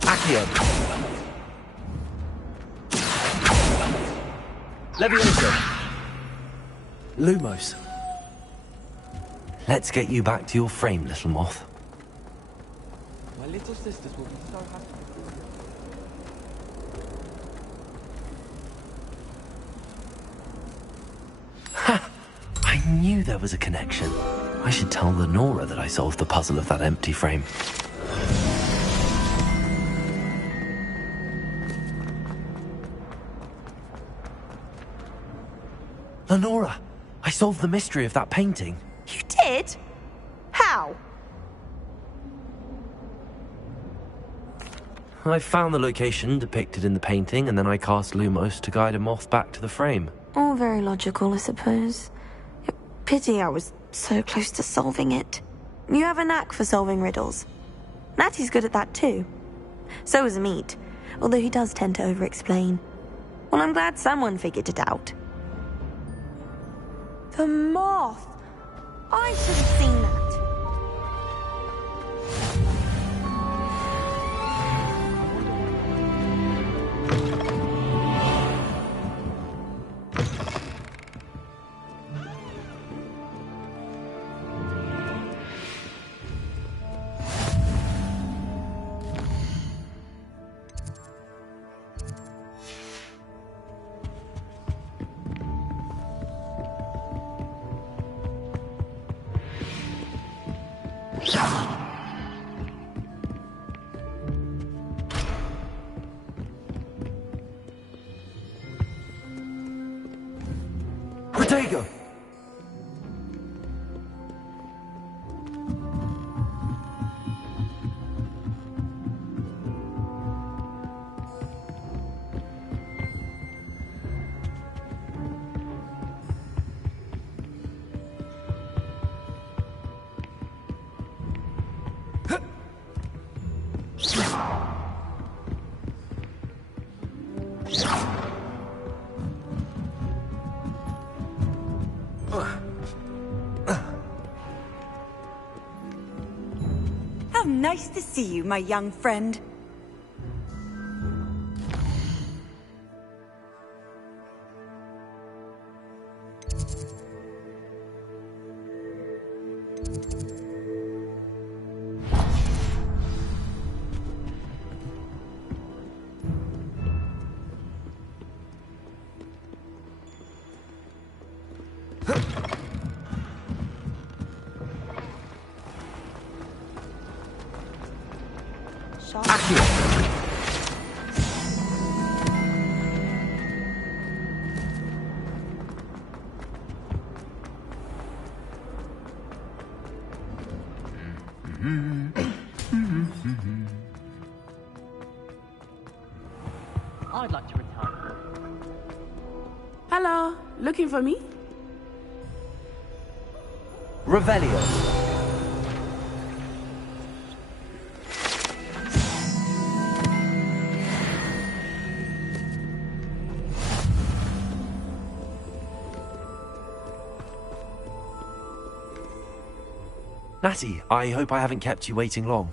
Accio. Levioso. Lumos. Let's get you back to your frame, little moth. My little sisters will be so happy. I knew there was a connection. I should tell Lenora that I solved the puzzle of that empty frame. Lenora, I solved the mystery of that painting. You did? How? I found the location depicted in the painting, and then I cast Lumos to guide a moth back to the frame. All very logical, I suppose. Pity I was so close to solving it. You have a knack for solving riddles. Natty's good at that too. So is Amit, although he does tend to over-explain. Well, I'm glad someone figured it out. The moth! I should have seen that. Protego! How nice to see you, my young friend. I'd like to retire. Hello, looking for me? Revelio. Natty, I hope I haven't kept you waiting long.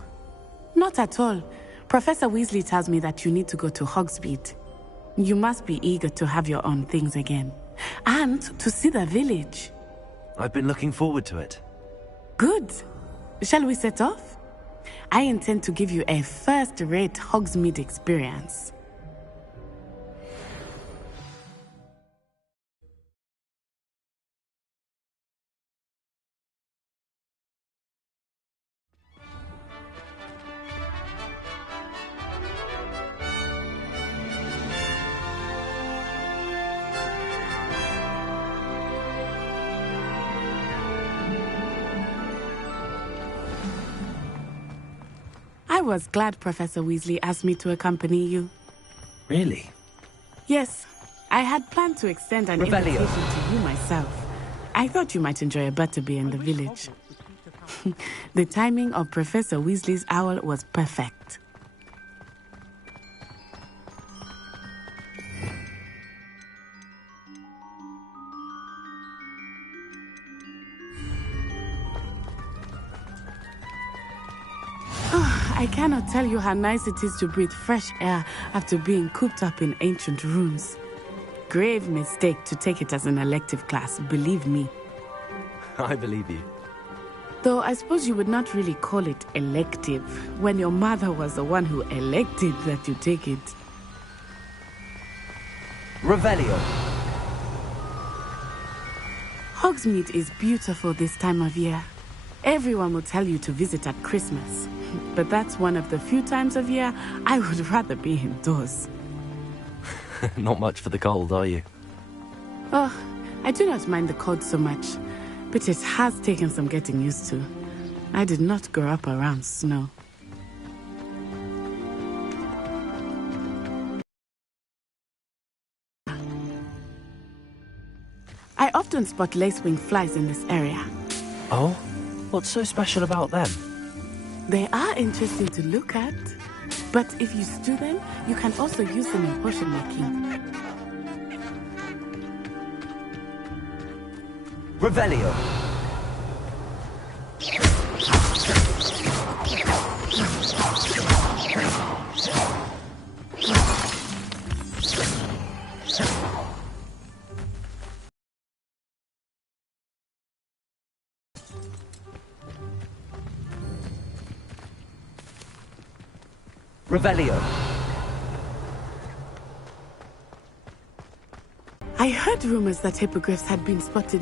Not at all. Professor Weasley tells me that you need to go to Hogsmeade. You must be eager to have your own things again. And to see the village. I've been looking forward to it. Good. Shall we set off? I intend to give you a first-rate Hogsmeade experience. I was glad Professor Weasley asked me to accompany you. Really? Yes, I had planned to extend an invitation to you myself. I thought you might enjoy a butterbeer in the village. The timing of Professor Weasley's owl was perfect. I cannot tell you how nice it is to breathe fresh air after being cooped up in ancient rooms. Grave mistake to take it as an elective class, believe me. I believe you. Though I suppose you would not really call it elective when your mother was the one who elected that you take it. Revelio. Hogsmeade is beautiful this time of year. Everyone will tell you to visit at Christmas. But that's one of the few times of year I would rather be indoors. Not much for the cold, are you? Oh, I do not mind the cold so much, but it has taken some getting used to. I did not grow up around snow. I often spot lacewing flies in this area. Oh? What's so special about them? They are interesting to look at, but if you stew them, you can also use them in potion making. Revelio. Revelio. I heard rumors that hippogriffs had been spotted